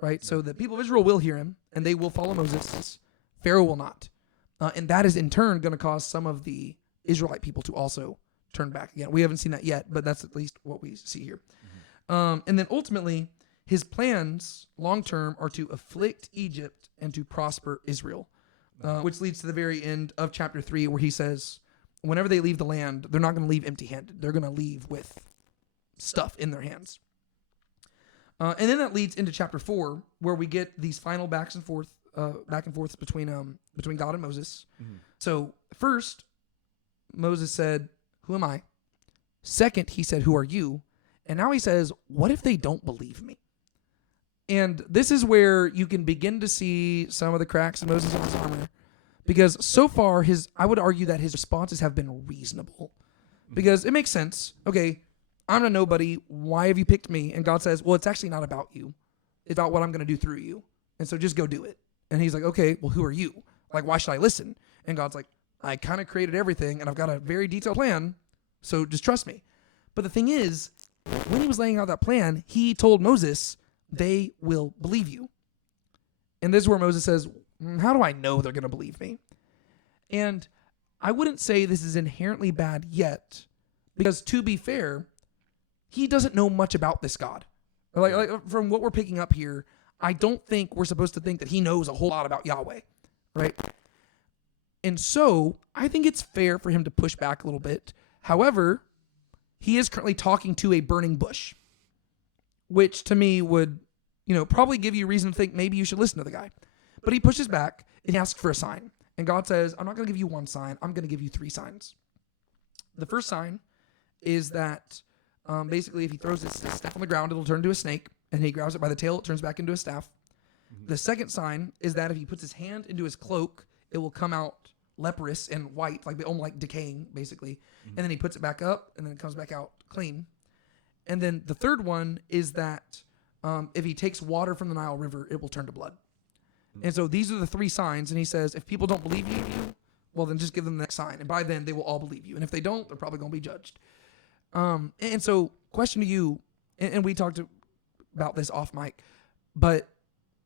Right? So the people of Israel will hear him, and they will follow Moses. Pharaoh will not. And that is in turn going to cause some of the Israelite people to also turn back again. We haven't seen that yet, but that's at least what we see here. And then ultimately, his plans long-term are to afflict Egypt and to prosper Israel, which leads to the very end of chapter 3, where he says, whenever they leave the land, they're not going to leave empty-handed. They're going to leave with stuff in their hands. And then that leads into chapter 4, where we get these final back and forths between God and Moses. So first, Moses said, who am I? Second, he said, who are you? And now he says, what if they don't believe me? And this is where you can begin to see some of the cracks in Moses' armor. Because so far, I would argue that his responses have been reasonable. Because it makes sense. Okay, I'm a nobody. Why have you picked me? And God says, well, it's actually not about you. It's about what I'm going to do through you. And so just go do it. And he's like, okay, well, who are you? Like, why should I listen? And God's like, I kind of created everything, and I've got a very detailed plan, so just trust me. But the thing is, when he was laying out that plan, he told Moses, they will believe you. And this is where Moses says, how do I know they're going to believe me? And I wouldn't say this is inherently bad yet, because to be fair, he doesn't know much about this God. Like from what we're picking up here, I don't think we're supposed to think that he knows a whole lot about Yahweh, right? And so I think it's fair for him to push back a little bit. However, he is currently talking to a burning bush, which to me would, probably give you reason to think maybe you should listen to the guy. But he pushes back and he asks for a sign. And God says, I'm not going to give you one sign. I'm going to give you 3 signs. The first sign is that basically if he throws his staff on the ground, it'll turn into a snake. And he grabs it by the tail, it turns back into a staff. Mm-hmm. The second sign is that if he puts his hand into his cloak, it will come out leprous and white, like decaying, basically. Mm-hmm. And then he puts it back up, and then it comes back out clean. And then the third one is that if he takes water from the Nile River, it will turn to blood. Mm-hmm. And so these are the 3 signs. And he says, if people don't believe you, well, then just give them the next sign. And by then, they will all believe you. And if they don't, they're probably going to be judged. And so question to you, and we talked about this off mic, but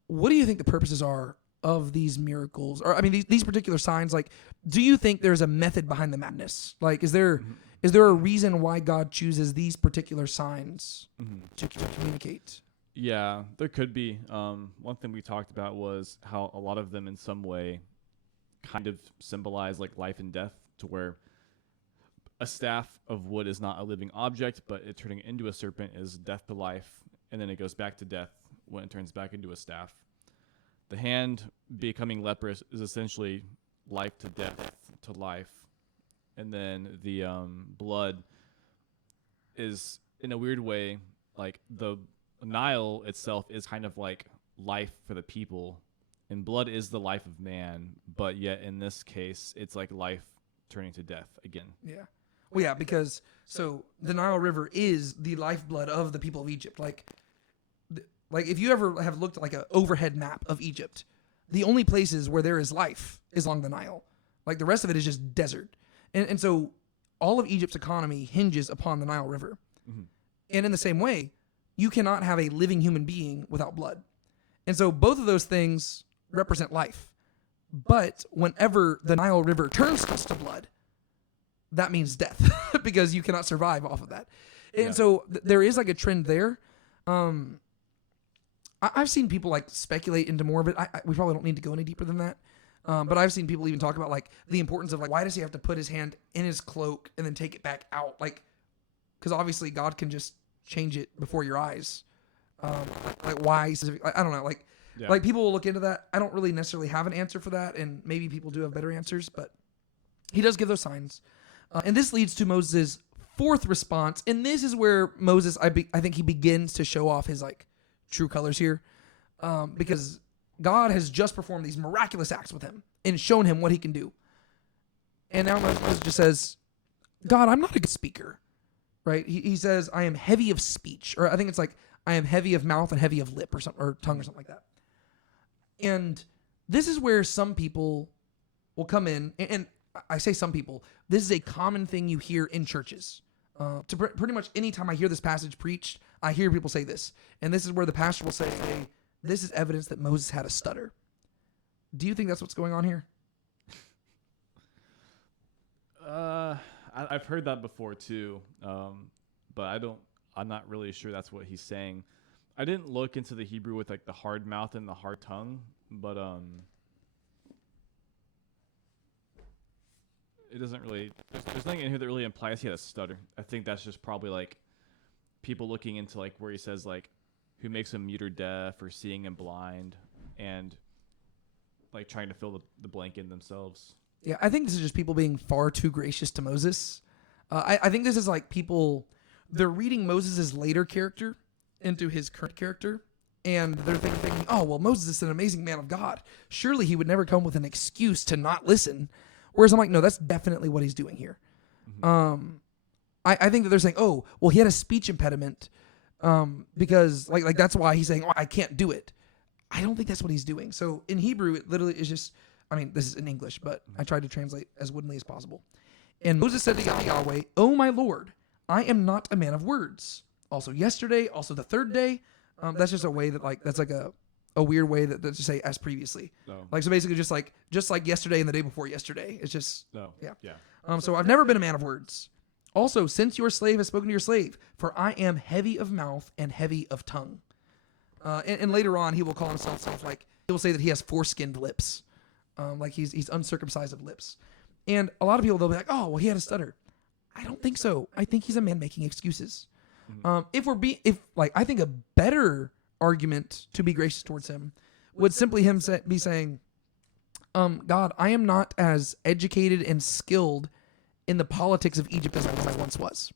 what do you think the purposes are of these miracles? Or, I mean, these particular signs, like, do you think there's a method behind the madness? Like, is there a reason why God chooses these particular signs to communicate? Yeah, there could be. One thing we talked about was how a lot of them in some way kind of symbolize like life and death, to where a staff of wood is not a living object, but it turning into a serpent is death to life, and then it goes back to death when it turns back into a staff. The hand becoming leprous is essentially life to death to life. And then the blood is, in a weird way, like the Nile itself is kind of like life for the people, and blood is the life of man, but yet in this case, it's like life turning to death again. Yeah. Well, yeah, because so the Nile River is the lifeblood of the people of Egypt. Like if you ever have looked at like an overhead map of Egypt, the only places where there is life is along the Nile. Like the rest of it is just desert. And so all of Egypt's economy hinges upon the Nile River. Mm-hmm. And in the same way, you cannot have a living human being without blood. And so both of those things represent life. But whenever the Nile River turns to blood, that means death because you cannot survive off of that. And so there is like a trend there. I've seen people like speculate into more of it. We probably don't need to go any deeper than that. But I've seen people even talk about like the importance of like, why does he have to put his hand in his cloak and then take it back out? Like, because obviously God can just change it before your eyes. Like why? I don't know. Like people will look into that. I don't really necessarily have an answer for that. And maybe people do have better answers, but he does give those signs. And this leads to Moses' 4th response. And this is where Moses, I think he begins to show off his like true colors here. Because God has just performed these miraculous acts with him and shown him what he can do. And now Moses just says, God, I'm not a good speaker, right? He says, I am heavy of speech. Or I think it's like, I am heavy of mouth and heavy of lip or something, or tongue or something like that. And this is where some people will come in, and I say some people, this is a common thing you hear in churches. To pretty much any time I hear this passage preached, I hear people say this. And this is where the pastor will say, hey, this is evidence that Moses had a stutter. Do you think that's what's going on here? I've heard that before too, but I'm not really sure that's what he's saying. I didn't look into the Hebrew with like the hard mouth and the hard tongue, but it doesn't really. There's nothing in here that really implies he had a stutter. I think that's just probably like people looking into like where he says like who makes him mute or deaf or seeing him blind, and like trying to fill the blank in themselves. Yeah, I think this is just people being far too gracious to Moses. I think this is like people, they're reading Moses' later character into his current character, And they're thinking, oh, well, Moses is an amazing man of God. Surely he would never come with an excuse to not listen. Whereas I'm like, no, that's definitely what he's doing here. I think that they're saying, oh, well, he had a speech impediment because like that's why he's saying, oh, I can't do it. I don't think that's what he's doing. So in Hebrew, it literally is just, I mean, this is in English, but I tried to translate as woodenly as possible. And Moses said to Yahweh, oh, my Lord, I am not a man of words. Also yesterday, also the third day. That's just a way that like, that's like a weird way that to say as previously. No. Like, so basically just like yesterday and the day before yesterday. It's just, yeah. So I've never been a man of words. Also, since your slave has spoken to your slave, for I am heavy of mouth and heavy of tongue. And later on, he will call himself like, he will say that he has foreskinned lips. Like he's uncircumcised of lips. And a lot of people, they'll be like, oh, well, he had a stutter. I don't think so. I think he's a man making excuses. I think a better argument to be gracious towards him would simply be saying, God, I am not as educated and skilled in the politics of Egypt as I once was.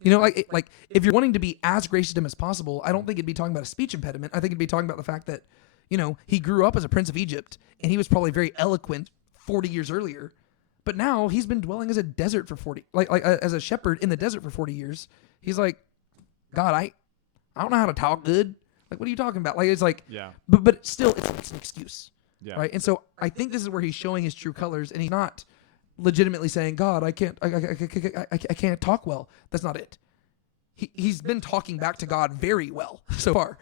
You know, like if you're wanting to be as gracious to him as possible, I don't think it'd be talking about a speech impediment. I think it'd be talking about the fact that, you know, he grew up as a prince of Egypt and he was probably very eloquent 40 years earlier, but now he's been dwelling as a desert for as a shepherd in the desert for 40 years. He's like, God, I don't know how to talk good. Like, what are you talking about? Like, it's like, yeah. But still, it's an excuse, right? And so I think this is where he's showing his true colors, and he's not legitimately saying, God, I can't talk well. That's not it. He's been talking back to God very well so far,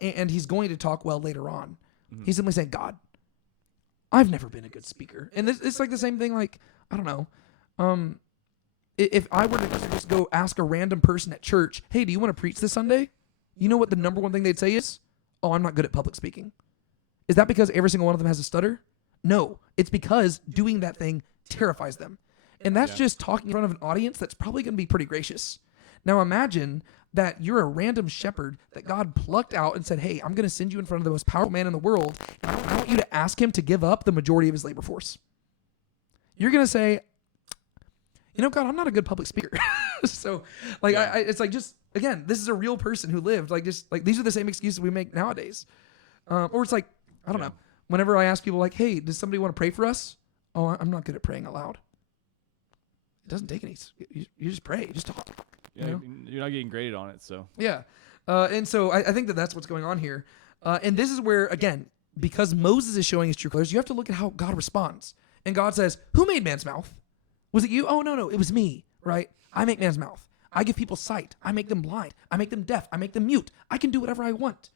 and he's going to talk well later on. Mm-hmm. He's simply saying, God, I've never been a good speaker, and it's like the same thing. Like, I don't know. If I were to just go ask a random person at church, hey, do you want to preach this Sunday? You know what the number one thing they'd say is? Oh, I'm not good at public speaking. Is that because every single one of them has a stutter? No, it's because doing that thing terrifies them. And that's just talking in front of an audience that's probably going to be pretty gracious. Now imagine that you're a random shepherd that God plucked out and said, hey, I'm going to send you in front of the most powerful man in the world, and I want you to ask him to give up the majority of his labor force. You're going to say, you know, God, I'm not a good public speaker. So, like, it's like, just, again, this is a real person who lived. Like, just, like, these are the same excuses we make nowadays. Or it's like, I don't know. Whenever I ask people, like, hey, does somebody want to pray for us? Oh, I'm not good at praying aloud. It doesn't take any. You just pray. You just talk. Yeah, you know? You're not getting graded on it, so. Yeah. And so I think that that's what's going on here. And this is where, again, because Moses is showing his true colors, you have to look at how God responds. And God says, who made man's mouth? Was it you? Oh, no, it was me, right? I make man's mouth. I give people sight. I make them blind. I make them deaf. I make them mute. I can do whatever I want.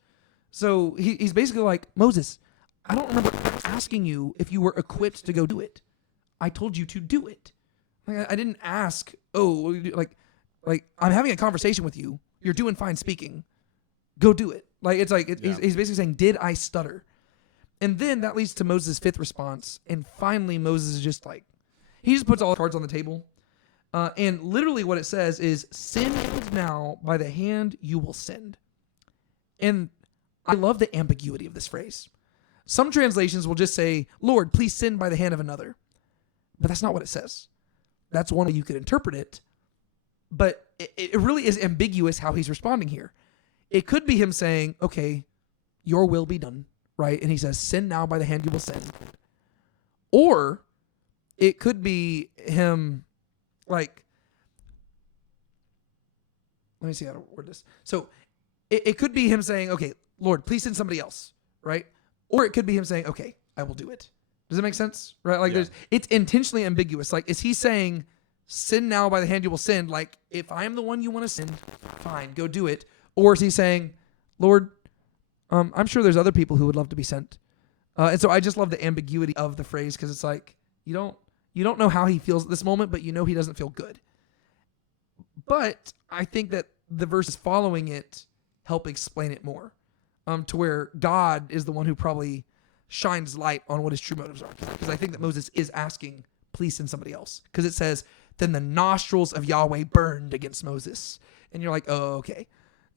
So he's basically like, Moses, I don't remember asking you if you were equipped to go do it. I told you to do it. Like, I didn't ask, oh, like I'm having a conversation with you. You're doing fine speaking. Go do it. Like, it's like, he's basically saying, did I stutter? And then that leads to Moses' fifth response. And finally, Moses is just like, he just puts all the cards on the table. And literally what it says is, send now by the hand you will send. And I love the ambiguity of this phrase. Some translations will just say, Lord, please send by the hand of another. But that's not what it says. That's one way you could interpret it. But it really is ambiguous how he's responding here. It could be him saying, okay, your will be done, right? And he says, send now by the hand you will send. Or it could be him, like, let me see how to word this. So it could be him saying, okay, Lord, please send somebody else, right? Or it could be him saying, okay, I will do it. Does that make sense? Right? Like, it's intentionally ambiguous. Like, is he saying, send now by the hand you will send? Like, if I am the one you want to send, fine, go do it. Or is he saying, Lord, I'm sure there's other people who would love to be sent. And so I just love the ambiguity of the phrase, because it's like, you don't know how he feels at this moment, but you know he doesn't feel good. But I think that the verses following it help explain it more, to where God is the one who probably shines light on what his true motives are. Because I think that Moses is asking, please send somebody else. Because it says, then the nostrils of Yahweh burned against Moses. And you're like, oh, okay.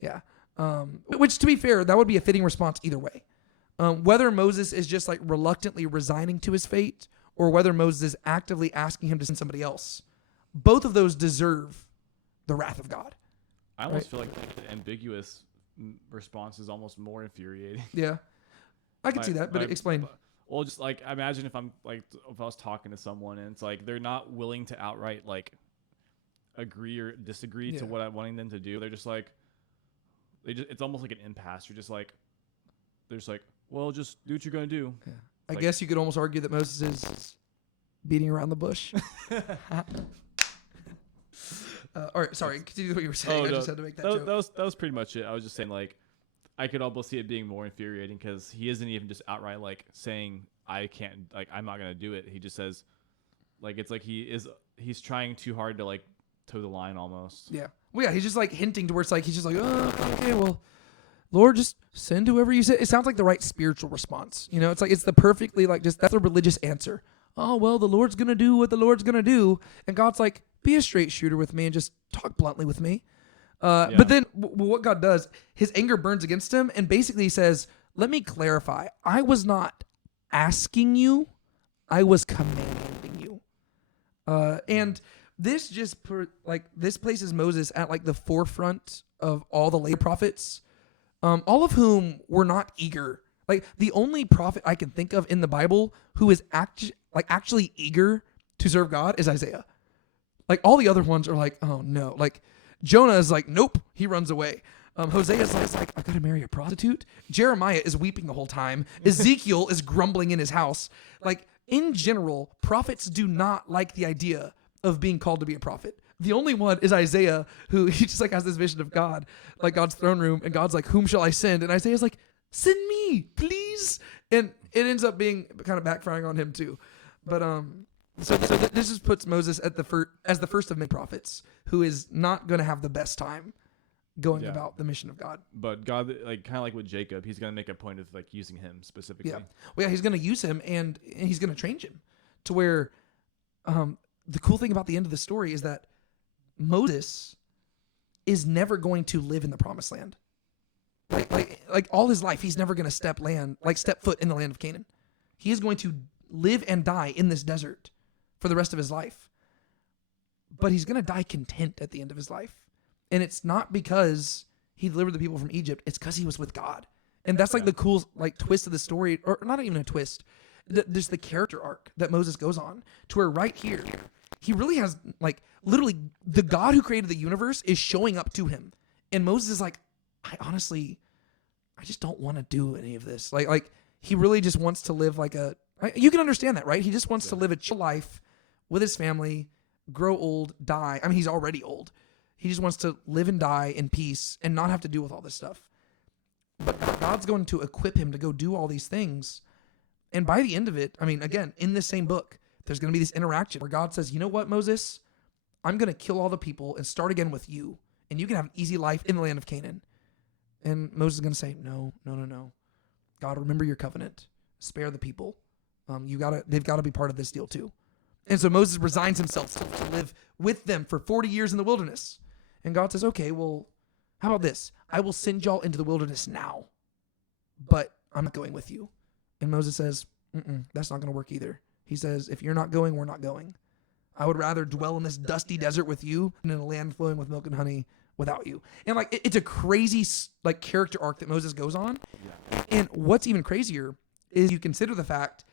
Yeah. Which, to be fair, that would be a fitting response either way. Whether Moses is just like reluctantly resigning to his fate, or whether Moses is actively asking him to send somebody else, both of those deserve the wrath of God. I almost feel like the ambiguous response is almost more infuriating. Yeah, I can see that, but explain. Well, just like imagine if if I was talking to someone and it's like they're not willing to outright like agree or disagree to what I'm wanting them to do. They're just like it's almost like an impasse. You're just like they're just like, well, just do what you're gonna do. Yeah. I guess you could almost argue that Moses is beating around the bush. All right, sorry. Continue what you were saying. I just had to make that joke. That was pretty much it. I was just saying, like, I could almost see it being more infuriating because he isn't even just outright like saying I can't, like, I'm not gonna do it. He just says, like, it's like he's trying too hard to like toe the line almost. Yeah. Well, yeah. He's just like hinting to where it's like he's just like, oh, okay, well, Lord, just send whoever you say. It sounds like the right spiritual response. You know, it's like it's the perfectly like just that's a religious answer. Oh well, the Lord's gonna do what the Lord's gonna do, and God's like, be a straight shooter with me and just talk bluntly with me. But then what God does, his anger burns against him, and basically he says, let me clarify. I was not asking you, I was commanding you. And this just this places Moses at like the forefront of all the lay prophets, all of whom were not eager. Like the only prophet I can think of in the Bible who is actually eager to serve God is Isaiah. Like all the other ones are like, oh no. Like Jonah is like, nope, he runs away. Hosea is like, I gotta marry a prostitute. Jeremiah is weeping the whole time. Ezekiel is grumbling in his house. Like in general, prophets do not like the idea of being called to be a prophet. The only one is Isaiah, who he just like has this vision of God, like God's throne room, and God's like, whom shall I send? And Isaiah's like, send me, please. And it ends up being kind of backfiring on him too. But so this just puts Moses at as the first of many prophets who is not going to have the best time going about the mission of God. But God, like kind of like with Jacob, he's going to make a point of like using him specifically. Yeah. Well, yeah, he's going to use him and he's going to change him to where the cool thing about the end of the story is that Moses is never going to live in the promised land. Like all his life, he's never going to step foot in the land of Canaan. He is going to live and die in this desert for the rest of his life. But he's going to die content at the end of his life. And it's not because he delivered the people from Egypt. It's because he was with God. And that's like the cool like twist of the story, or not even a twist. There's the character arc that Moses goes on to where right here, he really has like literally the God who created the universe is showing up to him. And Moses is like, I just don't want to do any of this. Like he really just wants to live like you can understand that, right? He just wants to live a chill life with his family, grow old, die. I mean, he's already old. He just wants to live and die in peace and not have to deal with all this stuff. But God's going to equip him to go do all these things. And by the end of it, I mean, again, in this same book, there's going to be this interaction where God says, you know what, Moses? I'm going to kill all the people and start again with you. And you can have an easy life in the land of Canaan. And Moses is going to say, no. God, remember your covenant. Spare the people. They've got to be part of this deal too. And so Moses resigns himself to live with them for 40 years in the wilderness. And God says, okay, well, how about this? I will send y'all into the wilderness now, but I'm not going with you. And Moses says, that's not going to work either. He says, if you're not going, we're not going. I would rather dwell in this dusty desert with you than in a land flowing with milk and honey without you. And like, it's a crazy like character arc that Moses goes on. Yeah. And what's even crazier is you consider the fact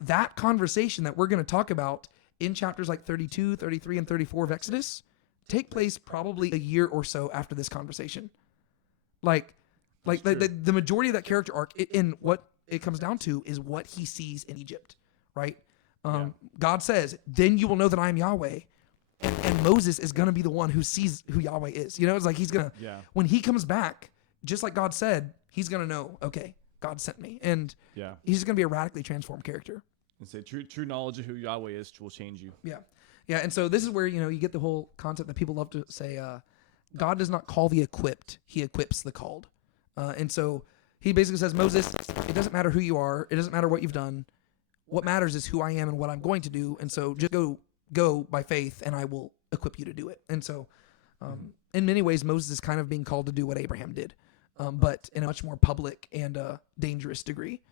that conversation that we're going to talk about in chapters like 32, 33, and 34 of Exodus take place probably a year or so after this conversation. Like the majority of that character arc in what it comes down to is what he sees in Egypt, right? God says, then you will know that I am Yahweh. And Moses is going to be the one who sees who Yahweh is. You know, it's like he's going to, when he comes back, just like God said, he's going to know, okay, God sent me. And he's just going to be a radically transformed character. And say true knowledge of who Yahweh is will change you. Yeah. Yeah. And so this is where, you get the whole concept that people love to say, God does not call the equipped. He equips the called. And so he basically says, Moses, it doesn't matter who you are. It doesn't matter what you've done. What matters is who I am and what I'm going to do. And so just go by faith and I will equip you to do it. And so in many ways, Moses is kind of being called to do what Abraham did, but in a much more public and dangerous degree.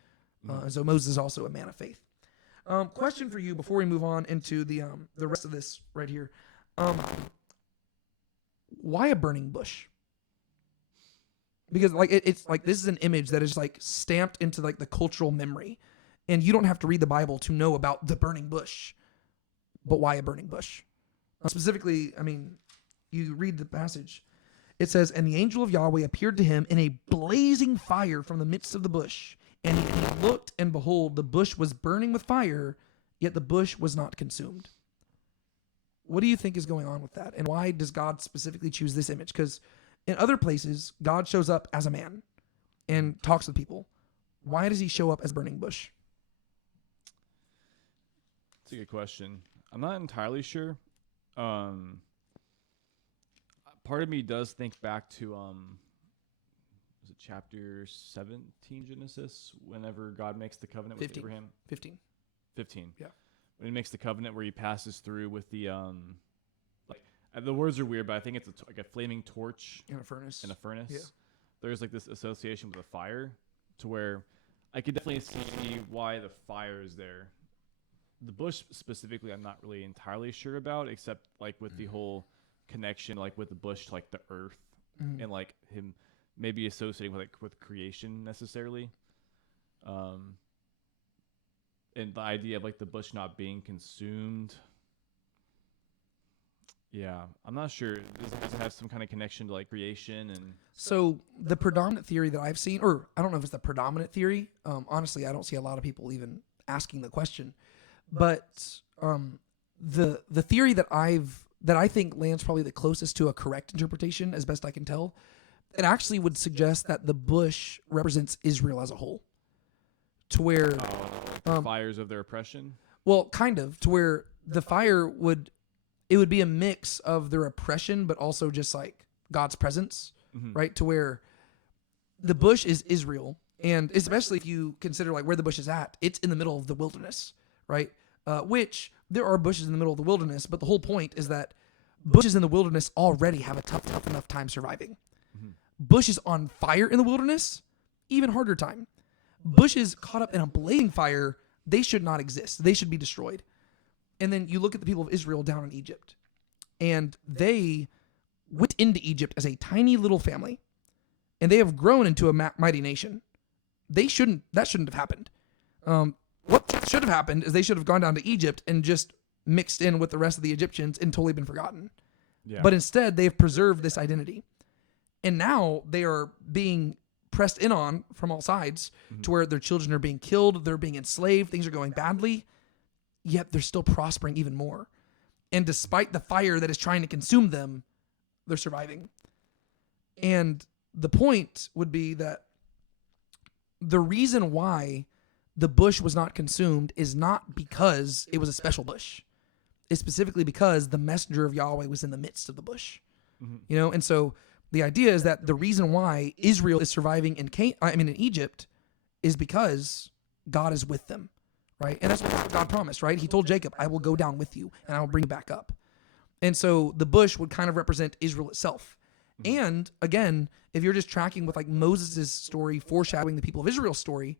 And so Moses is also a man of faith. Question for you before we move on into the rest of this right here. Why a burning bush? because like it's like this is an image that is like stamped into like the cultural memory, and you don't have to read the Bible to know about the burning bush. But why a burning bush? Specifically, I mean, you read the passage. It says, "And the angel of Yahweh appeared to him in a blazing fire from the midst of the bush. And he looked, and behold, the bush was burning with fire, yet the bush was not consumed." What do you think is going on with that? And why does God specifically choose this image? Because in other places, God shows up as a man and talks with people. Why does he show up as burning bush? That's a good question. I'm not entirely sure. Part of me does think back to was it chapter 17 Genesis, whenever God makes the covenant 15. with Abraham? 15. Yeah. When he makes the covenant where he passes through with the like the words are weird, but I think it's like a flaming torch In a furnace. Yeah. There's like this association with a fire to where I could definitely see why the fire is there. The bush specifically, I'm not really entirely sure about, except like with the whole connection, like with the bush to like the earth, and like him maybe associating with creation necessarily, and the idea of like the bush not being consumed. Yeah, I'm not sure. Does it have some kind of connection to like creation? And So the predominant theory that I've seen, or I don't know if it's the predominant theory. Honestly, I don't see a lot of people even asking the question. But the theory that I think lands probably the closest to a correct interpretation, as best I can tell, it actually would suggest that the bush represents Israel as a whole, to where fires of their oppression. well, kind of, to where the fire would be a mix of their oppression, but also just like God's presence, right? To where the bush is Israel, and especially if you consider like where the bush is at, it's in the middle of the wilderness, right? Which there are bushes in the middle of the wilderness, but the whole point is that bushes in the wilderness already have a tough enough time surviving. Bushes on fire in the wilderness, even harder time. Bushes caught up in a blazing fire, they should not exist. They should be destroyed. And then you look at the people of Israel down in Egypt, and they went into Egypt as a tiny little family, and they have grown into a mighty nation. That shouldn't have happened. What should have happened is they should have gone down to Egypt and just mixed in with the rest of the Egyptians and totally been forgotten. Yeah. But instead, they have preserved this identity. And now they are being pressed in on from all sides to where their children are being killed, they're being enslaved, things are going badly, yet they're still prospering even more. And despite the fire that is trying to consume them, they're surviving. And the point would be that the reason why the bush was not consumed is not because it was a special bush. It's specifically because the messenger of Yahweh was in the midst of the bush. You know, and so the idea is that the reason why Israel is surviving in Egypt is because God is with them, right? And that's what God promised, right? He told Jacob, "I will go down with you and I will bring you back up." And so the bush would kind of represent Israel itself. And again, if you're just tracking with like Moses' story foreshadowing the people of Israel's story,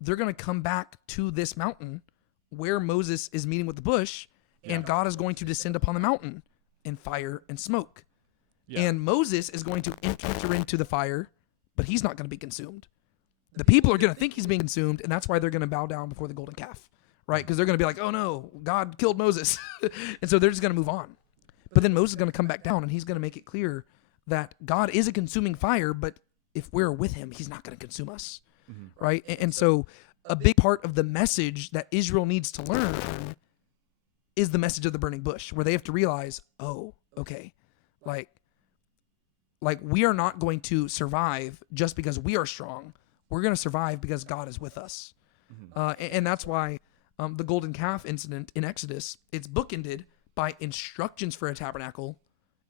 they're going to come back to this mountain where Moses is meeting with the bush, and God is going to descend upon the mountain in fire and smoke. Yeah. And Moses is going to enter into the fire, but he's not going to be consumed. The people are going to think he's being consumed, and that's why they're going to bow down before the golden calf, right? Because they're going to be like, "Oh no, God killed Moses." And so they're just going to move on. But then Moses is going to come back down, and he's going to make it clear that God is a consuming fire, but if we're with him, he's not going to consume us, right? And so a big part of the message that Israel needs to learn is the message of the burning bush, where they have to realize, oh, okay, like we are not going to survive just because we are strong. We're going to survive because God is with us. And that's why the golden calf incident in Exodus, it's bookended by instructions for a tabernacle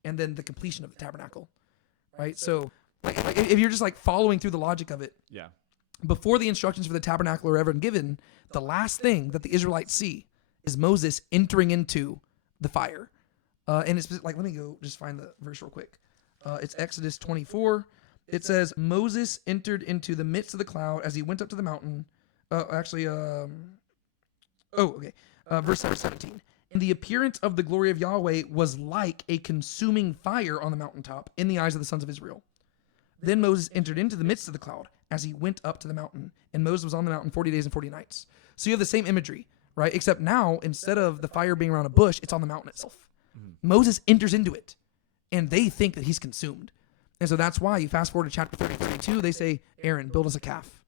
and then the completion of the tabernacle, right? So like if you're just like following through the logic of it, before the instructions for the tabernacle are ever given, the last thing that the Israelites see is Moses entering into the fire. And it's like, let me go just find the verse real quick. It's Exodus 24. It says, Moses entered into the midst of the cloud as he went up to the mountain. Verse 17. And the appearance of the glory of Yahweh was like a consuming fire on the mountaintop in the eyes of the sons of Israel. Then Moses entered into the midst of the cloud as he went up to the mountain. And Moses was on the mountain 40 days and 40 nights. So you have the same imagery, right? Except now, instead of the fire being around a bush, it's on the mountain itself. Moses enters into it, and they think that he's consumed. And so that's why you fast forward to chapter 30, 32, they say, Aaron, build us a calf.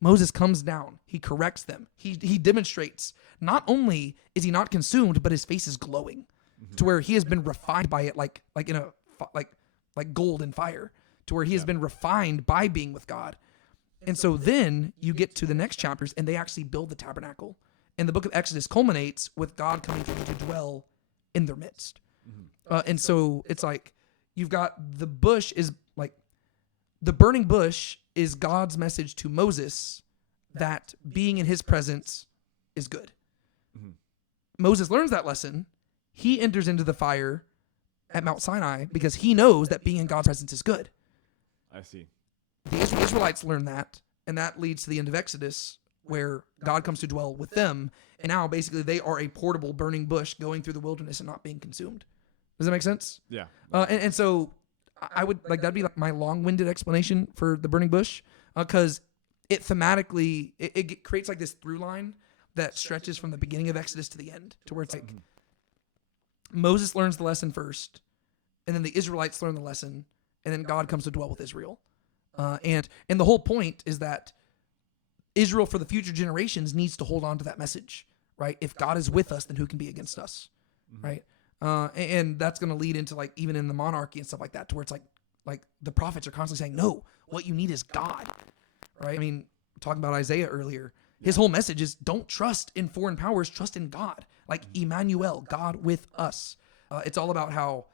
Moses comes down. He corrects them. He demonstrates not only is he not consumed, but his face is glowing to where he has been refined by it like gold in fire, to where he has been refined by being with God. And so then you get to the next chapters and they actually build the tabernacle. And the book of Exodus culminates with God coming to dwell in their midst. And so it's like you've got the bush is like the burning bush is God's message to Moses that being in his presence is good. Moses learns that lesson. He enters into the fire at Mount Sinai because he knows that being in God's presence is good. I see. The Israelites learn that, and that leads to the end of Exodus where God comes to dwell with them. And now basically they are a portable burning bush going through the wilderness and not being consumed. Does that make sense? Yeah. And so I would like that'd be like my long-winded explanation for the burning bush, because it thematically it creates like this through line that stretches from the beginning of Exodus to the end, to where it's like Moses learns the lesson first, and then the Israelites learn the lesson, and then God comes to dwell with Israel. And the whole point is that Israel for the future generations needs to hold on to that message, right? If God is with us, then who can be against us, right? And that's going to lead into like even in the monarchy and stuff like that, to where it's like the prophets are constantly saying, no, what you need is God, right? I mean, talking about Isaiah earlier, his whole message is don't trust in foreign powers, trust in God, like Emmanuel, God with us. It's all about how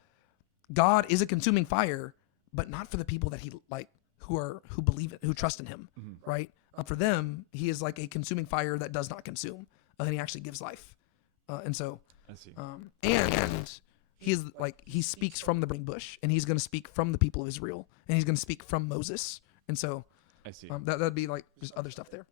God is a consuming fire, but not for the people that he like who believe it, who trust in him, right? For them, he is like a consuming fire that does not consume, and he actually gives life. And so, I see. And he is like, he speaks from the burning bush, and he's going to speak from the people of Israel, and he's going to speak from Moses. And so, I see. That'd be like just other stuff there.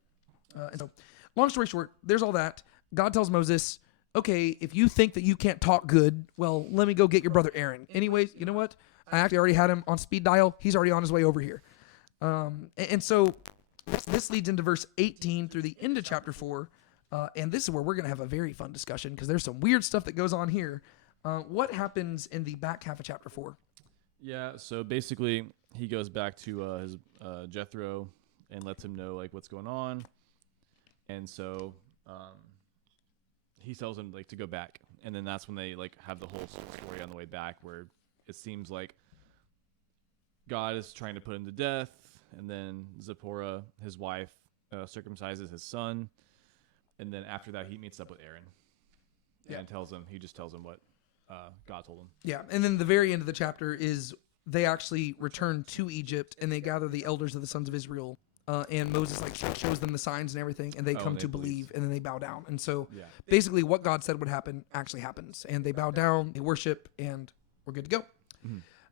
And so, long story short, there's all that. God tells Moses, okay, if you think that you can't talk good, well, let me go get your brother Aaron. Anyways, you know what? I actually already had him on speed dial. He's already on his way over here. And so this leads into verse 18 through the end of chapter 4. And this is where we're going to have a very fun discussion because there's some weird stuff that goes on here. What happens in the back half of chapter 4? Yeah, so basically he goes back to his Jethro and lets him know like what's going on. And so he tells him like to go back. And then that's when they like have the whole story on the way back where it seems like God is trying to put him to death. And then Zipporah, his wife, circumcises his son. And then after that, he meets up with Aaron and he just tells him what God told him. Yeah. And then the very end of the chapter is they actually return to Egypt and they gather the elders of the sons of Israel. And Moses like shows them the signs and everything, and they come to believe, and then they bow down. And so basically what God said would happen actually happens. And they bow down, they worship, and we're good to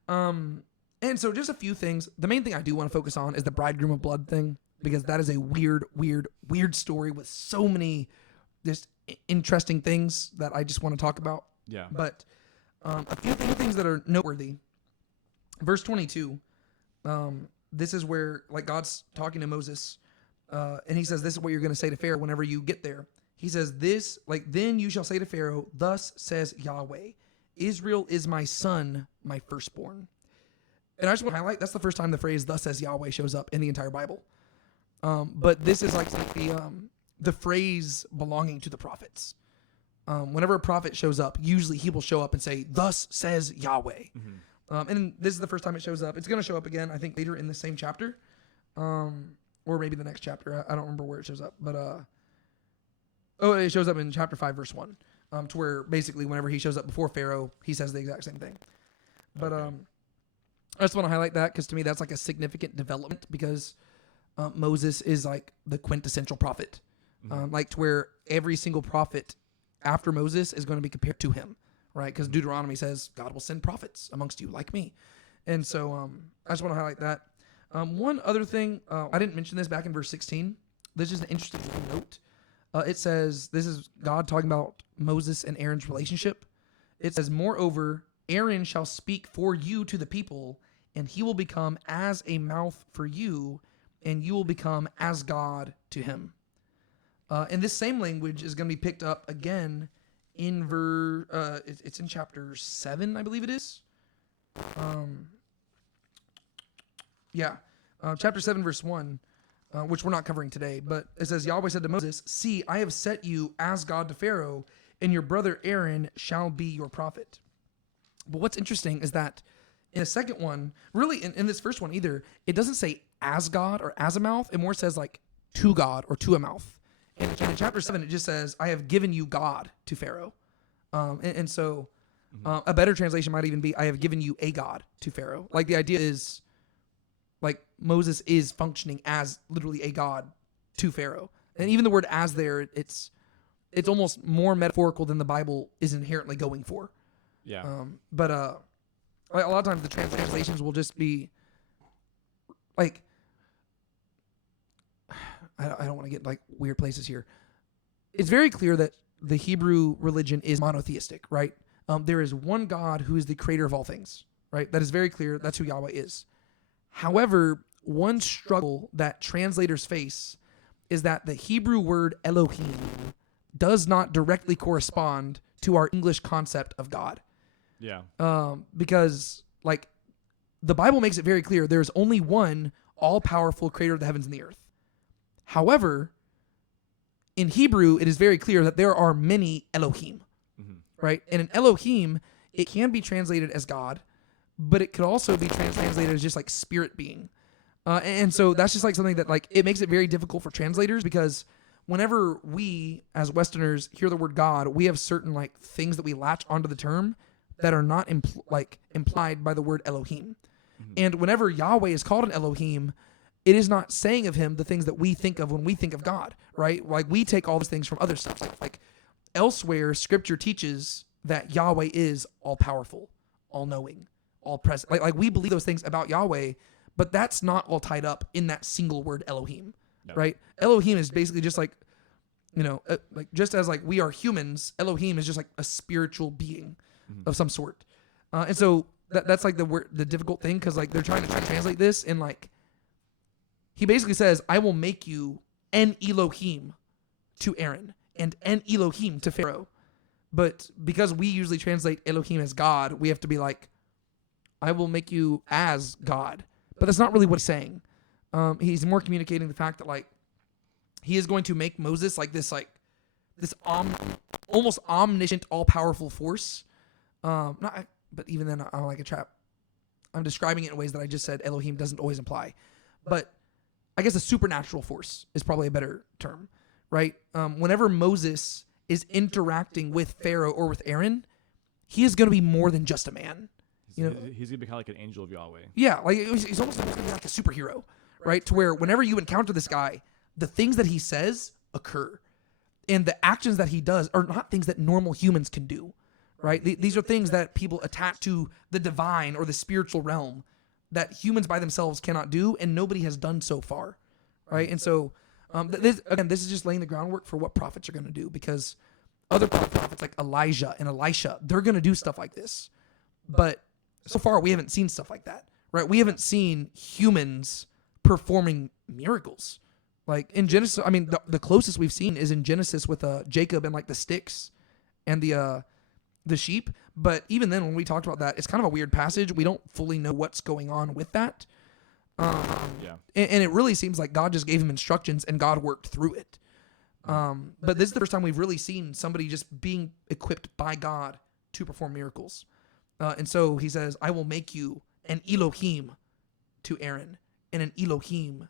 go. And so just a few things. The main thing I do want to focus on is the bridegroom of blood thing, because that is a weird story with so many just interesting things that I just want to talk about. Yeah. But a few things that are noteworthy. Verse 22, this is where like God's talking to Moses, and he says, this is what you're going to say to Pharaoh whenever you get there. He says this, like, then you shall say to Pharaoh, thus says Yahweh, Israel is my son, my firstborn. And I just want to highlight, that's the first time the phrase thus says Yahweh shows up in the entire Bible. But this is like the phrase belonging to the prophets. Whenever a prophet shows up, usually he will show up and say, thus says Yahweh. And this is the first time it shows up. It's going to show up again, I think, later in the same chapter. Or maybe the next chapter. I don't remember where it shows up. But it shows up in chapter 5, verse 1. To where basically whenever he shows up before Pharaoh, he says the exact same thing. But I just want to highlight that because to me that's like a significant development because Moses is like the quintessential prophet. Like to where every single prophet after Moses is going to be compared to him, right? Because Deuteronomy says God will send prophets amongst you like me. And so I just want to highlight that. One other thing, I didn't mention this back in verse 16. This is an interesting note. It says, this is God talking about Moses and Aaron's relationship. It says, moreover, Aaron shall speak for you to the people, and he will become as a mouth for you, and you will become as God to him. And this same language is going to be picked up again in it's in chapter 7, I believe it is. Chapter 7, verse 1, which we're not covering today, but it says, Yahweh said to Moses, "See, I have set you as God to Pharaoh, and your brother Aaron shall be your prophet." But what's interesting is that in the second one, really in this first one either, it doesn't say as God or as a mouth. It more says like to God or to a mouth. And in chapter 7, it just says, "I have given you God to Pharaoh." So a better translation might even be, "I have given you a God to Pharaoh." Like the idea is, like Moses is functioning as literally a God to Pharaoh. And even the word "as" there, it's almost more metaphorical than the Bible is inherently going for. Yeah. But a lot of times the translations will just be like, I don't want to get like weird places here. It's very clear that the Hebrew religion is monotheistic, right? There is one God who is the creator of all things, right? That is very clear. That's who Yahweh is. However, one struggle that translators face is that the Hebrew word Elohim does not directly correspond to our English concept of God. Yeah. Because like the Bible makes it very clear there's only one all-powerful creator of the heavens and the earth. However, in Hebrew, it is very clear that there are many Elohim, right? And an Elohim, it can be translated as God, but it could also be translated as just like spirit being. And so that's just like something that like it makes it very difficult for translators, because whenever we as Westerners hear the word God, we have certain like things that we latch onto the term that are not implied by the word Elohim. And whenever Yahweh is called an Elohim, it is not saying of him the things that we think of when we think of God, right? Like we take all those things from other stuff. Like elsewhere, Scripture teaches that Yahweh is all powerful, all knowing, all present. Like we believe those things about Yahweh, but that's not all tied up in that single word Elohim, right? Elohim is basically just like, like just as like we are humans, Elohim is just like a spiritual being of some sort. And so that's like the difficult thing, because like they're trying to translate this, and like he basically says, "I will make you an Elohim to Aaron and an Elohim to Pharaoh." But because we usually translate Elohim as God, we have to be like, "I will make you as God." But that's not really what he's saying. He's more communicating the fact that like he is going to make Moses like this almost omniscient, all-powerful force. But even then, I don't like a trap. I'm describing it in ways that I just said Elohim doesn't always imply. But I guess a supernatural force is probably a better term, right? Whenever Moses is interacting with Pharaoh or with Aaron, he is going to be more than just a man. He's going to become like an angel of Yahweh. Yeah, like he's almost going to be like a superhero, right? To where whenever you encounter this guy, the things that he says occur. And the actions that he does are not things that normal humans can do, right? These are things that people attach to the divine or the spiritual realm that humans by themselves cannot do, and nobody has done so far, right? And so, this is just laying the groundwork for what prophets are going to do, because other prophets like Elijah and Elisha, they're going to do stuff like this. But so far, we haven't seen stuff like that, right? We haven't seen humans performing miracles. Like in Genesis, I mean, the closest we've seen is in Genesis with Jacob and like the sticks and the sheep. But even then, when we talked about that, it's kind of a weird passage. We don't fully know what's going on with that. And it really seems like God just gave him instructions and God worked through it. But this is the first time we've really seen somebody just being equipped by God to perform miracles. And so he says, "I will make you an Elohim to Aaron and an Elohim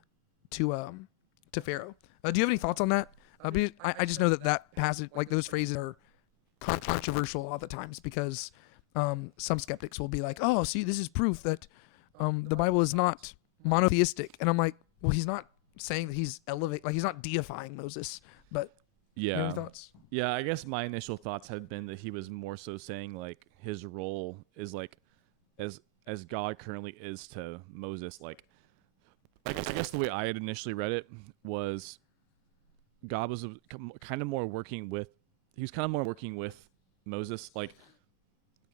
to Pharaoh." Do you have any thoughts on that? I just know that passage, like those phrases, are controversial a lot of the times, because some skeptics will be like, "Oh, see, this is proof that the Bible is not monotheistic." And I'm like, well, he's not saying that he's he's not deifying Moses. But you have any thoughts? Yeah, I guess my initial thoughts had been that he was more so saying like his role is like as God currently is to Moses. Like I guess the way I had initially read it was God was kind of more working with. He was kind of more working with Moses. Like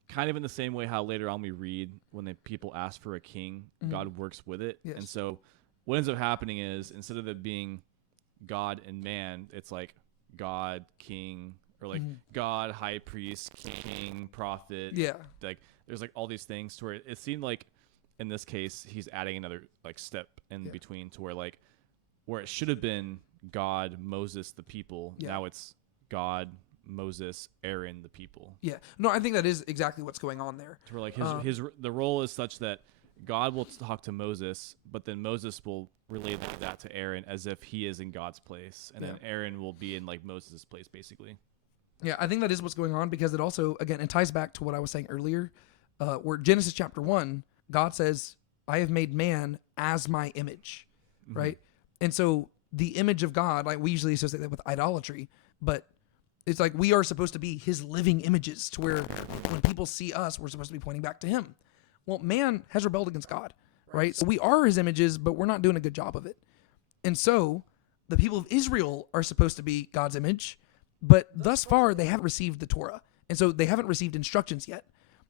kind of in the same way how later on we read when the people ask for a king, God works with it. Yes. And so what ends up happening is instead of it being God and man, it's like God, king, or like God, high priest, king, prophet. Yeah. Like there's like all these things to where it seemed like in this case he's adding another like step in between to where like where it should have been God, Moses, the people. Yeah. Now it's God, Moses, Aaron, the people. Yeah. No, I think that is exactly what's going on there. To where like the role is such that God will talk to Moses, but then Moses will relay that to Aaron as if he is in God's place, and then Aaron will be in like Moses' place, basically. Yeah, I think that is what's going on because it also, again, it ties back to what I was saying earlier, where Genesis chapter 1, God says, I have made man as my image, right? And so the image of God, like we usually associate that with idolatry, but it's like we are supposed to be his living images to where when people see us, we're supposed to be pointing back to him. Well, man has rebelled against God, right? So we are his images, but we're not doing a good job of it. And so the people of Israel are supposed to be God's image, but thus far they haven't received the Torah. And so they haven't received instructions yet.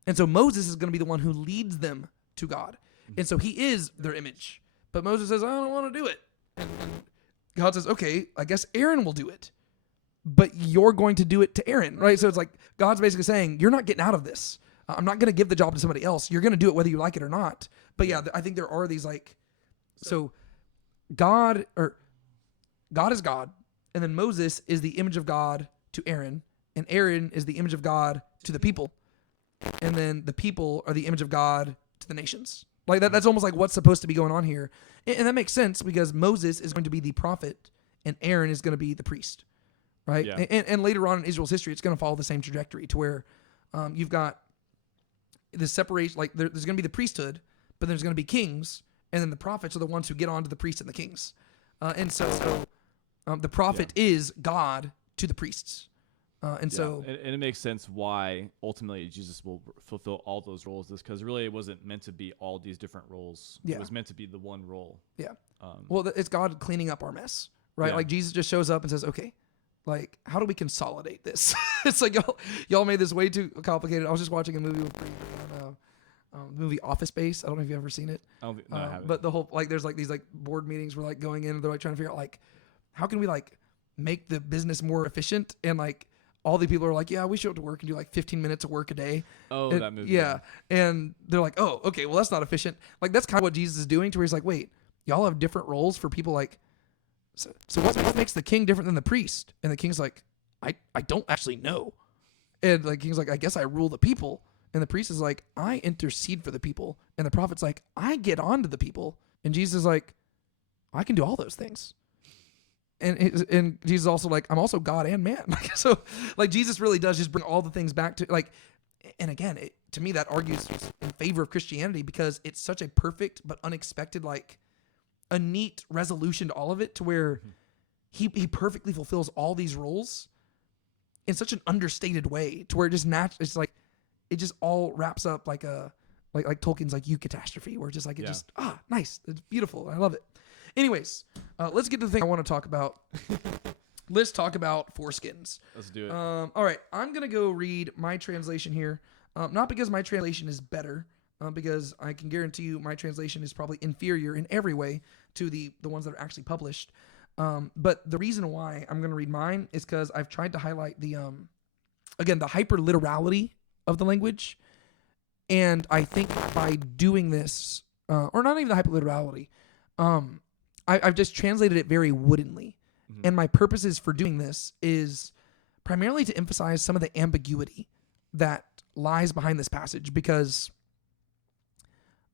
And so Moses is going to be the one who leads them to God. And so he is their image. But Moses says, I don't want to do it. And God says, okay, I guess Aaron will do it. But you're going to do it to Aaron, right? So it's like God's basically saying, you're not getting out of this. I'm not going to give the job to somebody else. You're going to do it whether you like it or not. But yeah, I think there are these like, so God is God, and then Moses is the image of God to Aaron, and Aaron is the image of God to the people, and then the people are the image of God to the nations. Like that's almost like what's supposed to be going on here. And that makes sense because Moses is going to be the prophet, and Aaron is going to be the priest, right? Yeah. And later on in Israel's history, it's going to follow the same trajectory to where you've got the separation, like there's going to be the priesthood, but there's going to be kings, and then the prophets are the ones who get on to the priests and the kings. And so the prophet is God to the priests. And it makes sense why ultimately Jesus will fulfill all those roles. This because really it wasn't meant to be all these different roles. Yeah. It was meant to be the one role. Yeah. Well, it's God cleaning up our mess, right? Yeah. Like Jesus just shows up and says, okay, like how do we consolidate this? It's like y'all made this way too complicated. I was just watching a movie with the movie Office Space. I don't know if you've ever seen it. No, I haven't. But the whole, like, there's like these like board meetings where like going in and they're like trying to figure out like, how can we like make the business more efficient? And like all the people are like, yeah, we show up to work and do like 15 minutes of work a day. Oh, and, that movie. Yeah. And they're like, oh, okay, well that's not efficient. Like that's kind of what Jesus is doing to where he's like, wait, y'all have different roles for people like, so what makes the king different than the priest? And the king's like, I don't actually know. And like king's like, I guess I rule the people. And the priest is like, I intercede for the people. And the prophet's like, I get on to the people. And Jesus is like, I can do all those things. And Jesus is also like, I'm also God and man. So like Jesus really does just bring all the things back to like, and again, to me that argues in favor of Christianity because it's such a perfect but unexpected, like a neat resolution to all of it to where he perfectly fulfills all these roles in such an understated way to where it just it's like, it just all wraps up like a like Tolkien's like eucatastrophe where it's just like it just nice, it's beautiful, I love it. Anyways, let's get to the thing I want to talk about. Let's talk about foreskins. Let's do it. All right, I'm gonna go read my translation here, not because my translation is better, because I can guarantee you my translation is probably inferior in every way to the ones that are actually published. But the reason why I'm gonna read mine is because I've tried to highlight the again the hyperliterality of the language, and I think by doing this, or not even the hyperliterality, I've just translated it very woodenly, and my purposes for doing this is primarily to emphasize some of the ambiguity that lies behind this passage, because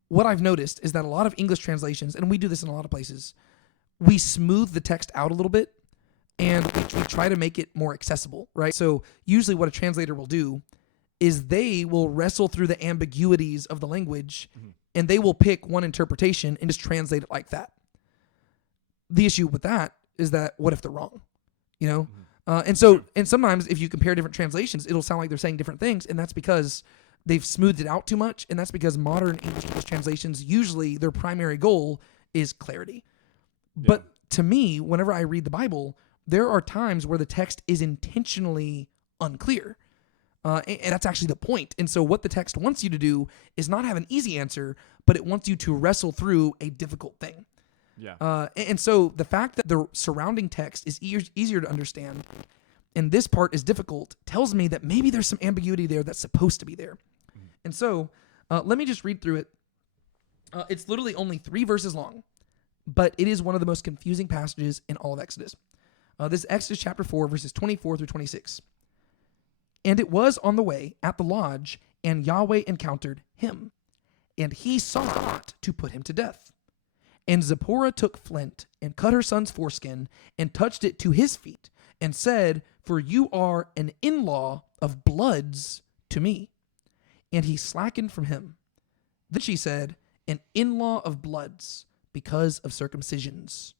what I've noticed is that a lot of English translations, and we do this in a lot of places, we smooth the text out a little bit, and we try to make it more accessible, right? So usually what a translator will do is they will wrestle through the ambiguities of the language, and they will pick one interpretation and just translate it like that. The issue with that is that what if they're wrong, you know? And sometimes if you compare different translations, it'll sound like they're saying different things, and that's because they've smoothed it out too much, and that's because modern English translations, usually their primary goal is clarity. Yeah. But to me, whenever I read the Bible, there are times where the text is intentionally unclear. And that's actually the point. And so what the text wants you to do is not have an easy answer, but it wants you to wrestle through a difficult thing. Yeah. And so the fact that the surrounding text is easier to understand and this part is difficult tells me that maybe there's some ambiguity there that's supposed to be there. And so let me just read through it. It's literally only 3 verses long, but it is one of the most confusing passages in all of Exodus. This is Exodus chapter 4, verses 24 through 26. And it was on the way at the lodge, and Yahweh encountered him, and he sought to put him to death. And Zipporah took flint and cut her son's foreskin and touched it to his feet and said, "For you are an in-law of bloods to me." And he slackened from him. Then she said, "An in-law of bloods because of circumcisions."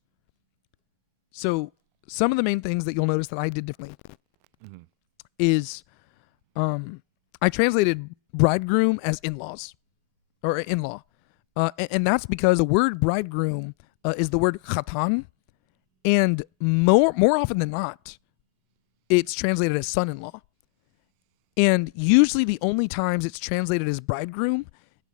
So some of the main things that you'll notice that I did differently is I translated bridegroom as in-laws or in-law. And that's because the word bridegroom is the word chatan. And more often than not, it's translated as son-in-law. And usually the only times it's translated as bridegroom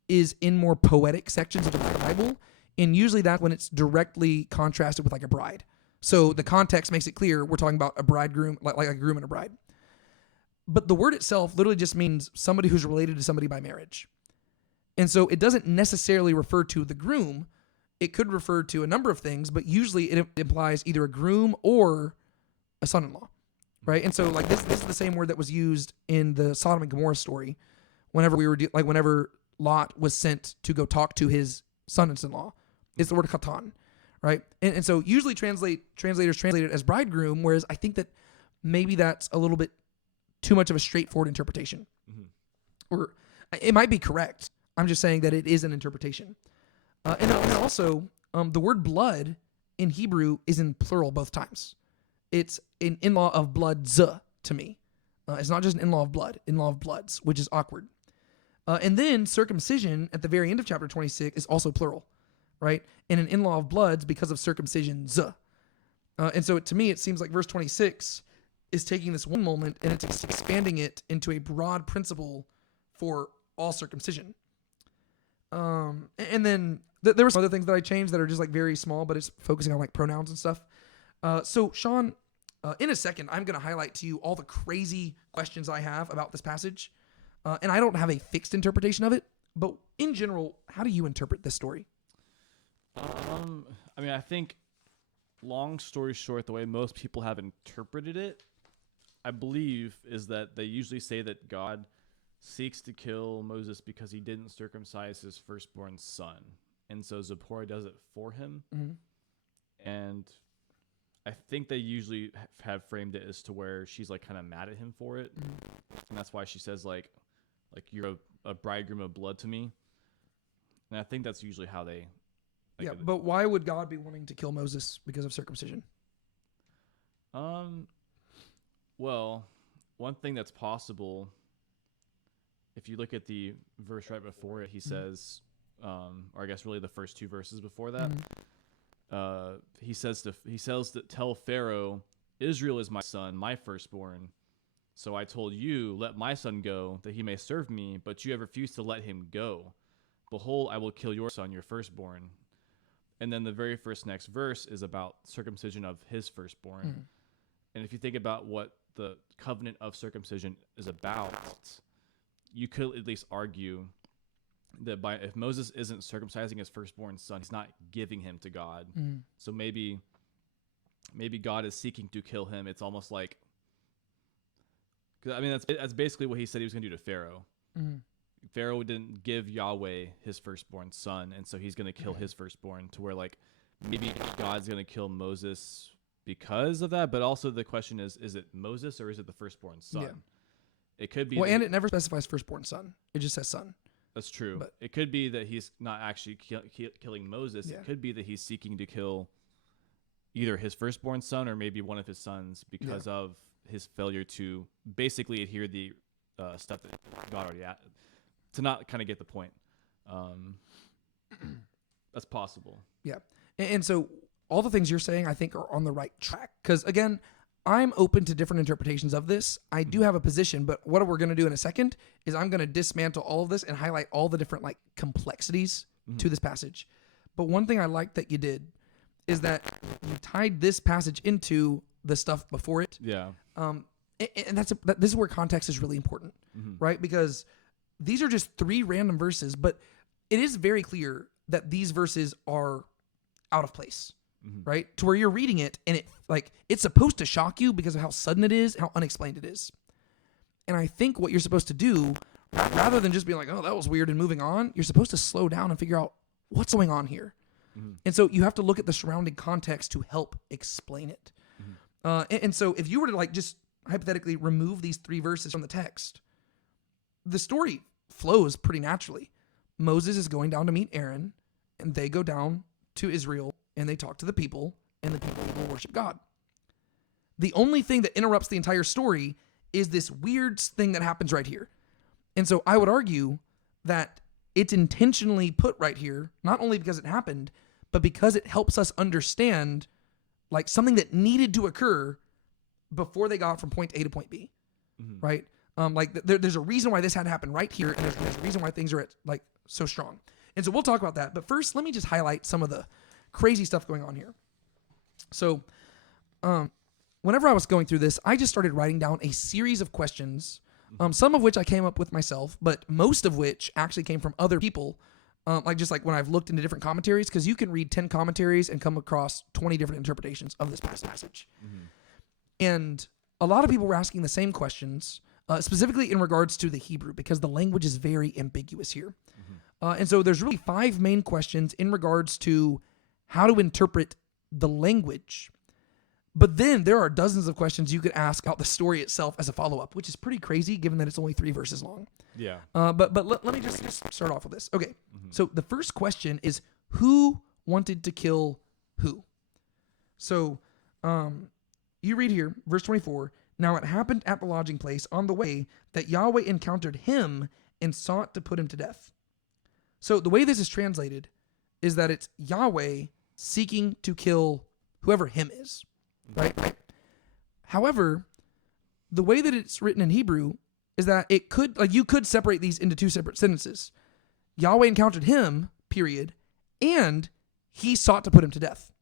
is in more poetic sections of the Bible. And usually that's when it's directly contrasted with like a bride. So the context makes it clear we're talking about a bridegroom, like a groom and a bride. But the word itself literally just means somebody who's related to somebody by marriage. And so it doesn't necessarily refer to the groom. It could refer to a number of things, but usually it implies either a groom or a son-in-law, right? And so like this is the same word that was used in the Sodom and Gomorrah story whenever whenever Lot was sent to go talk to his sons-in-law. It's the word chatan, right? And so usually translators translate it as bridegroom, whereas I think that maybe that's a little bit too much of a straightforward interpretation. Or it might be correct. I'm just saying that it is an interpretation. And then also, the word blood in Hebrew is in plural both times. It's an in-law of bloods to me. It's not just an in-law of blood, in-law of bloods, which is awkward. And then circumcision at the very end of chapter 26 is also plural, right? And an in-law of bloods because of circumcision. And so to me, it seems like verse 26 is taking this one moment and it's expanding it into a broad principle for all circumcision. And then there were some other things that I changed that are just like very small, but it's focusing on like pronouns and stuff. So Sean, in a second, I'm going to highlight to you all the crazy questions I have about this passage. And I don't have a fixed interpretation of it, but in general, how do you interpret this story? I mean, I think long story short, the way most people have interpreted it, I believe, is that they usually say that God seeks to kill Moses because he didn't circumcise his firstborn son. And so Zipporah does it for him. And I think they usually have framed it as to where she's like kind of mad at him for it. And that's why she says like you're a bridegroom of blood to me. And I think that's usually how they... But why would God be wanting to kill Moses because of circumcision? Well, one thing that's possible, if you look at the verse right before it, he says, or I guess really the first 2 verses before that, he says to tell Pharaoh, "Israel is my son, my firstborn. So I told you, let my son go, that he may serve me, but you have refused to let him go. Behold, I will kill your son, your firstborn." And then the very next verse is about circumcision of his firstborn. And if you think about what the covenant of circumcision is about, you could at least argue that if Moses isn't circumcising his firstborn son, he's not giving him to God. So maybe God is seeking to kill him. It's almost like, cause I mean, that's basically what he said he was going to do to Pharaoh. Pharaoh didn't give Yahweh his firstborn son, and so he's going to kill his firstborn, to where like maybe God's going to kill Moses because of that. But also the question is it Moses or is it the firstborn son? It could be. Well, and it never specifies firstborn son. It just says son. That's true. But it could be that he's not actually killing Moses. It could be that he's seeking to kill either his firstborn son or maybe one of his sons because of his failure to basically adhere the stuff that God already had, to not kind of get the point. That's possible. Yeah. And so all the things you're saying, I think, are on the right track. Because, again, I'm open to different interpretations of this. I do have a position, but what we're going to do in a second is I'm going to dismantle all of this and highlight all the different like complexities to this passage. But one thing I like that you did is that you tied this passage into the stuff before it. Yeah. And this is where context is really important, right? Because these are just 3 random verses, but it is very clear that these verses are out of place, right? To where you're reading it and it's supposed to shock you because of how sudden it is, how unexplained it is. And I think what you're supposed to do, rather than just being like, oh, that was weird and moving on, you're supposed to slow down and figure out what's going on here. And so you have to look at the surrounding context to help explain it. And so if you were to like just hypothetically remove these 3 verses from the text, the story flows pretty naturally. Moses is going down to meet Aaron, and they go down to Israel, and they talk to the people, and the people will worship God. The only thing that interrupts the entire story is this weird thing that happens right here. And so I would argue that it's intentionally put right here, not only because it happened, but because it helps us understand like something that needed to occur before they got from point A to point B, right? There's a reason why this had to happen right here, and there's a reason why things are like so strong. And so we'll talk about that. But first, let me just highlight some of the crazy stuff going on here. So whenever I was going through this, I just started writing down a series of questions, some of which I came up with myself, but most of which actually came from other people, like when I've looked into different commentaries, because you can read 10 commentaries and come across 20 different interpretations of this passage. And a lot of people were asking the same questions, specifically in regards to the Hebrew, because the language is very ambiguous here. And so there's really 5 main questions in regards to how to interpret the language. But then there are dozens of questions you could ask about the story itself as a follow-up, which is pretty crazy given that it's only 3 verses long. Yeah. But let me just start off with this. Okay. So the first question is, who wanted to kill who? So you read here, verse 24, now it happened at the lodging place on the way that Yahweh encountered him and sought to put him to death. So the way this is translated is that it's Yahweh seeking to kill whoever him is. Right? However, the way that it's written in Hebrew is that it could, like, you could separate these into 2 separate sentences. Yahweh encountered him, period, and he sought to put him to death.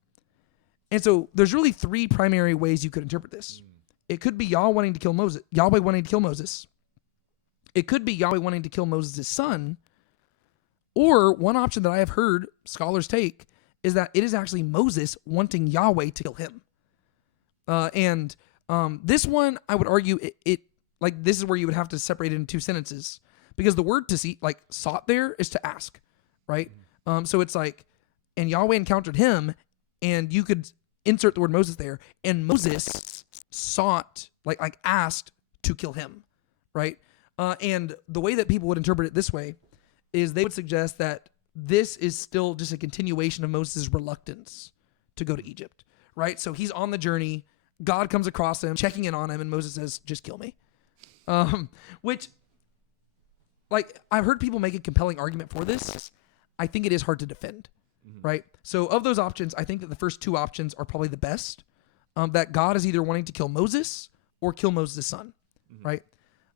And so there's really 3 primary ways you could interpret this. It could be Yahweh wanting to kill Moses. It could be Yahweh wanting to kill Moses' son. Or one option that I have heard scholars take is that it is actually Moses wanting Yahweh to kill him. This one, I would argue, it like this is where you would have to separate it in 2 sentences, because the word to see, like sought there, is to ask, right? So it's like, and Yahweh encountered him, and you could insert the word Moses there, and Moses sought, like asked to kill him, right? And the way that people would interpret it this way is they would suggest that this is still just a continuation of Moses' reluctance to go to Egypt, right? So he's on the journey. God comes across him, checking in on him, and Moses says, just kill me. Which, like, I've heard people make a compelling argument for this. I think it is hard to defend, right? So of those options, I think that the first 2 options are probably the best, that God is either wanting to kill Moses or kill Moses' son, right?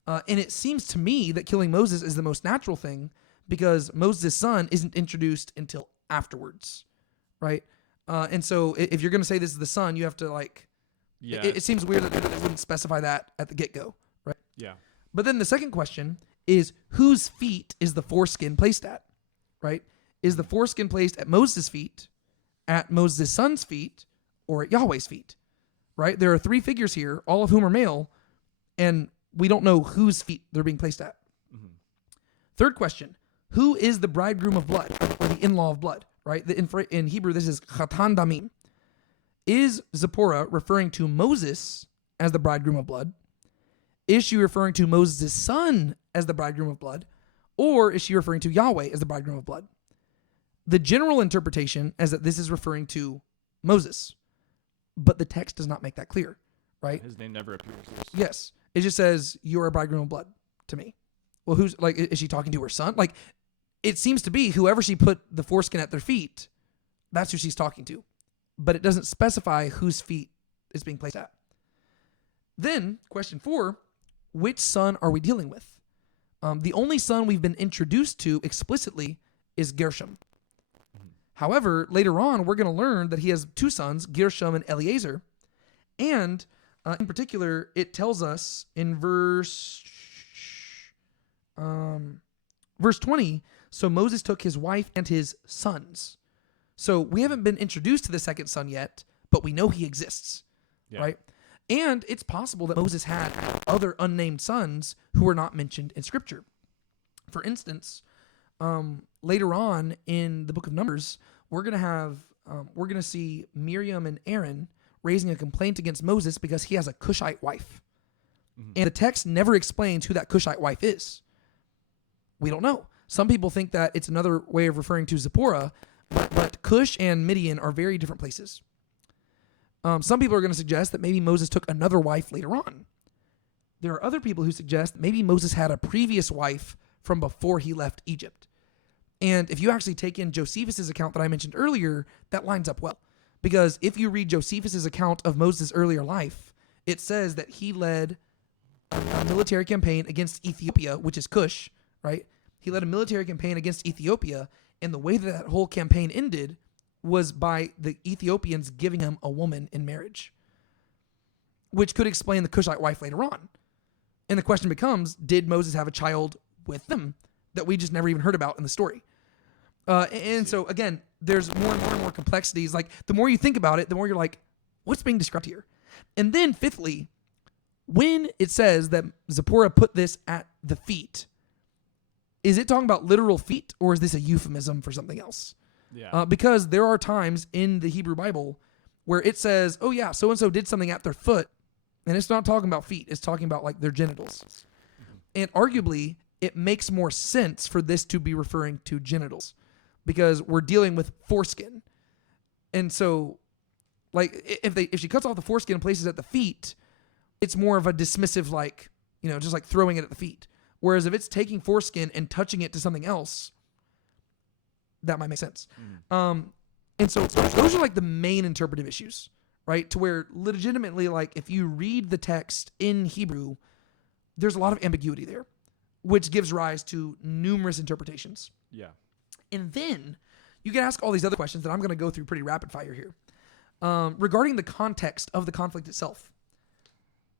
And it seems to me that killing Moses is the most natural thing, because Moses' son isn't introduced until afterwards, right? And so if you're going to say this is the son, you have to, like, it seems weird that they wouldn't specify that at the get-go, right? Yeah. But then the second question is, whose feet is the foreskin placed at, right? Is the foreskin placed at Moses' feet, at Moses' son's feet, or at Yahweh's feet, right? There are 3 figures here, all of whom are male, and we don't know whose feet they're being placed at. Third question, who is the bridegroom of blood, or the in-law of blood, right? In Hebrew, this is chatan damim. Is Zipporah referring to Moses as the bridegroom of blood? Is she referring to Moses' son as the bridegroom of blood? Or is she referring to Yahweh as the bridegroom of blood? The general interpretation is that this is referring to Moses, but the text does not make that clear, right? His name never appears. Yes. It just says, you are a bridegroom of blood to me. Well, who's, like, is she talking to her son? Like, it seems to be whoever she put the foreskin at their feet, that's who she's talking to. But it doesn't specify whose feet is being placed at. Then, question 4, which son are we dealing with? The only son we've been introduced to explicitly is Gershom. However, later on, we're going to learn that he has 2 sons, Gershom and Eliezer. And in particular, it tells us in verse 20, so Moses took his wife and his sons. So we haven't been introduced to the second son yet, but we know he exists, right? And it's possible that Moses had other unnamed sons who are not mentioned in Scripture. For instance, later on in the book of Numbers, we're gonna see Miriam and Aaron raising a complaint against Moses because he has a Cushite wife, and the text never explains who that Cushite wife is. We don't know. Some people think that it's another way of referring to Zipporah, but Cush and Midian are very different places. Some people are going to suggest that maybe Moses took another wife later on. There are other people who suggest that maybe Moses had a previous wife from before he left Egypt. And if you actually take in Josephus' account that I mentioned earlier, that lines up well. Because if you read Josephus' account of Moses' earlier life, it says that he led a military campaign against Ethiopia, which is Cush, right? He led a military campaign against Ethiopia, and the way that that whole campaign ended was by the Ethiopians giving him a woman in marriage, which could explain the Cushite wife later on. And the question becomes, did Moses have a child with them that we just never even heard about in the story? And so, again, there's more and more complexities. Like, the more you think about it, the more you're like, what's being described here? And then, fifthly, when it says that Zipporah put this at the feet, is it talking about literal feet, or is this a euphemism for something else? Yeah. Because there are times in the Hebrew Bible where it says, oh yeah, so-and-so did something at their foot, and it's not talking about feet. It's talking about like their genitals. And arguably, it makes more sense for this to be referring to genitals because we're dealing with foreskin. And so, like, if she cuts off the foreskin and places it at the feet, it's more of a dismissive, like, you know, just like throwing it at the feet. Whereas if it's taking foreskin and touching it to something else, that might make sense. And so those are like the main interpretive issues, right? To where legitimately, like, if you read the text in Hebrew, there's a lot of ambiguity there, which gives rise to numerous interpretations. Yeah. And then you can ask all these other questions that I'm going to go through pretty rapid fire here. Regarding the context of the conflict itself,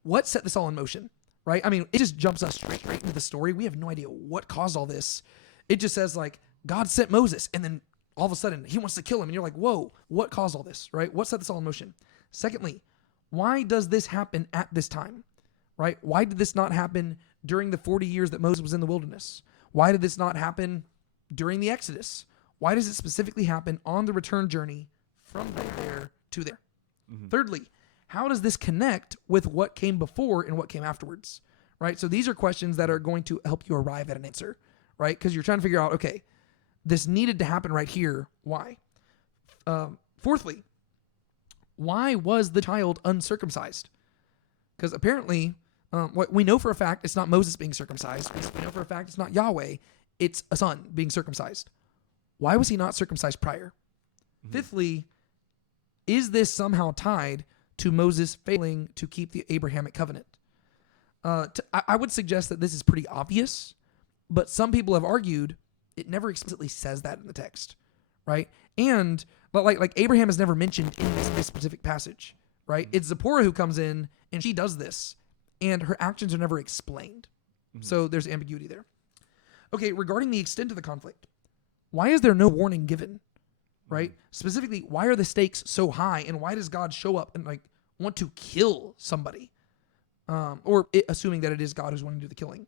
what set this all in motion, right? I mean, it just jumps us straight into the story. We have no idea what caused all this. It just says, like, God sent Moses, and then all of a sudden he wants to kill him. And you're like, whoa, what caused all this, right? What set this all in motion? Secondly, why does this happen at this time, right? Why did this not happen during the 40 years that Moses was in the wilderness? Why did this not happen during the Exodus? Why does it specifically happen on the return journey from there to there? Thirdly, how does this connect with what came before and what came afterwards, right? So these are questions that are going to help you arrive at an answer, right? Because you're trying to figure out, okay, this needed to happen right here. Why? Fourthly, why was the child uncircumcised? Because apparently, what we know for a fact, it's not Moses being circumcised. We know for a fact it's not Yahweh. It's a son being circumcised. Why was he not circumcised prior? Fifthly, is this somehow tied to Moses failing to keep the Abrahamic covenant? I would suggest that this is pretty obvious, but some people have argued it never explicitly says that in the text, right? But like Abraham is never mentioned in this specific passage, right? It's Zipporah who comes in and she does this, and her actions are never explained. So there's ambiguity there. Okay, regarding the extent of the conflict, why is there no warning given, right? Specifically, why are the stakes so high, and why does God show up and like want to kill somebody? Assuming that it is God who's wanting to do the killing.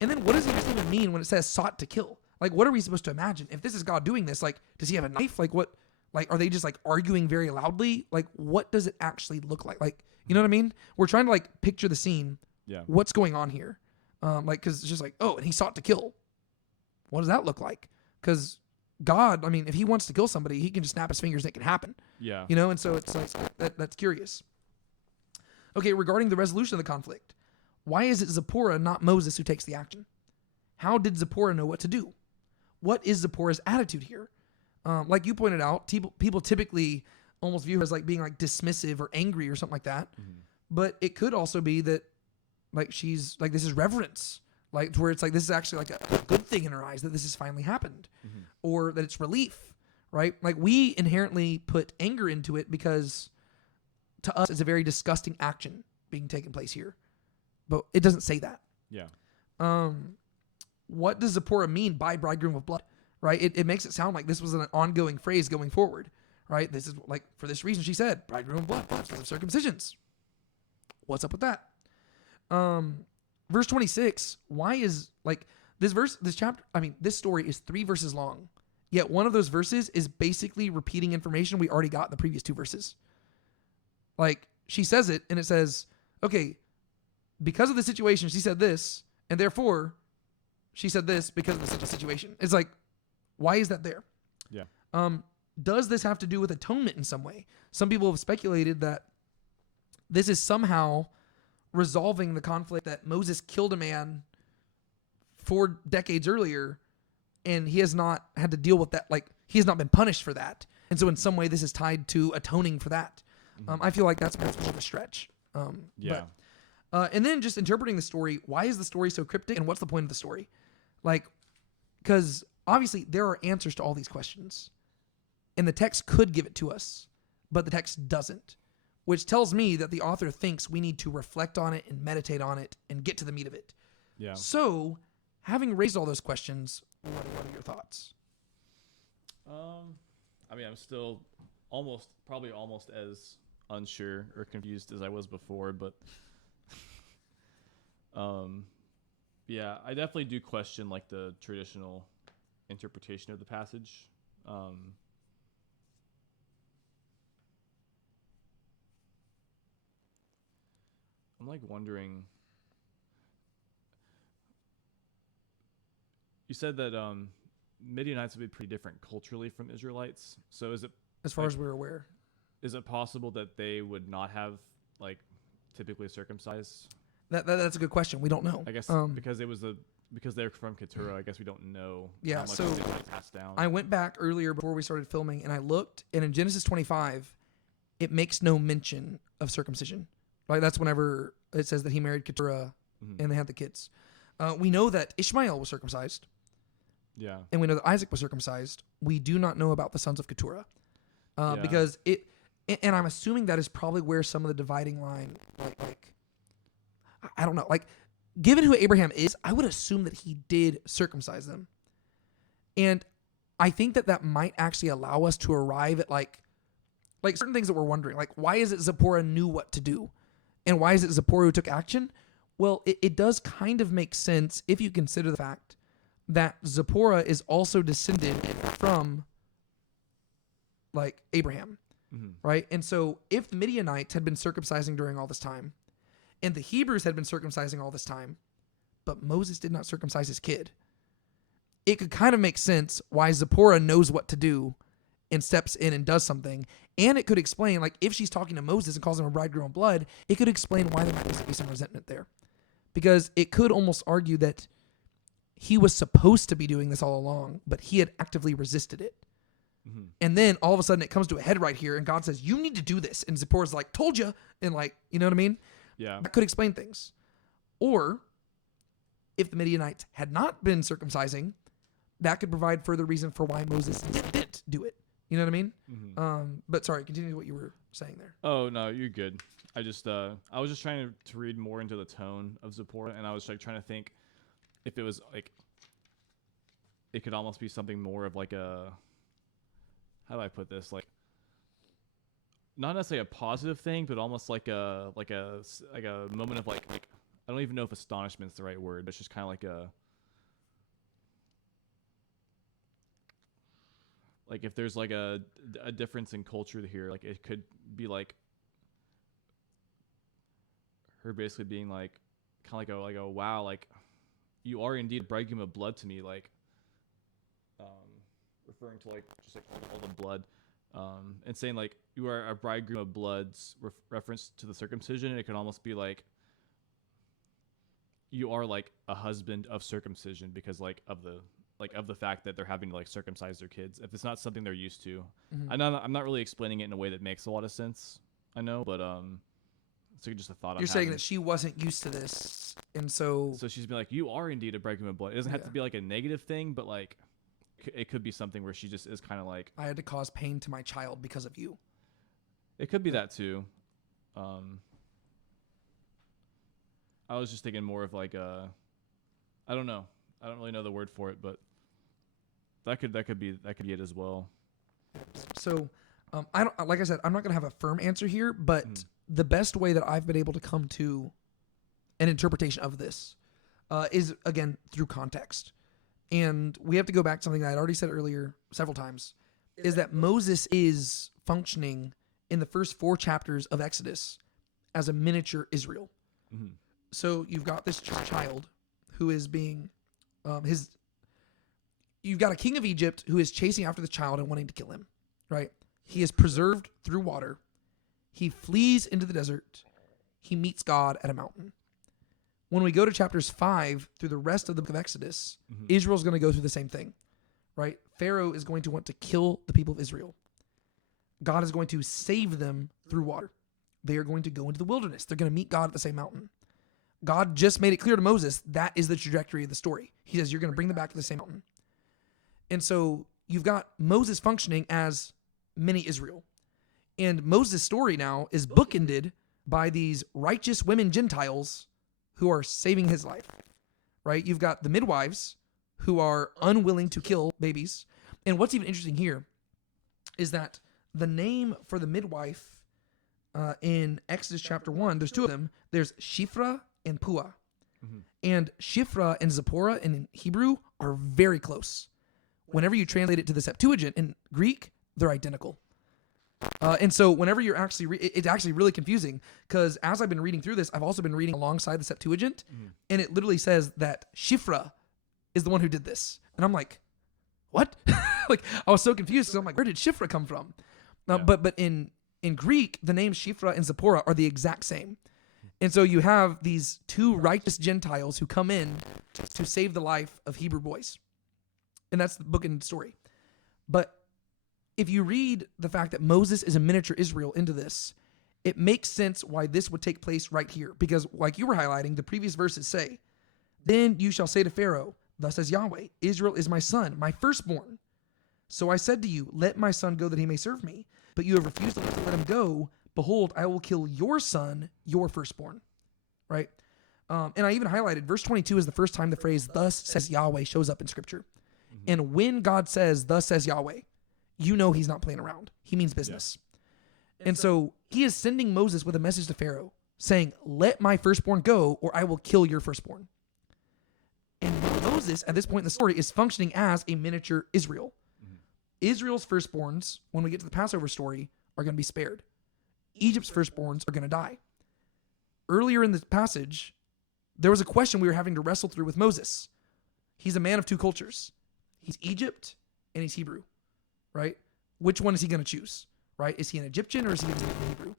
And then what does it even mean when it says sought to kill? Like, what are we supposed to imagine? If this is God doing this, like, does he have a knife? Like, what, like, are they just like arguing very loudly? Like, what does it actually look like? Like, you know what I mean? We're trying to like picture the scene. Yeah. What's What's going on here? Like, cause it's just like, oh, and he sought to kill. What does that look like? Cause God, I mean, if he wants to kill somebody, he can just snap his fingers and it can happen. Yeah. You know? And so it's like, that's curious. Okay. Regarding the resolution of the conflict, why is it Zipporah, not Moses, who takes the action? How did Zipporah know what to do? What is Zipporah's attitude here? Like you pointed out, people typically almost view her as like being like dismissive or angry or something like that. But it could also be that like she's like, this is reverence, like to where it's like this is actually like a good thing in her eyes that this has finally happened, or that it's relief, right? Like we inherently put anger into it because to us it's a very disgusting action being taken place here, but it doesn't say that. Yeah. What does Zipporah mean by bridegroom of blood, right? It makes it sound like this was an ongoing phrase going forward, right? This is like, for this reason she said, bridegroom of blood, of circumcisions. What's up with that? Verse 26, why is like this story is 3 verses long, yet one of those verses is basically repeating information we already got in the previous 2 verses. Like she says it and it says, okay, because of the situation, she said this, and therefore she said this because of the situation. It's like, why is that there? Yeah. Does this have to do with atonement in some way? Some people have speculated that this is somehow resolving the conflict that Moses killed a man 4 decades earlier, and he has not had to deal with that. Like, he has not been punished for that. And so in some way, this is tied to atoning for that. I feel like that's more of a stretch. Yeah. And then just interpreting the story, why is the story so cryptic, and what's the point of the story? Like, because obviously there are answers to all these questions, and the text could give it to us, but the text doesn't, which tells me that the author thinks we need to reflect on it and meditate on it and get to the meat of it. Yeah. So, having raised all those questions, what are your thoughts? I mean, I'm still probably almost as unsure or confused as I was before, but yeah, I definitely do question like the traditional interpretation of the passage. I'm like wondering, you said that Midianites would be pretty different culturally from Israelites. So is it, As far as we're aware. is it possible that they would not have like typically circumcised? That's a good question. We don't know. I guess because they're from Keturah, I guess we don't know Yeah, how much so they might pass down. I went back earlier before we started filming, and I looked, and in Genesis 25, it makes no mention of circumcision. Like, that's whenever it says that he married Keturah and they had the kids. We know that Ishmael was circumcised. Yeah. And we know that Isaac was circumcised. We do not know about the sons of Keturah. Because and I'm assuming that is probably where some of the dividing line, like I don't know, like, given who Abraham is, I would assume that he did circumcise them. And I think that might actually allow us to arrive at like certain things that we're wondering. Like, why is it Zipporah knew what to do? And why is it Zipporah who took action? Well, it does kind of make sense if you consider the fact that Zipporah is also descended from like Abraham, right? And so if the Midianites had been circumcising during all this time, and the Hebrews had been circumcising all this time, but Moses did not circumcise his kid, it could kind of make sense why Zipporah knows what to do and steps in and does something. And it could explain, like, if she's talking to Moses and calls him a bridegroom of blood, it could explain why there might be some resentment there. Because it could almost argue that he was supposed to be doing this all along, but he had actively resisted it. And then all of a sudden it comes to a head right here, and God says, you need to do this. And Zipporah's like, told you. And like, you know what I mean? Yeah. That could explain things. Or if the Midianites had not been circumcising, that could provide further reason for why Moses didn't do it. You know what I mean? But sorry, continue what you were saying there. Oh no, you're good. I was just trying to read more into the tone of Zipporah, and I was like trying to think if it was like, it could almost be something more of like a, how do I put this? Like, not necessarily a positive thing, but almost like a moment of like I don't even know if astonishment is the right word. But it's just kind of like if there's like a difference in culture here, like it could be like her basically being like kind of like a wow, like you are indeed bridegroom of blood to me, like referring to like just like all the blood, and saying like you are a bridegroom of blood's reference to the circumcision. And it could almost be like you are like a husband of circumcision because like of the fact that they're having to like circumcise their kids if it's not something they're used to. I'm not really explaining it in a way that makes a lot of sense, I know, but So just a thought on You're saying having- that she wasn't used to this, and so she's been like, you are indeed a breadcrumb of blood. It doesn't have to be like a negative thing, but like it could be something where she just is kind of like, I had to cause pain to my child because of you. it could be that too. I was just thinking more of like I don't know. I don't really know the word for it, but that could be it as well. So, I don't, like I said, I'm not going to have a firm answer here, but the best way that I've been able to come to an interpretation of this is, again, through context. And we have to go back to something that I had already said earlier several times, is that Moses is functioning in the first 4 chapters of Exodus as a miniature Israel. Mm-hmm. So you've got this child who is being you've got a king of Egypt who is chasing after the child and wanting to kill him, right? He is preserved through water. He flees into the desert. He meets God at a mountain. When we go to chapters 5 through the rest of the book of Exodus, Israel's going to go through the same thing, right? Pharaoh is going to want to kill the people of Israel. God is going to save them through water. They are going to go into the wilderness. They're going to meet God at the same mountain. God just made it clear to Moses that is the trajectory of the story. He says, you're going to bring them back to the same mountain. And so you've got Moses functioning as mini Israel. And Moses' story now is bookended by these righteous women Gentiles who are saving his life, right? You've got the midwives who are unwilling to kill babies. And what's even interesting here is that the name for the midwife in Exodus chapter 1, there's 2 of them. There's Shiphrah and Puah. And Shiphrah and Zipporah in Hebrew are very close. Whenever you translate it to the Septuagint in Greek, they're identical. And so whenever you're actually, it's actually really confusing because as I've been reading through this, I've also been reading alongside the Septuagint, and it literally says that Shiphrah is the one who did this. And I'm like, what? Like, I was so confused because I'm like, where did Shiphrah come from? But in Greek, the names Shiphrah and Zipporah are the exact same. And so you have these 2 righteous Gentiles who come in to save the life of Hebrew boys. And that's the book and story. But if you read the fact that Moses is a miniature Israel into this, it makes sense why this would take place right here. Because like you were highlighting, the previous verses say, then you shall say to Pharaoh, thus says Yahweh, Israel is my son, my firstborn. So I said to you, let my son go that he may serve me. But you have refused to let him go. Behold, I will kill your son, your firstborn. Right? And I even highlighted, verse 22 is the first time the phrase, thus says Yahweh, shows up in Scripture. And when God says, thus says Yahweh, you know he's not playing around. He means business. Yeah. And so he is sending Moses with a message to Pharaoh saying, let my firstborn go or I will kill your firstborn. And Moses, at this point in the story, is functioning as a miniature Israel. Israel's firstborns, when we get to the Passover story, are going to be spared. Egypt's firstborns are going to die. Earlier in the passage, there was a question we were having to wrestle through with Moses. He's a man of 2 cultures. He's Egypt and he's Hebrew, right? Which one is he going to choose, right? Is he an Egyptian or is he a Hebrew?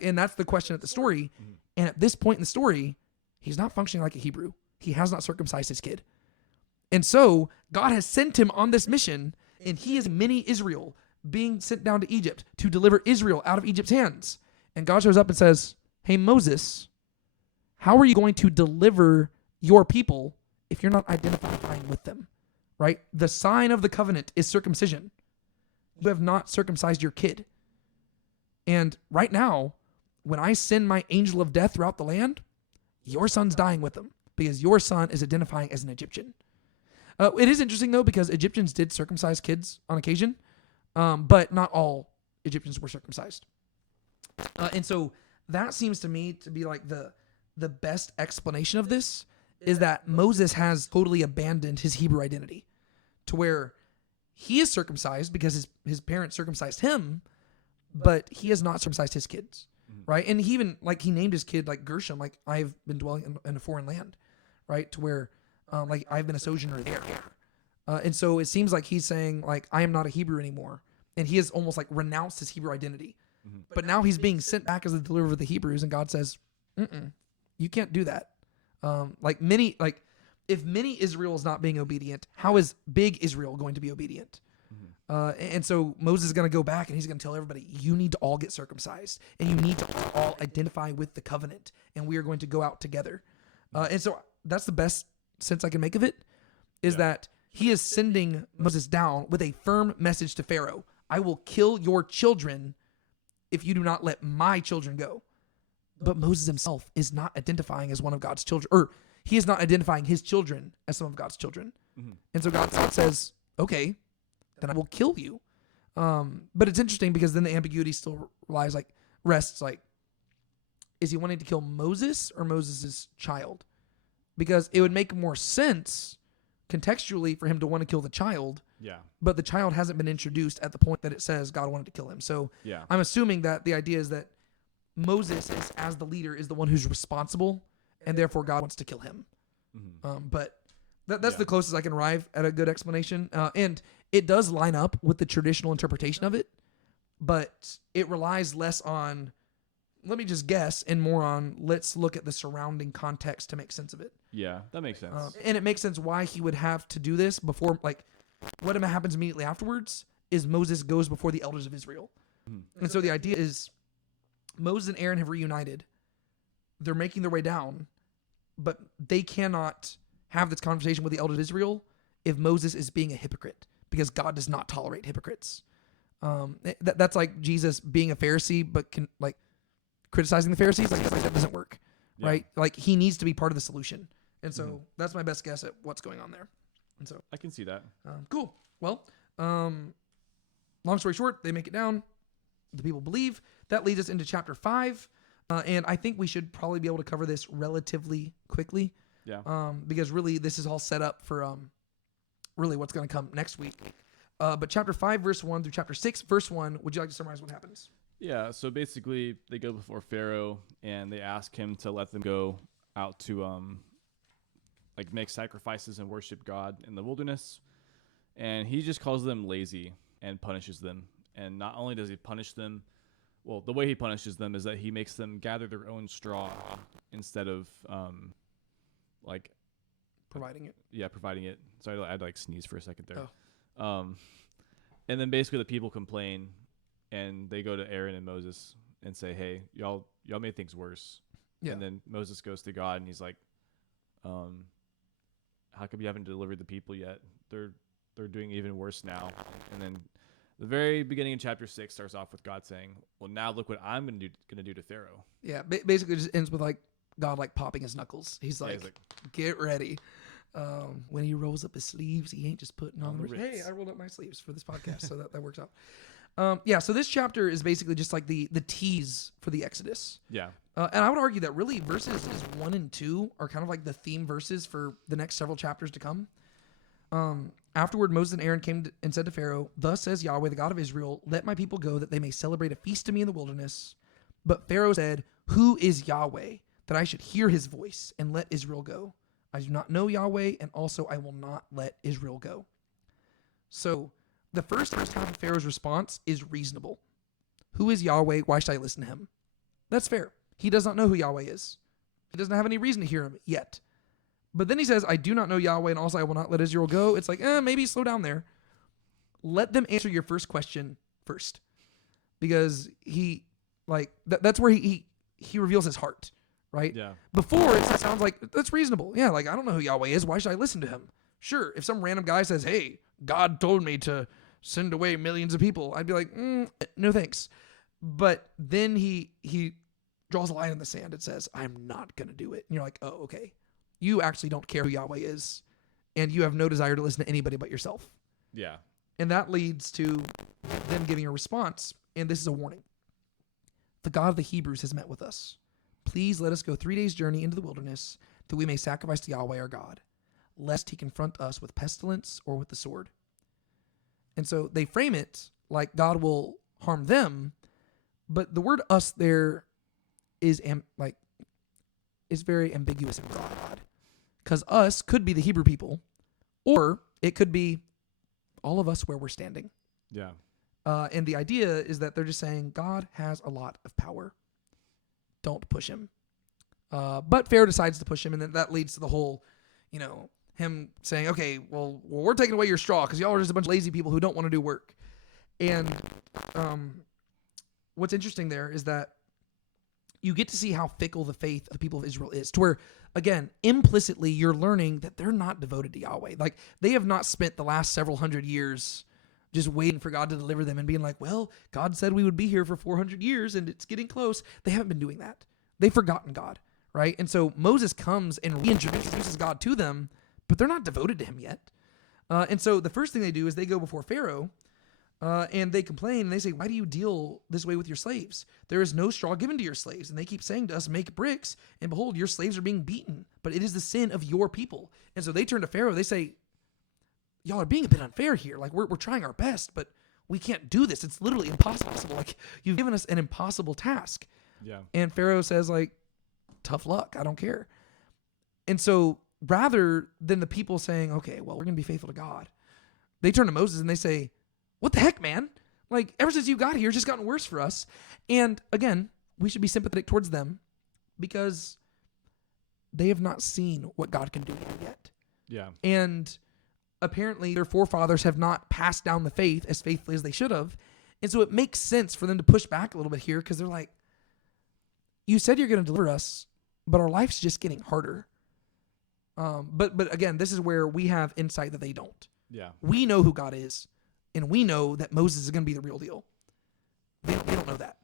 And that's the question at the story. And at this point in the story, he's not functioning like a Hebrew. He has not circumcised his kid. And so God has sent him on this mission, and he is mini Israel being sent down to Egypt to deliver Israel out of Egypt's hands. And God shows up and says, hey, Moses, how are you going to deliver your people if you're not identifying with them? Right? The sign of the covenant is circumcision. You have not circumcised your kid. And right now, when I send my angel of death throughout the land, your son's dying with them because your son is identifying as an Egyptian. It is interesting, though, because Egyptians did circumcise kids on occasion, but not all Egyptians were circumcised. And so that seems to me to be like the best explanation of this is that Moses has totally abandoned his Hebrew identity to where he is circumcised because his parents circumcised him, but he has not circumcised his kids, right? And he even, he named his kid, Gershom, I've been dwelling in a foreign land, right? To where, I've been a sojourner there. And so it seems like he's saying, I am not a Hebrew anymore. And he has almost, renounced his Hebrew identity. But now he's being sent back as the deliverer of the Hebrews, and God says, you can't do that. If mini Israel is not being obedient, how is big Israel going to be obedient? And so Moses is going to go back and he's going to tell everybody, you need to all get circumcised and you need to all identify with the covenant and we are going to go out together. And so that's the best sense I can make of it, is that he is sending Moses down with a firm message to Pharaoh. I will kill your children if you do not let my children go. But Moses himself is not identifying as one of God's children, or he is not identifying his children as some of God's children. Mm-hmm. And so God says, okay, then I will kill you. But it's interesting because then the ambiguity still rests like, is he wanting to kill Moses or Moses' child? Because it would make more sense contextually for him to want to kill the child. Yeah. But the child hasn't been introduced at the point that it says God wanted to kill him. So I'm assuming that the idea is that Moses, as the leader, is the one who's responsible, and therefore God wants to kill him. Mm-hmm. But that's the closest I can arrive at a good explanation. And it does line up with the traditional interpretation of it, but it relies less on, let me just guess, and more on, let's look at the surrounding context to make sense of it. Yeah, that makes sense. And it makes sense why he would have to do this before, like, what happens immediately afterwards is Moses goes before the elders of Israel. Mm-hmm. And so the idea is Moses and Aaron have reunited. They're making their way down, but they cannot have this conversation with the elders of Israel if Moses is being a hypocrite, because God does not tolerate hypocrites. That's like Jesus being a Pharisee, but criticizing the Pharisees. Like that doesn't work, right? Like he needs to be part of the solution. And so that's my best guess at what's going on there. And so I can see that. Cool. Well, long story short, they make it down. The people believe. That leads us into chapter 5. And I think we should probably be able to cover this relatively quickly. Yeah. Because really this is all set up for really what's going to come next week. But chapter 5, verse 1 through chapter 6, verse 1, would you like to summarize what happens? Yeah, so basically they go before Pharaoh and they ask him to let them go out to make sacrifices and worship God in the wilderness. And he just calls them lazy and punishes them. And not only does he punish them, well, the way he punishes them is that he makes them gather their own straw instead of providing it. Yeah, providing it. Sorry, I had to sneeze for a second there. Oh. And then basically the people complain and they go to Aaron and Moses and say, hey, y'all made things worse. Yeah. And then Moses goes to God and he's like, how come you haven't delivered the people yet? They're doing even worse now. And then the very beginning of chapter 6 starts off with God saying, well, now look what I'm going to do to Pharaoh. Yeah, basically it just ends with God popping his knuckles. He's like, get ready. When he rolls up his sleeves, he ain't just putting on the Ritz. Hey, I rolled up my sleeves for this podcast, so that works out. So this chapter is basically just like the tease for the Exodus. Yeah. And I would argue that really verses 1 and 2 are kind of like the theme verses for the next several chapters to come. Afterward, Moses and Aaron came and said to Pharaoh, thus says Yahweh, the God of Israel, let my people go that they may celebrate a feast to me in the wilderness. But Pharaoh said, who is Yahweh, that I should hear his voice and let Israel go? I do not know Yahweh, and also I will not let Israel go. So the first half of Pharaoh's response is reasonable. Who is Yahweh? Why should I listen to him? That's fair. He does not know who Yahweh is. He doesn't have any reason to hear him yet. But then he says, I do not know Yahweh, and also I will not let Israel go. It's like, maybe slow down there. Let them answer your first question first. Because that's where he reveals his heart, right? Yeah. Before, it sounds like, that's reasonable. Yeah, I don't know who Yahweh is. Why should I listen to him? Sure, if some random guy says, hey, God told me to send away millions of people, I'd be like, no thanks. But then he draws a line in the sand and says, I'm not going to do it. And you're like, oh, okay. You actually don't care who Yahweh is, and you have no desire to listen to anybody but yourself. Yeah. And that leads to them giving a response, and this is a warning. The God of the Hebrews has met with us. Please let us go 3 days' journey into the wilderness, that we may sacrifice to Yahweh our God, lest he confront us with pestilence or with the sword. And so they frame it like God will harm them, but the word us there is very ambiguous and broad. Because us could be the Hebrew people, or it could be all of us where we're standing. Yeah. And the idea is that they're just saying God has a lot of power. Don't push him. But Pharaoh decides to push him, and then that leads to the whole, him saying, okay, well, we're taking away your straw because y'all are just a bunch of lazy people who don't want to do work. And what's interesting there is that you get to see how fickle the faith of the people of Israel is, to where, again, implicitly you're learning that they're not devoted to Yahweh. Like, they have not spent the last several hundred years just waiting for God to deliver them and being like, well, God said we would be here for 400 years and it's getting close. They haven't been doing that. They've forgotten God, right? And so Moses comes and reintroduces God to them, but they're not devoted to him yet. And so the first thing they do is they go before Pharaoh, and they complain and they say, why do you deal this way with your slaves? There is no straw given to your slaves. And they keep saying to us, make bricks, and behold, your slaves are being beaten, but it is the sin of your people. And so they turn to Pharaoh. They say, y'all are being a bit unfair here. Like, we're trying our best, but we can't do this. It's literally impossible. Like, you've given us an impossible task. Yeah. And Pharaoh says, like, tough luck. I don't care. And so rather than the people saying, okay, well, we're going to be faithful to God, they turn to Moses and they say, what the heck, man? Like, ever since you got here, it's just gotten worse for us. And again, we should be sympathetic towards them because they have not seen what God can do here yet. Yeah. And apparently their forefathers have not passed down the faith as faithfully as they should have. And so it makes sense for them to push back a little bit here because they're like, you said you're going to deliver us, but our life's just getting harder. But again, this is where we have insight that they don't. Yeah. We know who God is. And we know that Moses is going to be the real deal. They don't know that.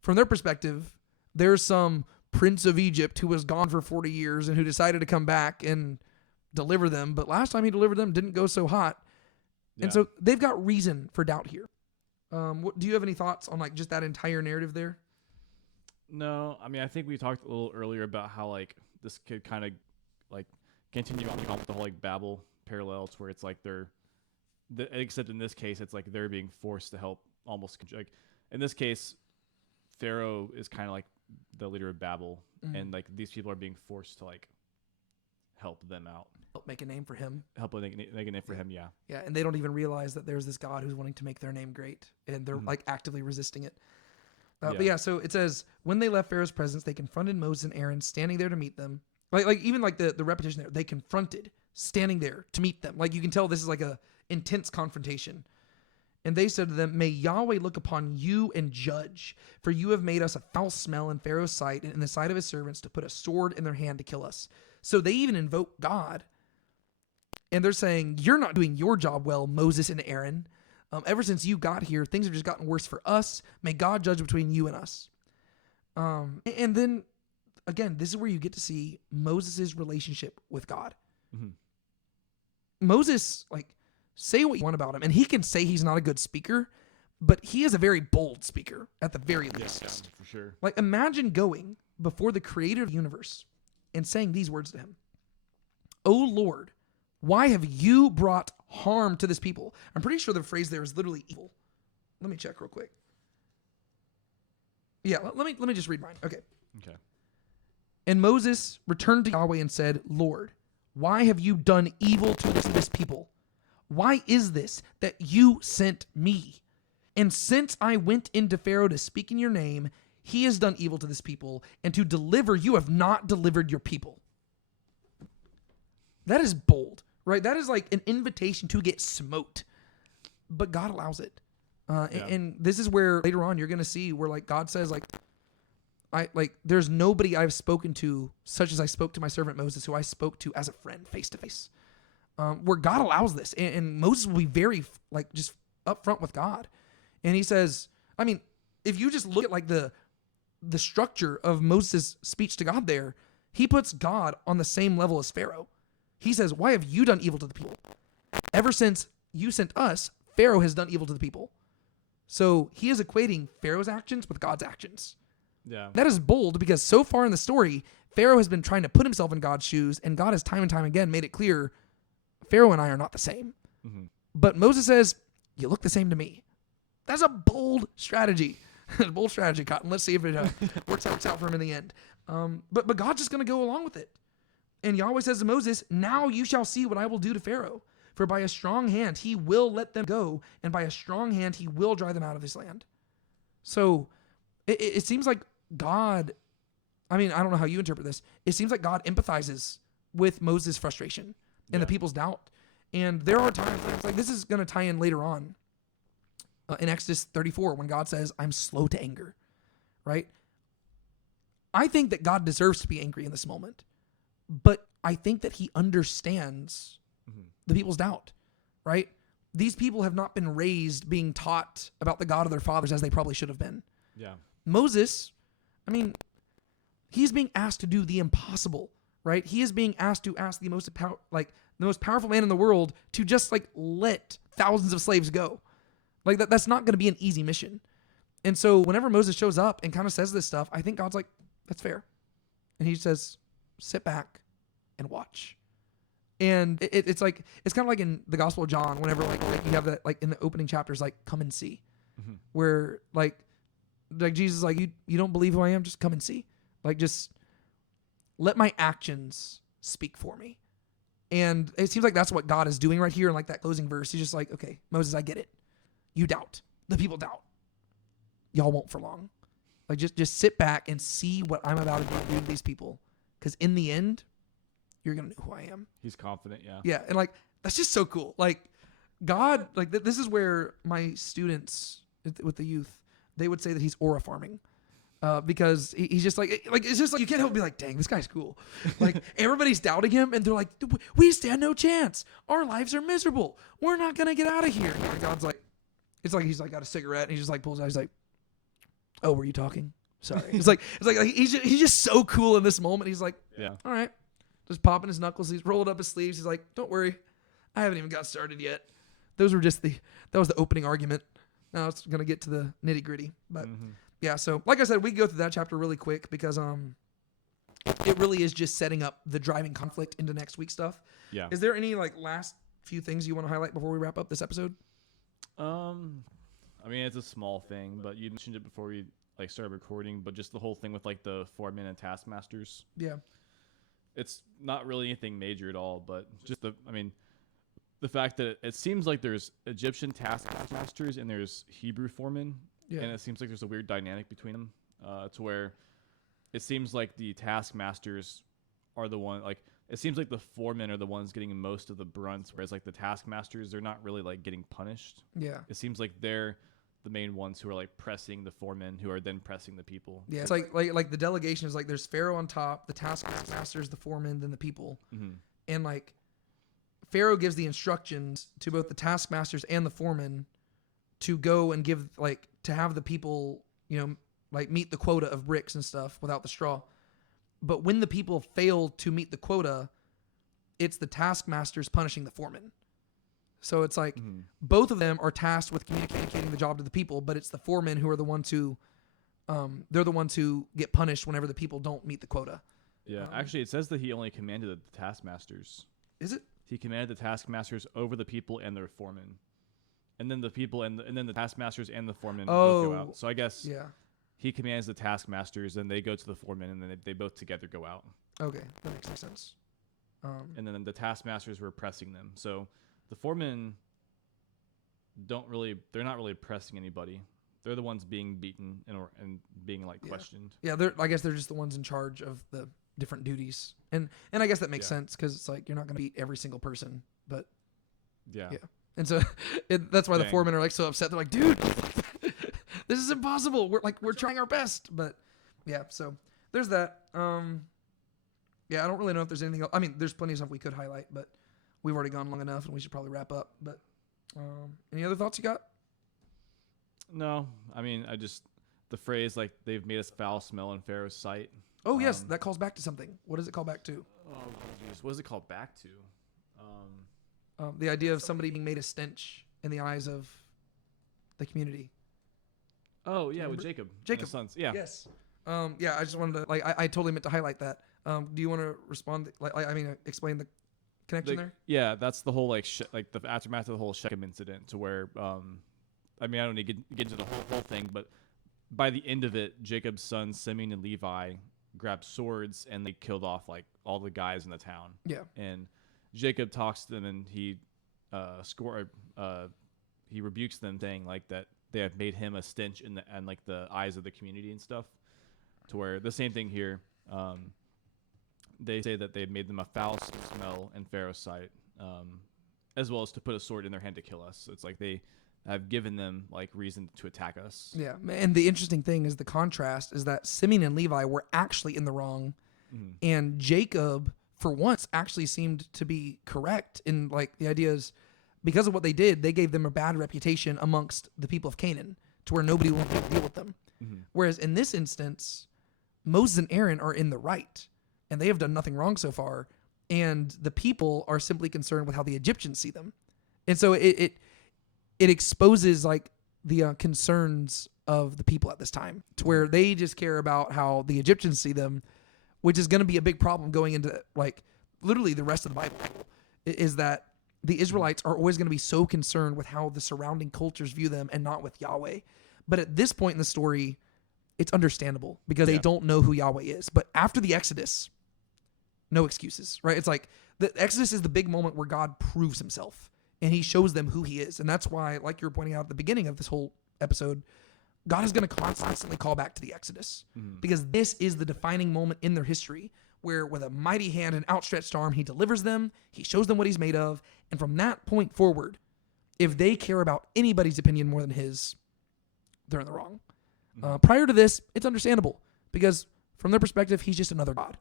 From their perspective, there's some prince of Egypt who was gone for 40 years and who decided to come back and deliver them. But last time he delivered them didn't go so hot. Yeah. And so they've got reason for doubt here. Do you have any thoughts on like just that entire narrative there? No, I mean, I think we talked a little earlier about how like this could kind of like continue on with the whole like Babel parallels where it's like except in this case, it's like they're being forced to help almost like in this case, Pharaoh is kind of like the leader of Babel, and like these people are being forced to like help them out, Help make a name for him. help make a name for him. Yeah. Yeah, and they don't even realize that there's this God who's wanting to make their name great, and they're like actively resisting it. But yeah, so it says, when they left Pharaoh's presence, they confronted Moses and Aaron standing there to meet them. Like even like the repetition there, they confronted standing there to meet them. Like you can tell this is like a intense confrontation. And they said to them, may Yahweh look upon you and judge, for you have made us a foul smell in Pharaoh's sight and in the sight of his servants to put a sword in their hand to kill us. So they even invoke God. And they're saying, you're not doing your job well, Moses and Aaron. Ever since you got here, things have just gotten worse for us. May God judge between you and us. And then, again, this is where you get to see Moses' relationship with God. Mm-hmm. Moses, like, say what you want about him. And he can say he's not a good speaker, but he is a very bold speaker at the very least. Yeah, for sure. Like, imagine going before the creator of the universe and saying these words to him. O Lord, why have you brought harm to this people? I'm pretty sure the phrase there is literally evil. Let me check real quick. Yeah, let me just read mine. Okay. And Moses returned to Yahweh and said, Lord, why have you done evil to this people? Why is this that you sent me? And since I went into Pharaoh to speak in your name, he has done evil to this people, and to deliver, you have not delivered your people. That is bold, right? That is like an invitation to get smote, but God allows it. And this is where later on you're going to see where like God says there's nobody I've spoken to such as I spoke to my servant Moses, who I spoke to as a friend face to face. Where God allows this, and Moses will be very like just upfront with God, and he says, I mean, if you just look at like the structure of Moses' speech to God there, he puts God on the same level as Pharaoh. He says, why have you done evil to the people? Ever since you sent us, Pharaoh has done evil to the people. So he is equating Pharaoh's actions with God's actions. Yeah. That is bold because so far in the story, Pharaoh has been trying to put himself in God's shoes, and God has time and time again made it clear Pharaoh and I are not the same. Mm-hmm. But Moses says, you look the same to me. That's a bold strategy. Bold strategy, Cotton. Let's see if it works out for him in the end. But God's just going to go along with it. And Yahweh says to Moses, now you shall see what I will do to Pharaoh. For by a strong hand he will let them go, and by a strong hand he will drive them out of this land. So it seems like God, I mean, I don't know how you interpret this. It seems like God empathizes with Moses' frustration and the people's doubt. And there are times where it's like, this is going to tie in later on. in Exodus 34 when God says, I'm slow to anger, right? I think that God deserves to be angry in this moment, but I think that he understands the people's doubt, right? These people have not been raised being taught about the God of their fathers as they probably should have been. Yeah. Moses, I mean, he's being asked to do the impossible, right? He is being asked to ask the most powerful man in the world to just like let thousands of slaves go. Like that's not going to be an easy mission. And so whenever Moses shows up and kind of says this stuff, I think God's like, that's fair. And he says, sit back and watch. And it's like, it's kind of like in the Gospel of John, whenever like you have that, like in the opening chapters, like come and see, where like Jesus is like, you don't believe who I am? Just come and see. Like, just let my actions speak for me. And it seems like that's what God is doing right here in like that closing verse. He's just like, okay, Moses, I get it. You doubt. The people doubt. Y'all won't for long. Like, just sit back and see what I'm about to do to these people. Because in the end, you're going to know who I am. He's confident, yeah. Yeah, and like, that's just so cool. Like, God, like, this is where my students with the youth, they would say that he's aura farming. Because he's just like, it's just like, you can't help but be like, dang, this guy's cool. Like, everybody's doubting him, and they're like, we stand no chance. Our lives are miserable. We're not going to get out of here. And God's like, it's like he's like got a cigarette, and he just like pulls it out. He's like, oh, were you talking? Sorry. It's like he's just so cool in this moment. He's like, yeah, all right. Just popping his knuckles. He's rolled up his sleeves. He's like, don't worry. I haven't even got started yet. That was the opening argument. Now it's going to get to the nitty gritty. But yeah, so like I said, we can go through that chapter really quick because it really is just setting up the driving conflict into next week's stuff. Yeah. Is there any like last few things you want to highlight before we wrap up this episode? I mean, it's a small thing, but you mentioned it before we like started recording, but just the whole thing with like the foremen and taskmasters. Yeah. It's not really anything major at all, but just the fact that it seems like there's Egyptian taskmasters and there's Hebrew foremen, and it seems like there's a weird dynamic between them, to where it seems like the taskmasters are the one, like it seems like the foremen are the ones getting most of the brunt, whereas like the taskmasters, they're not really like getting punished. Yeah. It seems like they're the main ones who are like pressing the foremen, who are then pressing the people. Yeah, it's like the delegation is like there's Pharaoh on top, the taskmasters, the foremen, then the people, and like Pharaoh gives the instructions to both the taskmasters and the foremen to go and give like to have the people, you know, like meet the quota of bricks and stuff without the straw. But when the people fail to meet the quota, it's the taskmasters punishing the foremen. So it's like both of them are tasked with communicating the job to the people, but it's the foremen who are the ones who, they're the ones who get punished whenever the people don't meet the quota. Yeah, actually, it says that he only commanded the taskmasters. Is it? He commanded the taskmasters over the people and their foremen, and then the people and then the taskmasters and the foremen both go out. So I guess he commands the taskmasters, and they go to the foremen, and then they both together go out. Okay, that makes sense. And then the taskmasters were pressing them. So the foremen they're not really pressing anybody. They're the ones being beaten and being like questioned. Yeah, I guess they're just the ones in charge of the different duties. And I guess that makes sense because it's like you're not going to beat every single person, but yeah. And so that's why the foremen are like so upset. They're like, dude, this is impossible. We're trying our best, but yeah. So there's that. Yeah, I don't really know if there's anything else. I mean, there's plenty of stuff we could highlight, but we've already gone long enough, and we should probably wrap up. But any other thoughts you got? No, I mean, the phrase like they've made us foul smell in Pharaoh's sight. Oh yes, that calls back to something. What does it call back to? Oh jeez, what does it call back to? The idea of somebody being made a stench in the eyes of the community. Oh yeah, with Jacob and his sons. Yeah. Yes. Yeah, I just wanted to I totally meant to highlight that. Do you want to respond? Explain the connection there? Yeah, that's the whole like the aftermath of the whole Shechem incident, to where I don't need to get into the whole thing, but by the end of it, Jacob's sons Simeon and Levi grabbed swords and they killed off like all the guys in the town. Yeah. And Jacob talks to them and he he rebukes them, saying like that they have made him a stench in like the eyes of the community and stuff. To where the same thing here. They say that they made them a foul smell in Pharaoh's sight, as well as to put a sword in their hand to kill us. So it's like they have given them like reason to attack us. Yeah, and the interesting thing is the contrast is that Simeon and Levi were actually in the wrong, and Jacob, for once, actually seemed to be correct. In like the idea is because of what they did, they gave them a bad reputation amongst the people of Canaan, to where nobody wanted to deal with them. Whereas in this instance, Moses and Aaron are in the right, and they have done nothing wrong so far, and the people are simply concerned with how the Egyptians see them, and so it exposes like the concerns of the people at this time, to where they just care about how the Egyptians see them, which is going to be a big problem going into like literally the rest of the Bible. Is that the Israelites are always going to be so concerned with how the surrounding cultures view them and not with Yahweh. But at this point in the story, it's understandable because they don't know who Yahweh is. But after the Exodus, no excuses, right? It's like the Exodus is the big moment where God proves himself and he shows them who he is. And that's why, like you were pointing out at the beginning of this whole episode, God is going to constantly call back to the Exodus because this is the defining moment in their history where with a mighty hand and outstretched arm, he delivers them, he shows them what he's made of. And from that point forward, if they care about anybody's opinion more than his, they're in the wrong. Prior to this, it's understandable because from their perspective, he's just another God.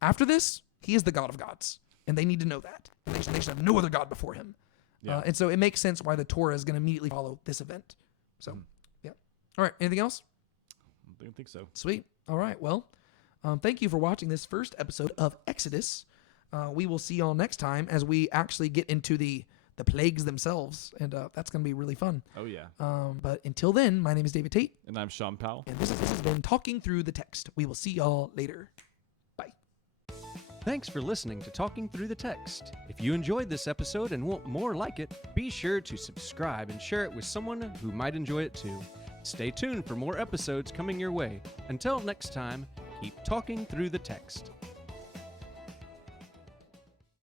After this, he is the God of gods, and they need to know that. And they should have no other God before him. And so it makes sense why the Torah is going to immediately follow this event. So, yeah. All right. Anything else? I don't think so. Sweet. All right. Well, thank you for watching this first episode of Exodus. We will see y'all next time as we actually get into the plagues themselves, and that's going to be really fun. Oh, yeah. But until then, my name is David Tate. And I'm Sean Powell. And this has been Talking Through the Text. We will see y'all later. Bye. Thanks for listening to Talking Through the Text. If you enjoyed this episode and want more like it, be sure to subscribe and share it with someone who might enjoy it too. Stay tuned for more episodes coming your way. Until next time, keep talking through the text.